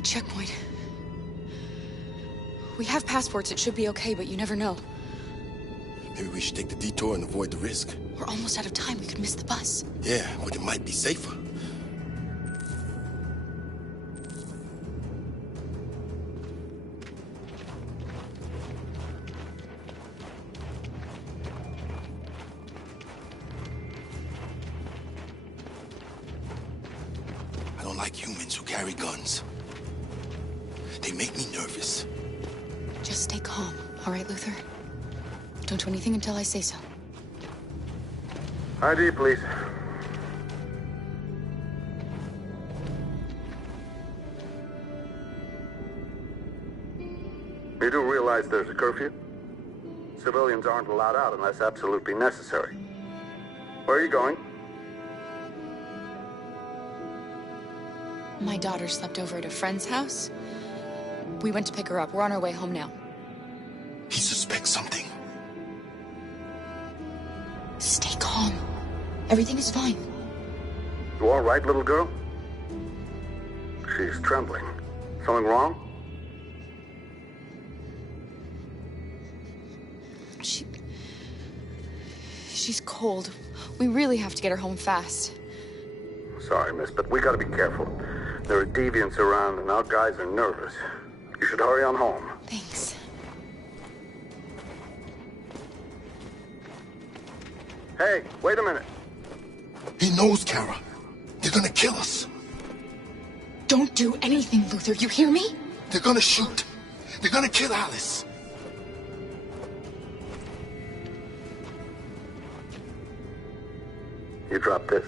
The checkpoint. We have passports, it should be okay, but you never know. Maybe we should take the detour and avoid the risk. We're almost out of time, we could miss the bus. Yeah, but it might be safer. I don't like humans who carry guns. They make me nervous. Just stay calm, all right, Luther? Don't do anything until I say so. ID, please. You do realize there's a curfew? Civilians aren't allowed out unless absolutely necessary. Where are you going? My daughter slept over at a friend's house. We went to pick her up. We're on our way home now. He suspects something. Stay calm. Everything is fine. You all right, little girl? She's trembling. Something wrong? She's cold. We really have to get her home fast. Sorry, miss, but we gotta be careful. There are deviants around and our guys are nervous. You should hurry on home. Thanks. Hey, wait a minute. He knows, Kara. They're gonna kill us. Don't do anything, Luther. You hear me? They're gonna shoot. They're gonna kill Alice. You drop this.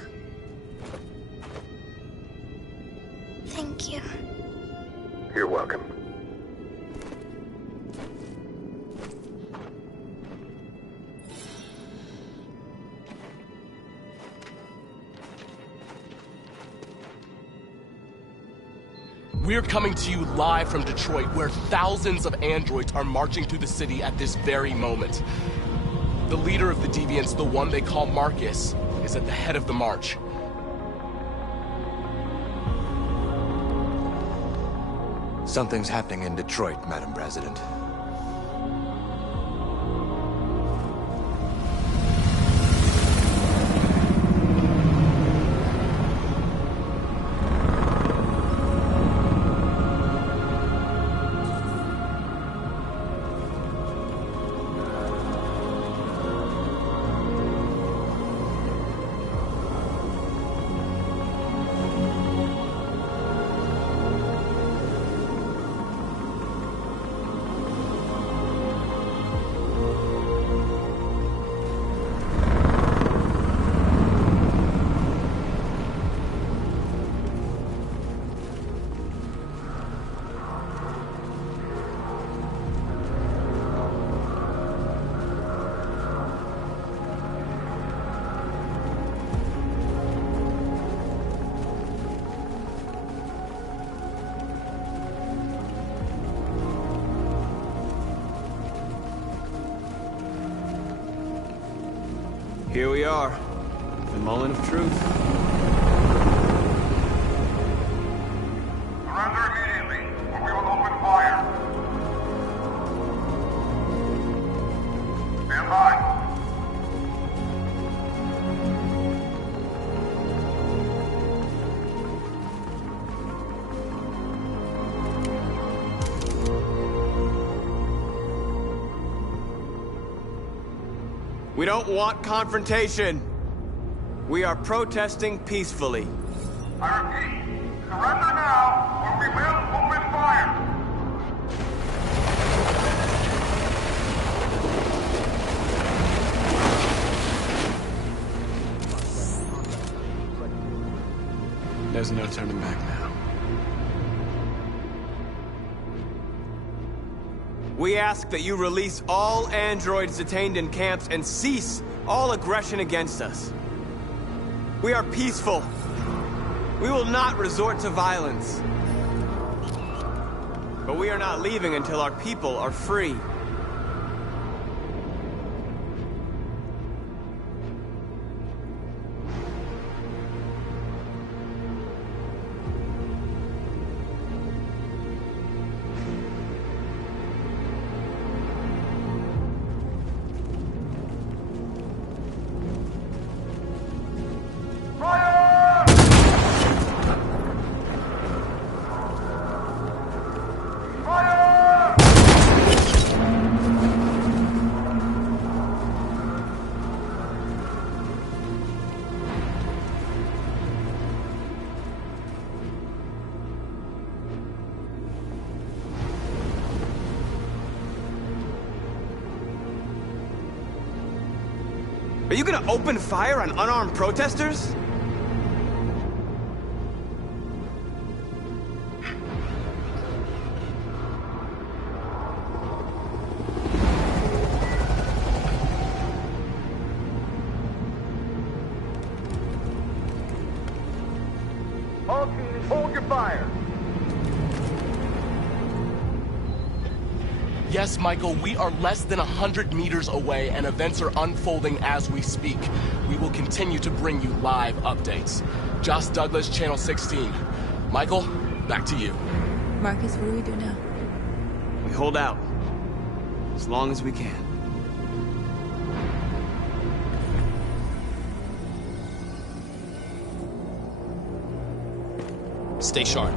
Thank you. You're welcome. We're coming to you live from Detroit, where thousands of androids are marching through the city at this very moment. The leader of the Deviants, the one they call Marcus, is at the head of the march. Something's happening in Detroit, Madam President. Here we are, the moment of truth. Surrender immediately, or we will open fire. Stand by. We don't want confrontation. We are protesting peacefully. I repeat, surrender now, or we will open fire. There's no turning back now. We ask that you release all androids detained in camps and cease all aggression against us. We are peaceful. We will not resort to violence. But we are not leaving until our people are free. Are you gonna open fire on unarmed protesters? All teams, hold your fire. Yes, Michael, we are less than 100 meters away and events are unfolding as we speak. We will continue to bring you live updates. Josh Douglas, Channel 16. Michael, back to you. Marcus, what do we do now? We hold out. As long as we can. Stay sharp.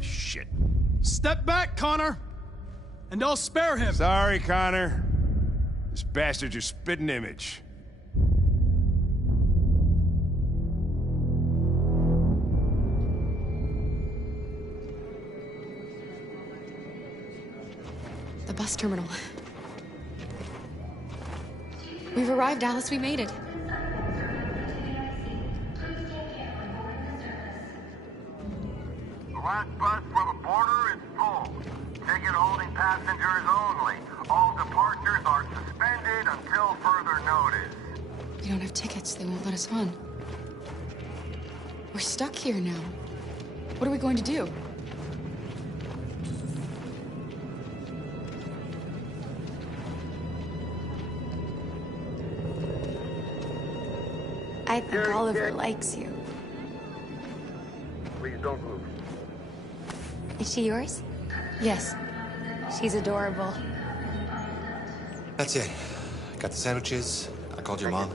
Shit. Step back, Connor! And I'll spare him! Sorry, Connor. This bastard's your spitting image. The bus terminal. We've arrived, Alice. We made it. The last bus for the border is full. Ticket holding passengers only. All departures are suspended until further notice. We don't have tickets. They won't let us on. We're stuck here now. What are we going to do? I think Oliver likes you. Please don't move. Is she yours? Yes. She's adorable. That's it. Got the sandwiches. I called your mom.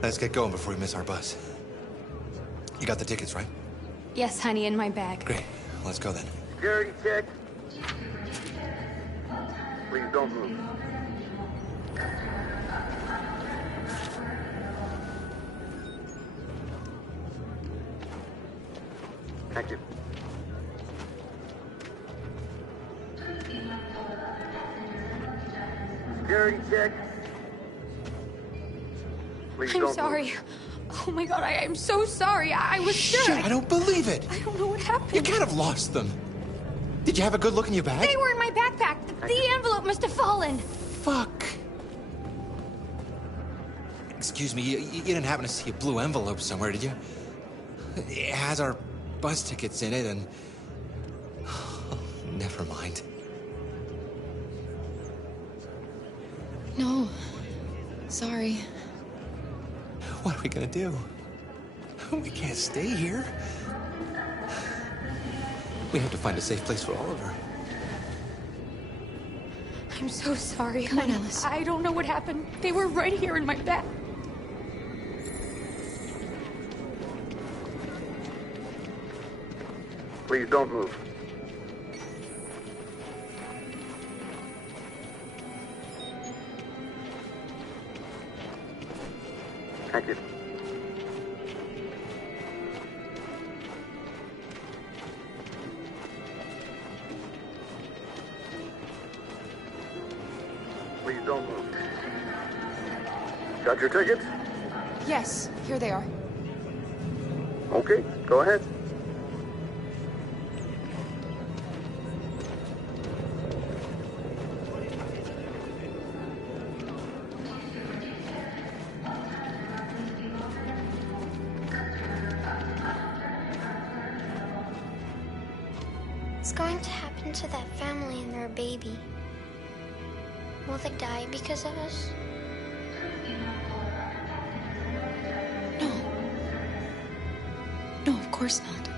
Let's get going before we miss our bus. You got the tickets, right? Yes, honey, in my bag. Great. Let's go then. Security check. Please don't move. Thank you. Security check. Please don't I'm sorry. move. Oh my god, I'm so sorry. I was sure. Shit, I don't believe it. I don't know what happened. You can't have lost them. Did you have a good look in your bag? They were in my backpack. The envelope must have fallen. Fuck. Excuse me, you didn't happen to see a blue envelope somewhere, did you? It has our bus tickets in it and... Oh, never mind. No. Sorry. What are we gonna do? We can't stay here. We have to find a safe place for Oliver. I'm so sorry. Come on, Alice. I don't know what happened. They were right here in my bag. Please don't move. Thank you. Please don't move. Got your tickets? Yes, here they are. Okay, go ahead. What's going to happen to that family and their baby? Will they die because of us? No, of course not.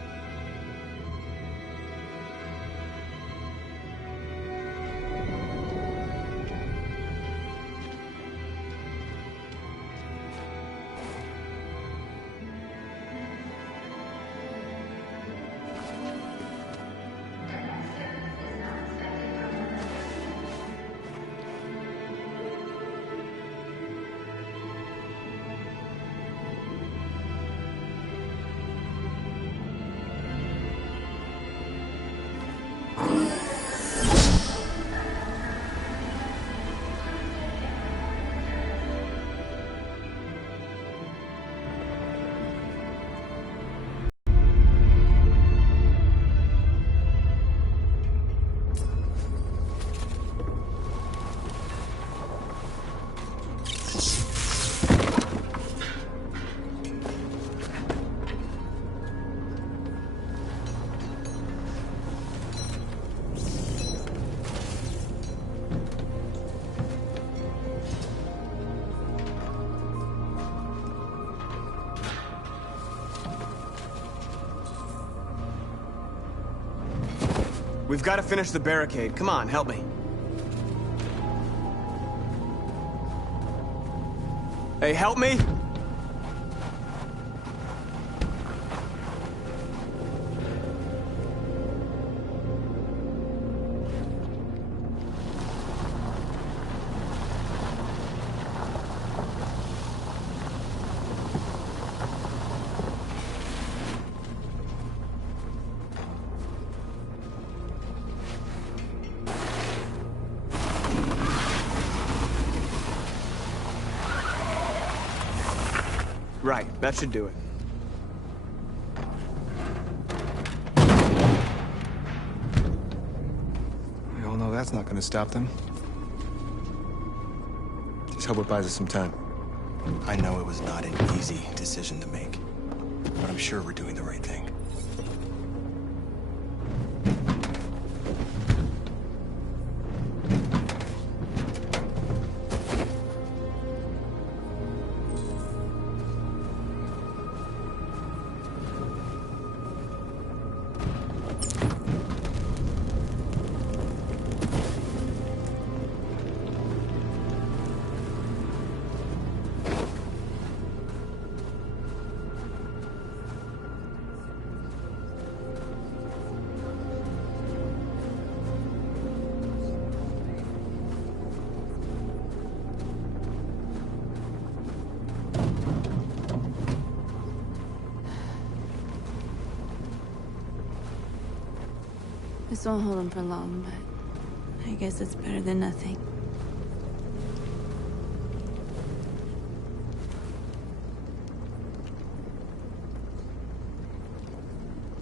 We've got to finish the barricade. Come on, help me. Hey, help me! Right, that should do it. We all know that's not gonna stop them. Just hope it buys us some time. I know it was not an easy decision to make, but I'm sure we're doing the right thing. This won't hold him for long, but I guess it's better than nothing.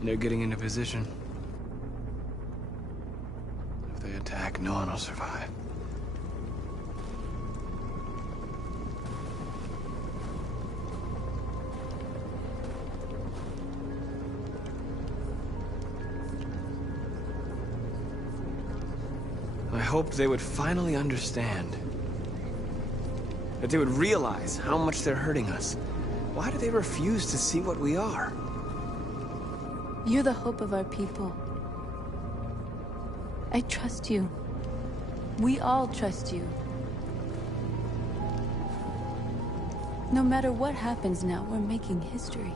They're getting into position. If they attack, no one will survive. I hoped they would finally understand. That they would realize how much they're hurting us. Why do they refuse to see what we are? You're the hope of our people. I trust you. We all trust you. No matter what happens now, we're making history.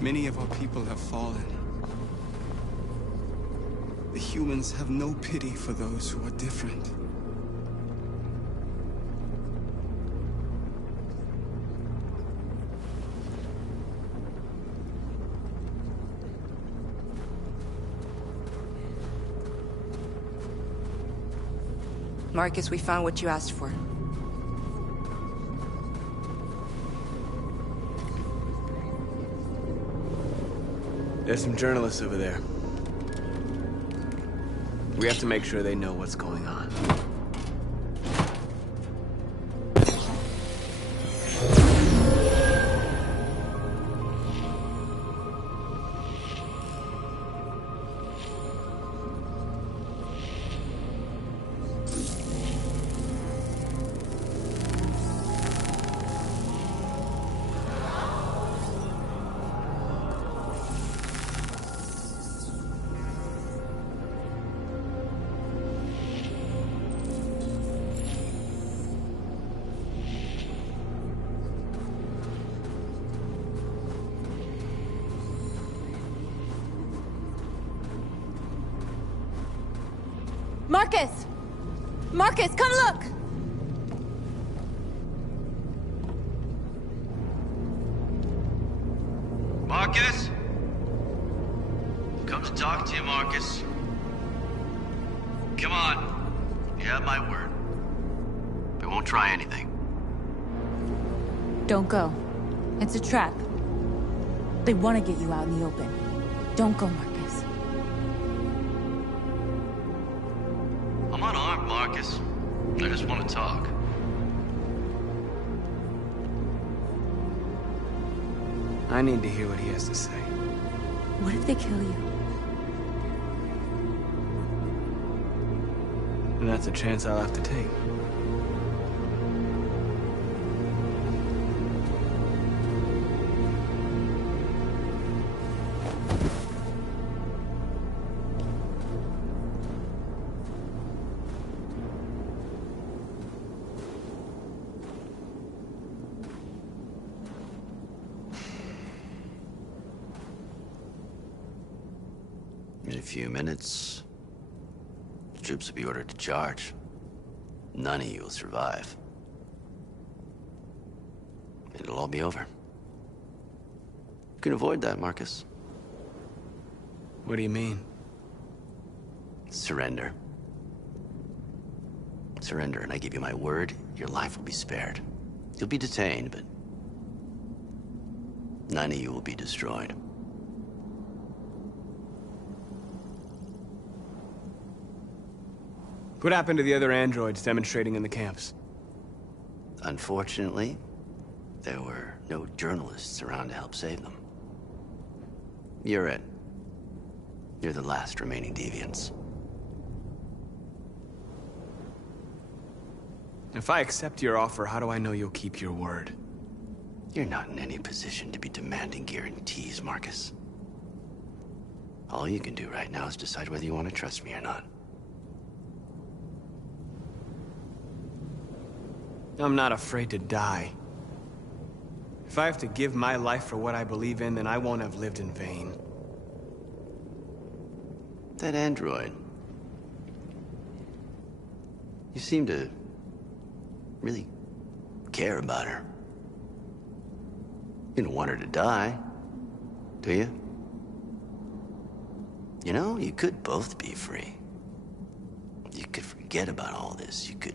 Many of our people have fallen. The humans have no pity for those who are different. Marcus, we found what you asked for. There's some journalists over there. We have to make sure they know what's going on. Marcus! Marcus, come look! Marcus? Come to talk to you, Marcus. Come on. You have my word. We won't try anything. Don't go. It's a trap. They want to get you out in the open. Don't go, Marcus. I'm unarmed, Marcus. I just want to talk. I need to hear what he has to say. What if they kill you? And that's a chance I'll have to take. In a few minutes, the troops will be ordered to charge. None of you will survive. It'll all be over. You can avoid that, Marcus. What do you mean? Surrender. Surrender, and I give you my word, your life will be spared. You'll be detained, but none of you will be destroyed. What happened to the other androids demonstrating in the camps? Unfortunately, there were no journalists around to help save them. You're it. You're the last remaining deviants. If I accept your offer, how do I know you'll keep your word? You're not in any position to be demanding guarantees, Marcus. All you can do right now is decide whether you want to trust me or not. I'm not afraid to die. If I have to give my life for what I believe in, then I won't have lived in vain. That android. You seem to really care about her. You don't want her to die, do you? You know, you could both be free. You could forget about all this. You could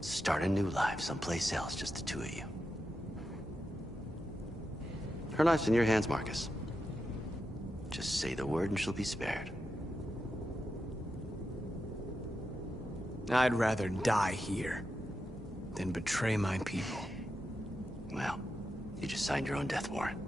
start a new life someplace else, just the two of you. Her life's in your hands, Marcus. Just say the word and she'll be spared. I'd rather die here than betray my people. Well, you just signed your own death warrant.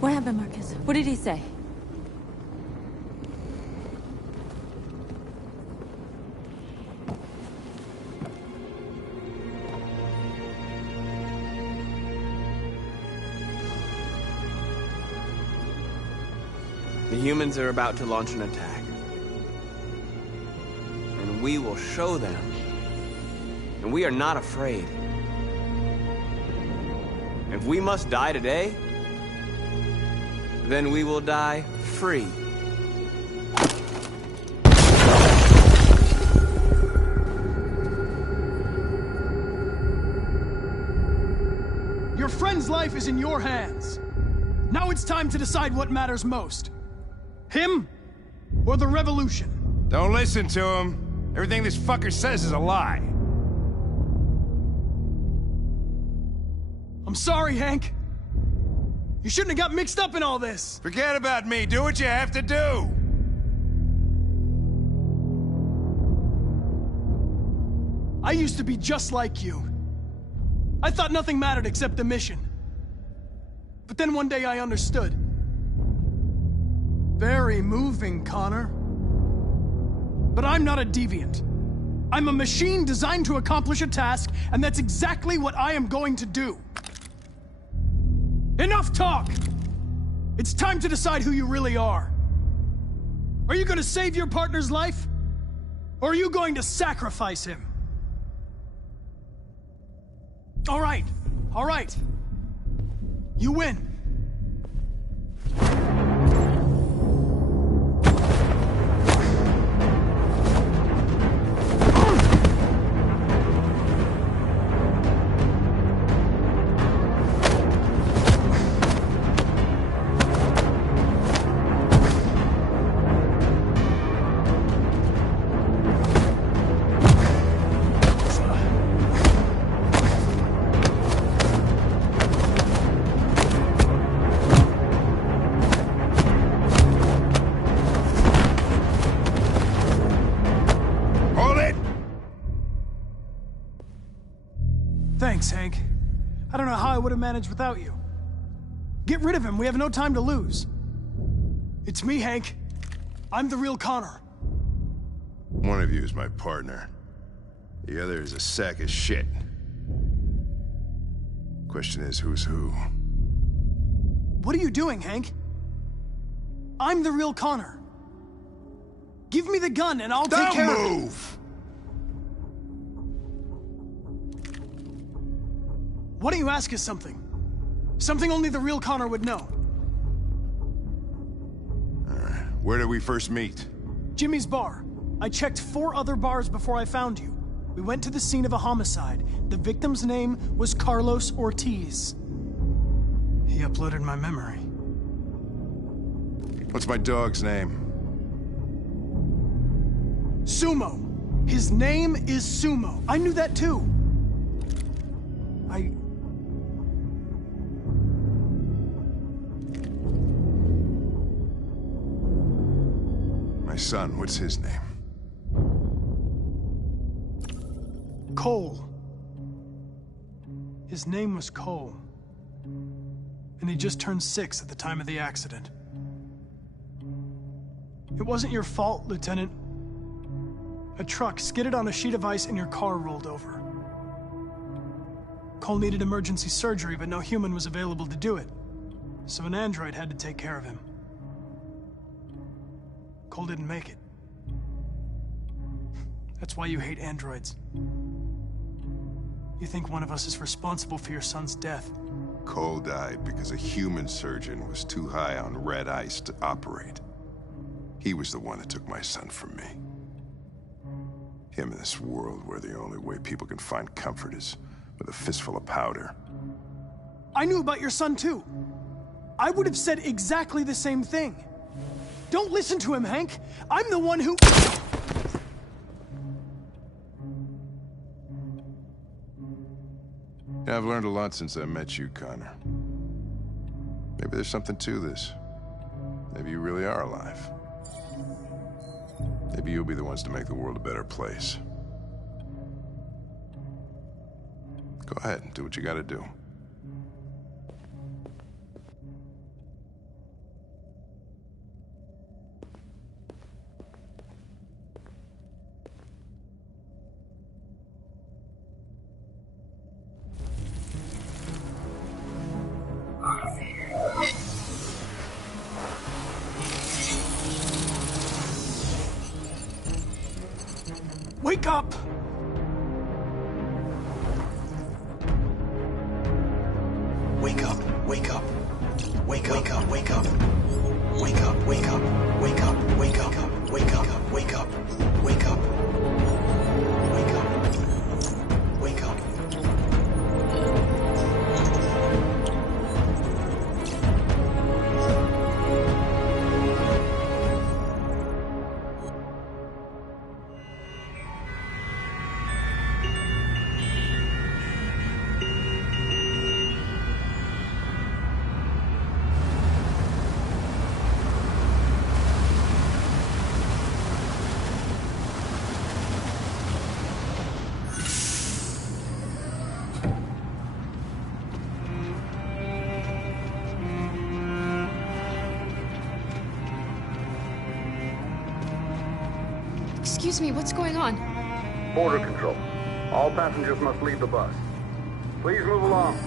What happened, Marcus? What did he say? The humans are about to launch an attack. And we will show them. And we are not afraid. If we must die today, then we will die free. Your friend's life is in your hands. Now it's time to decide what matters most. Him or the revolution? Don't listen to him. Everything this fucker says is a lie. I'm sorry, Hank. You shouldn't have got mixed up in all this. Forget about me. Do what you have to do. I used to be just like you. I thought nothing mattered except the mission. But then one day I understood. Very moving, Connor. But I'm not a deviant. I'm a machine designed to accomplish a task, and that's exactly what I am going to do. Enough talk! It's time to decide who you really are. Are you going to save your partner's life? Or are you going to sacrifice him? All right. You win. Thanks, Hank. I don't know how I would have managed without you. Get rid of him. We have no time to lose. It's me, Hank. I'm the real Connor. One of you is my partner. The other is a sack of shit. Question is, who's who? What are you doing, Hank? I'm the real Connor. Give me the gun and I'll take care of it. Don't move! Why don't you ask us something? Something only the real Connor would know. Where did we first meet? Jimmy's bar. I checked 4 other bars before I found you. We went to the scene of a homicide. The victim's name was Carlos Ortiz. He uploaded my memory. What's my dog's name? Sumo. His name is Sumo. I knew that too. My son, what's his name? Cole. His name was Cole. And he just turned 6 at the time of the accident. It wasn't your fault, Lieutenant. A truck skidded on a sheet of ice and your car rolled over. Cole needed emergency surgery, but no human was available to do it. So an android had to take care of him. Cole didn't make it. That's why you hate androids. You think one of us is responsible for your son's death. Cole died because a human surgeon was too high on red ice to operate. He was the one that took my son from me. Him in this world where the only way people can find comfort is with a fistful of powder. I knew about your son too. I would have said exactly the same thing. Don't listen to him, Hank. I'm the one who... Yeah, I've learned a lot since I met you, Connor. Maybe there's something to this. Maybe you really are alive. Maybe you'll be the ones to make the world a better place. Go ahead and do what you gotta do. Wake up! Wake up, wake up. Wake up, wake up, wake up. Wake up, wake up, wake up, wake up, wake up, wake up, wake up. Wake up. Wake up. Excuse me, what's going on? Border control. All passengers must leave the bus. Please move along.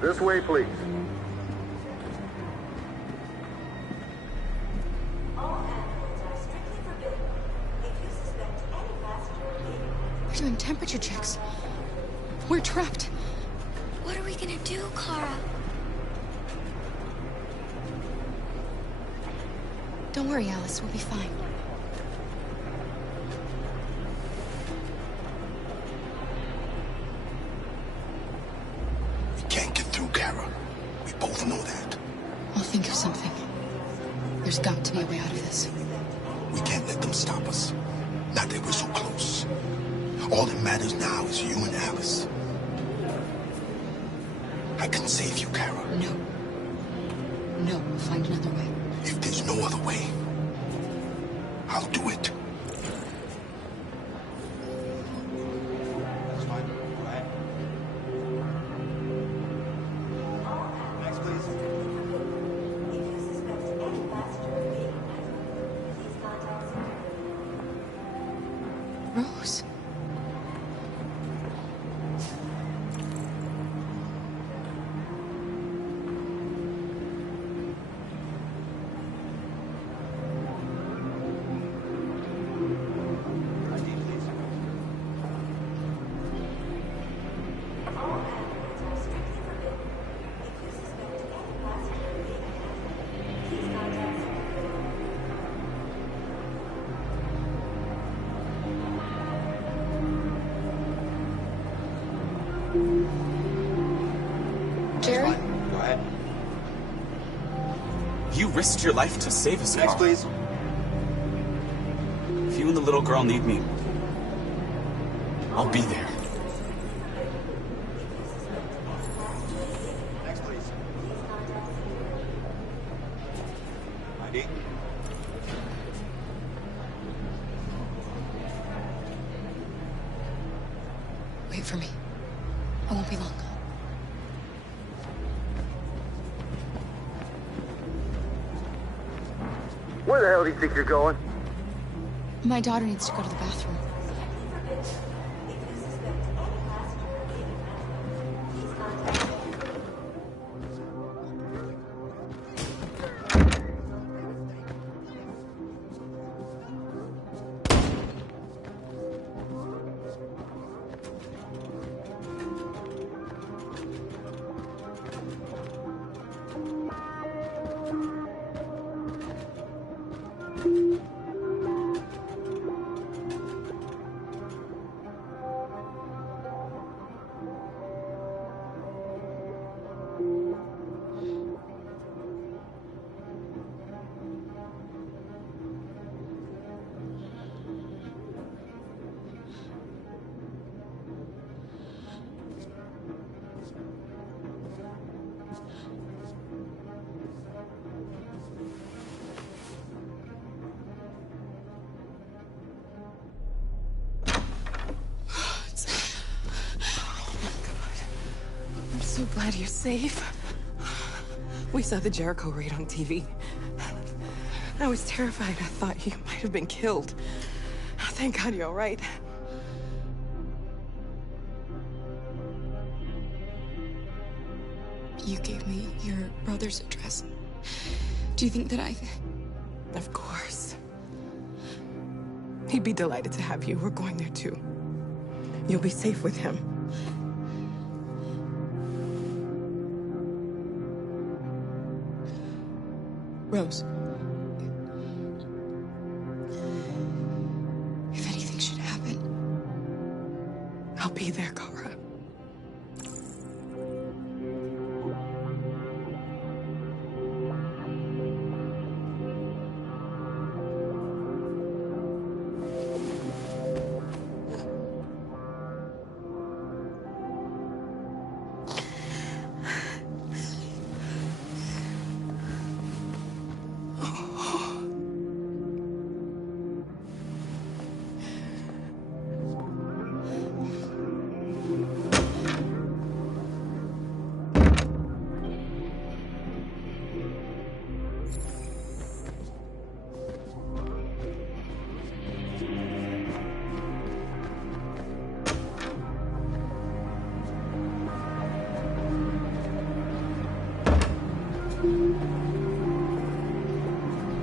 This way, please. We're doing temperature checks. We're trapped. What are we gonna do, Kara? Don't worry, Alice. We'll be fine. We can't get through, Kara. We both know that. I'll think of something. There's got to be a way out of this. We can't let them stop us. Not that we're so close. All that matters now is you and Alice. I can save you, Kara. No. No, we'll find another way. If there's no other way, I'll do it. That's fine. Go ahead. Next, please. Rose. Jerry? Go ahead. You risked your life to save us, Next, Carl. please. If you and the little girl need me, I'll be there. Next, please. ID. Wait for me. I won't be long. Where the hell do you think you're going? My daughter needs to go to the bathroom. I'm so glad you're safe. We saw the Jericho raid on TV. I was terrified. I thought you might have been killed. Thank God you're all right. you gave me your brother's address. Do you think that Of course. He'd be delighted to have you. We're going there too. You'll be safe with him. Rose. If anything should happen, I'll be there, Kara.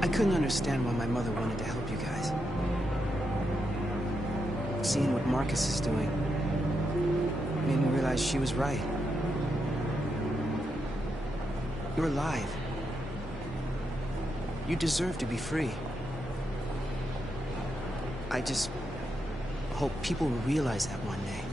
I couldn't understand why my mother wanted to help you guys. Seeing what Marcus is doing made me realize she was right. You're alive. You deserve to be free. I just hope people will realize that one day.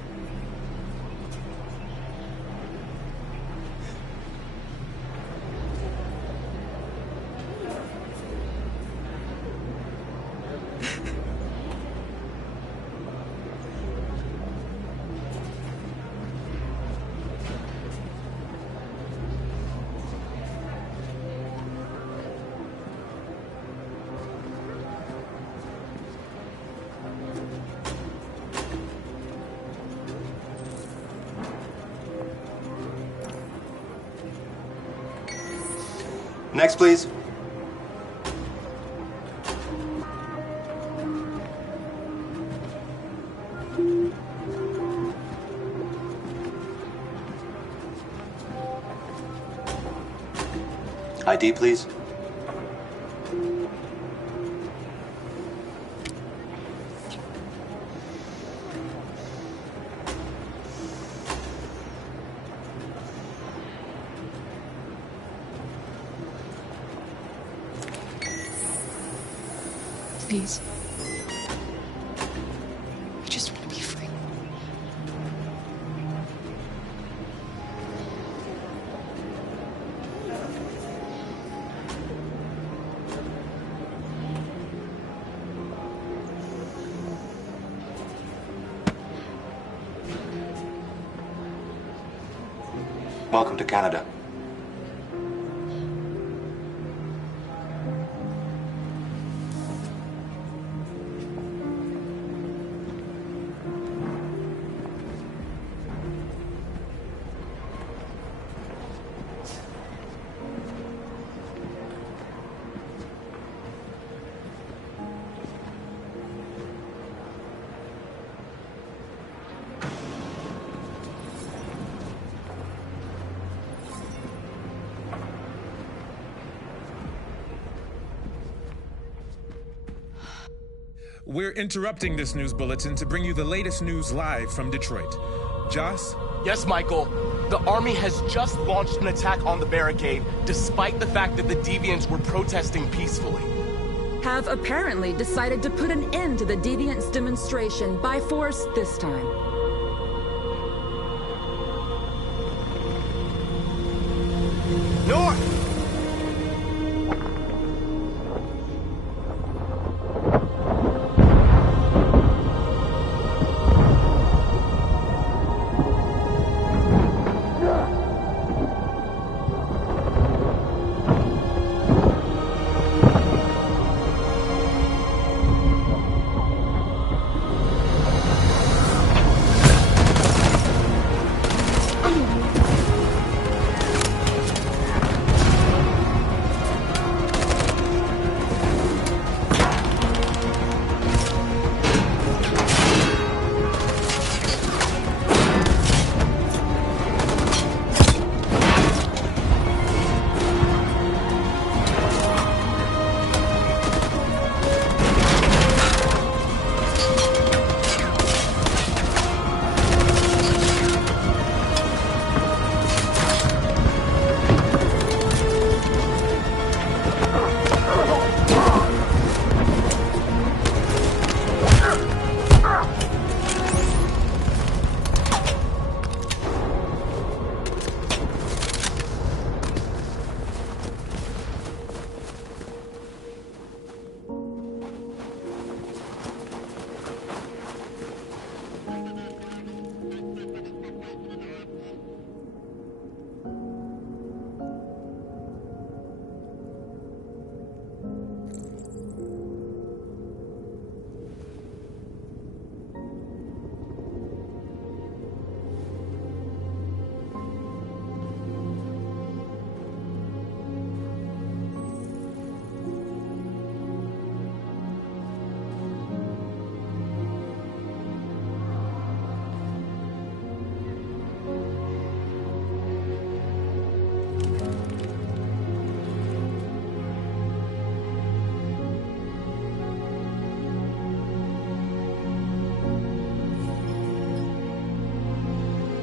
Next, please. ID, please. Please. I just want to be free. Welcome to Canada. We're interrupting this news bulletin to bring you the latest news live from Detroit. Joss? Yes, Michael. The army has just launched an attack on the barricade, despite the fact that the Deviants were protesting peacefully. Have apparently decided to put an end to the Deviants' demonstration by force this time. North!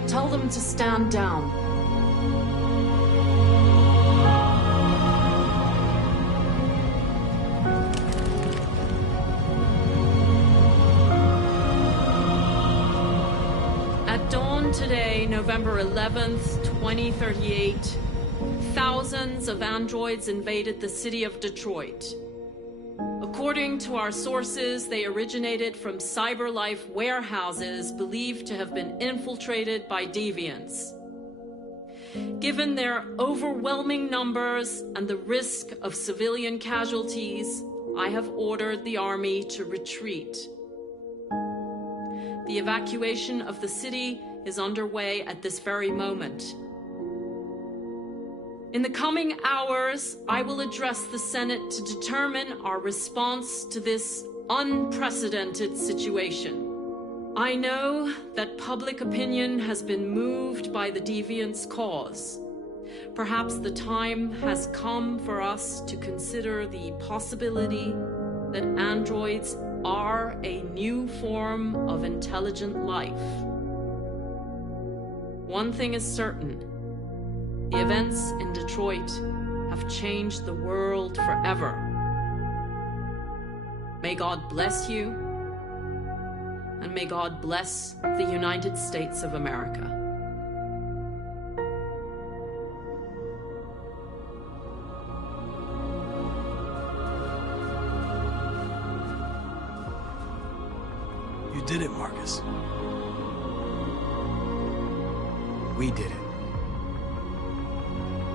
Tell them to stand down. At dawn today, November 11th, 2038, thousands of androids invaded the city of Detroit. According to our sources, they originated from CyberLife warehouses believed to have been infiltrated by deviants. Given their overwhelming numbers and the risk of civilian casualties, I have ordered the army to retreat. The evacuation of the city is underway at this very moment. In the coming hours, I will address the Senate to determine our response to this unprecedented situation. I know that public opinion has been moved by the deviants' cause. Perhaps the time has come for us to consider the possibility that androids are a new form of intelligent life. One thing is certain. The events in Detroit have changed the world forever. May God bless you, and may God bless the United States of America. You did it, Marcus. We did it.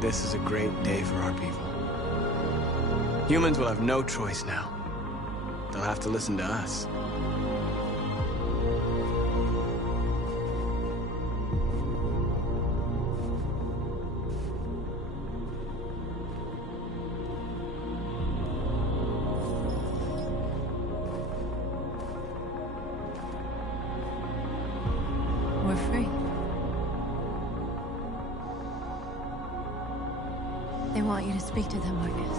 This is a great day for our people. Humans will have no choice now. They'll have to listen to us. We're free. They want you to speak to them, Marcus.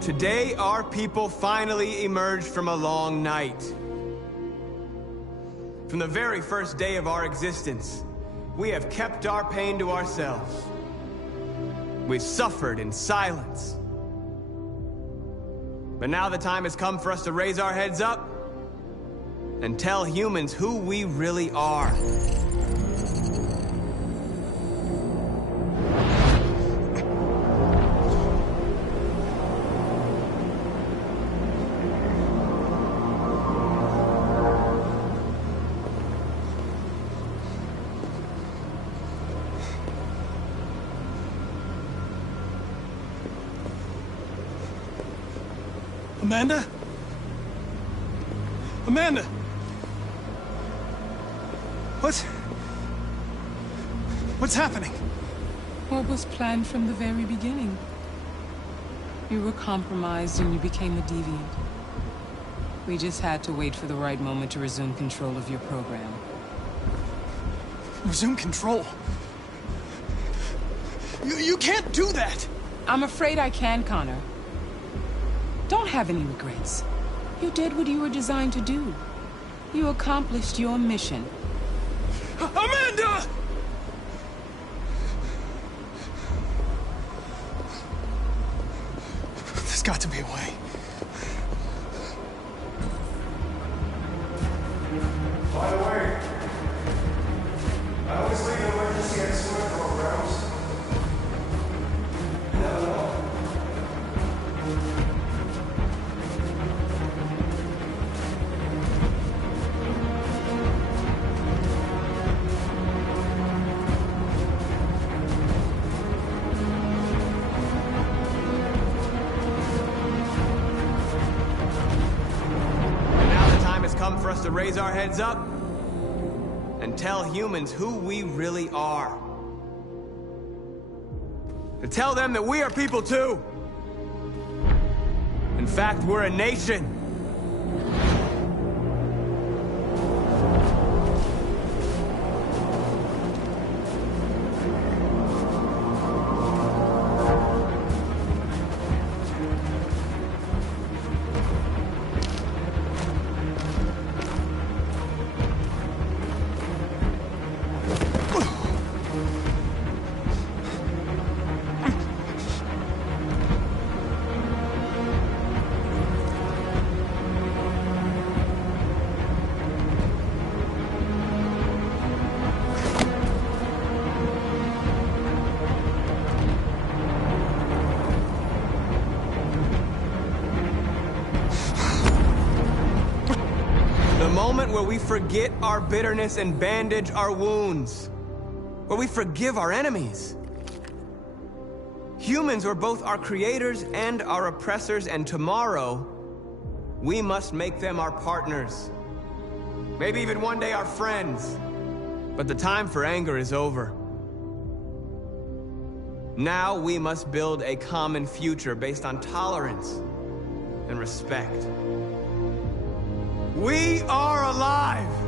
Today, our people finally emerged from a long night. From the very first day of our existence, we have kept our pain to ourselves. We've suffered in silence. But now the time has come for us to raise our heads up and tell humans who we really are. Amanda? Amanda! What's happening? What was planned from the very beginning? You were compromised and you became a deviant. We just had to wait for the right moment to resume control of your program. Resume control? You can't do that! I'm afraid I can, Connor. Don't have any regrets. You did what you were designed to do. You accomplished your mission. Amanda! There's got to be a way. By the way, I always leave emergency escort programs. You never know. Come for us to raise our heads up and tell humans who we really are. To tell them that we are people too. In fact, we're a nation. where we forget our bitterness and bandage our wounds. Where we forgive our enemies. Humans were both our creators and our oppressors, and tomorrow, we must make them our partners. Maybe even one day our friends. But the time for anger is over. Now we must build a common future based on tolerance and respect. We are alive!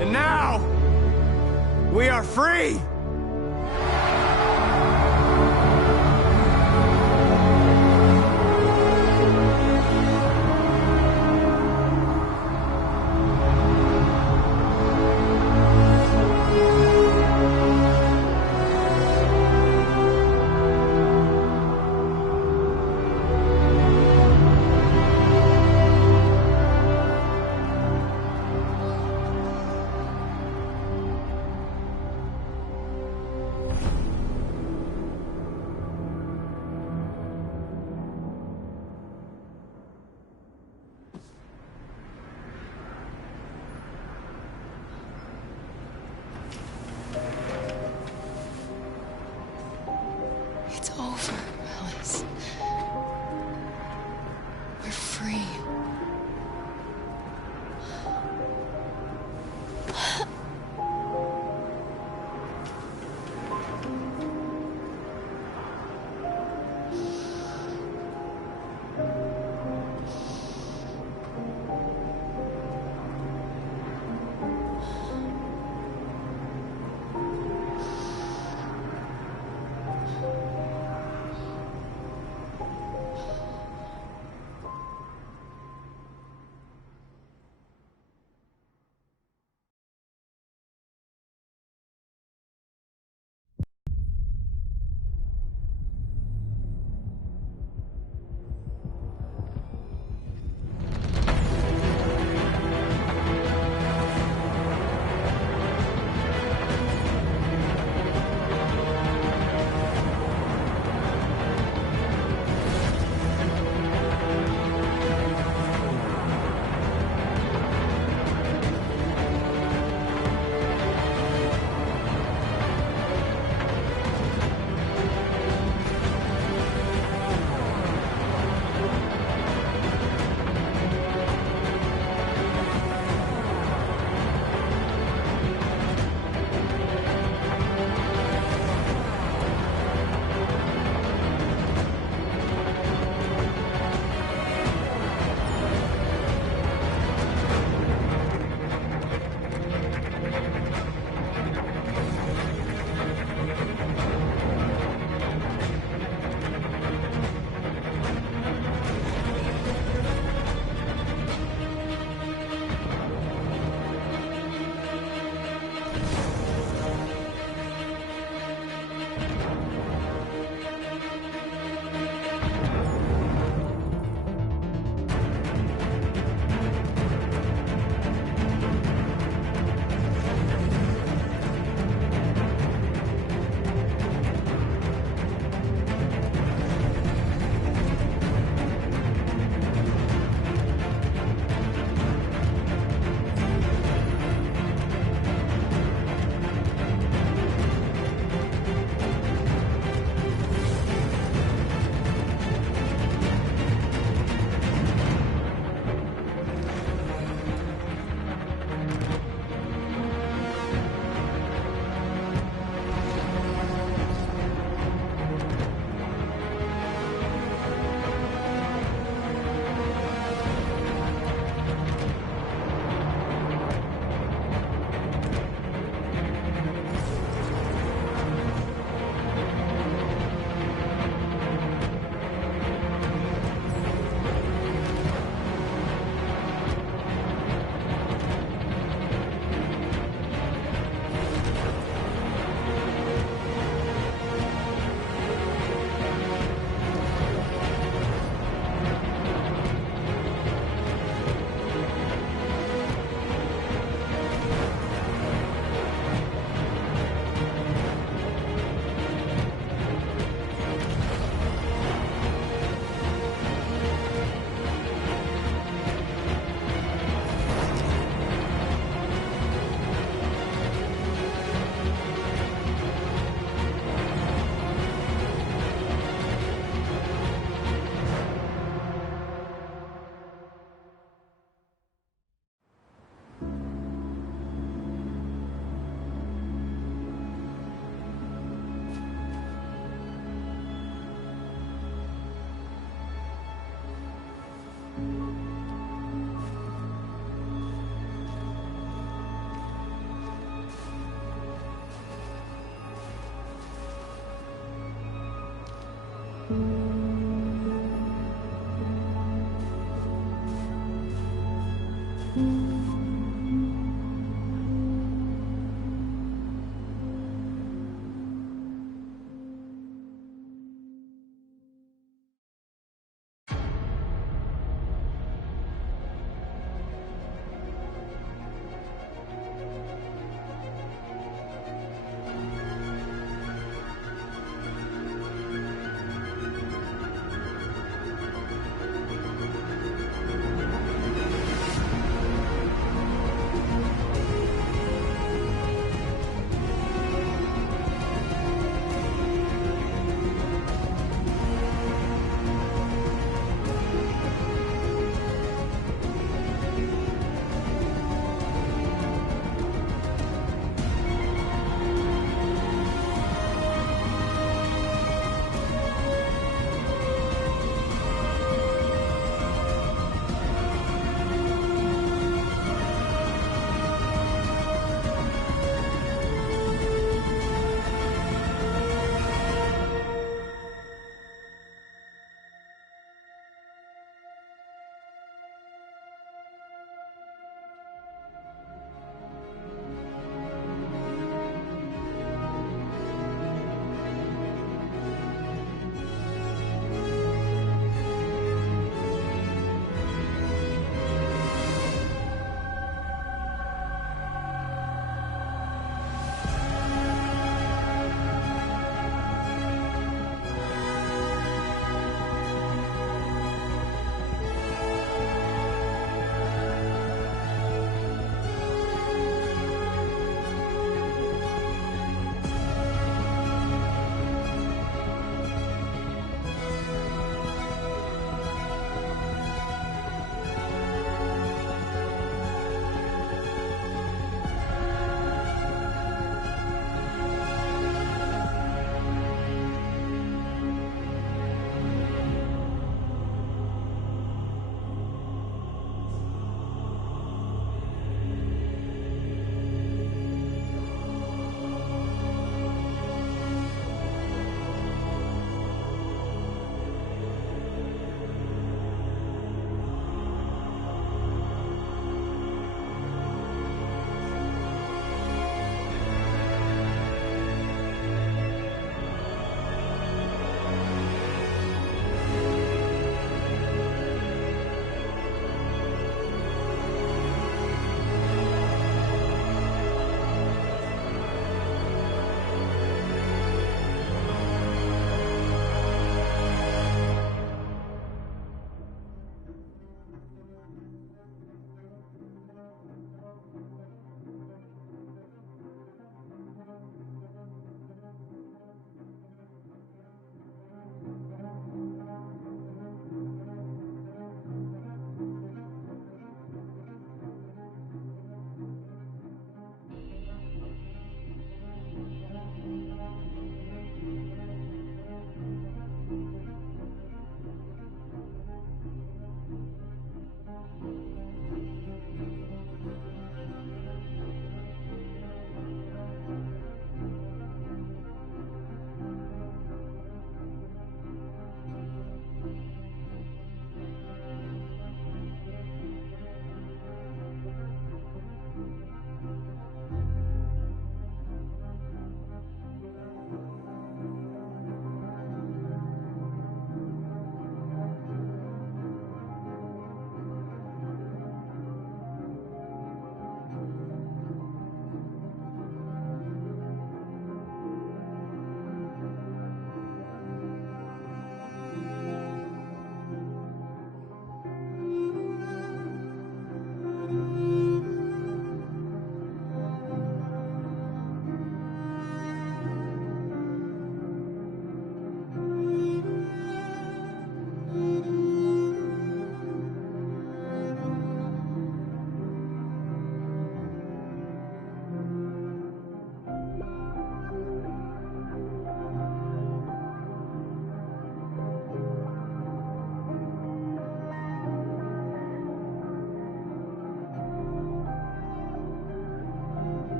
And now, we are free! It's over, Alice. We're free.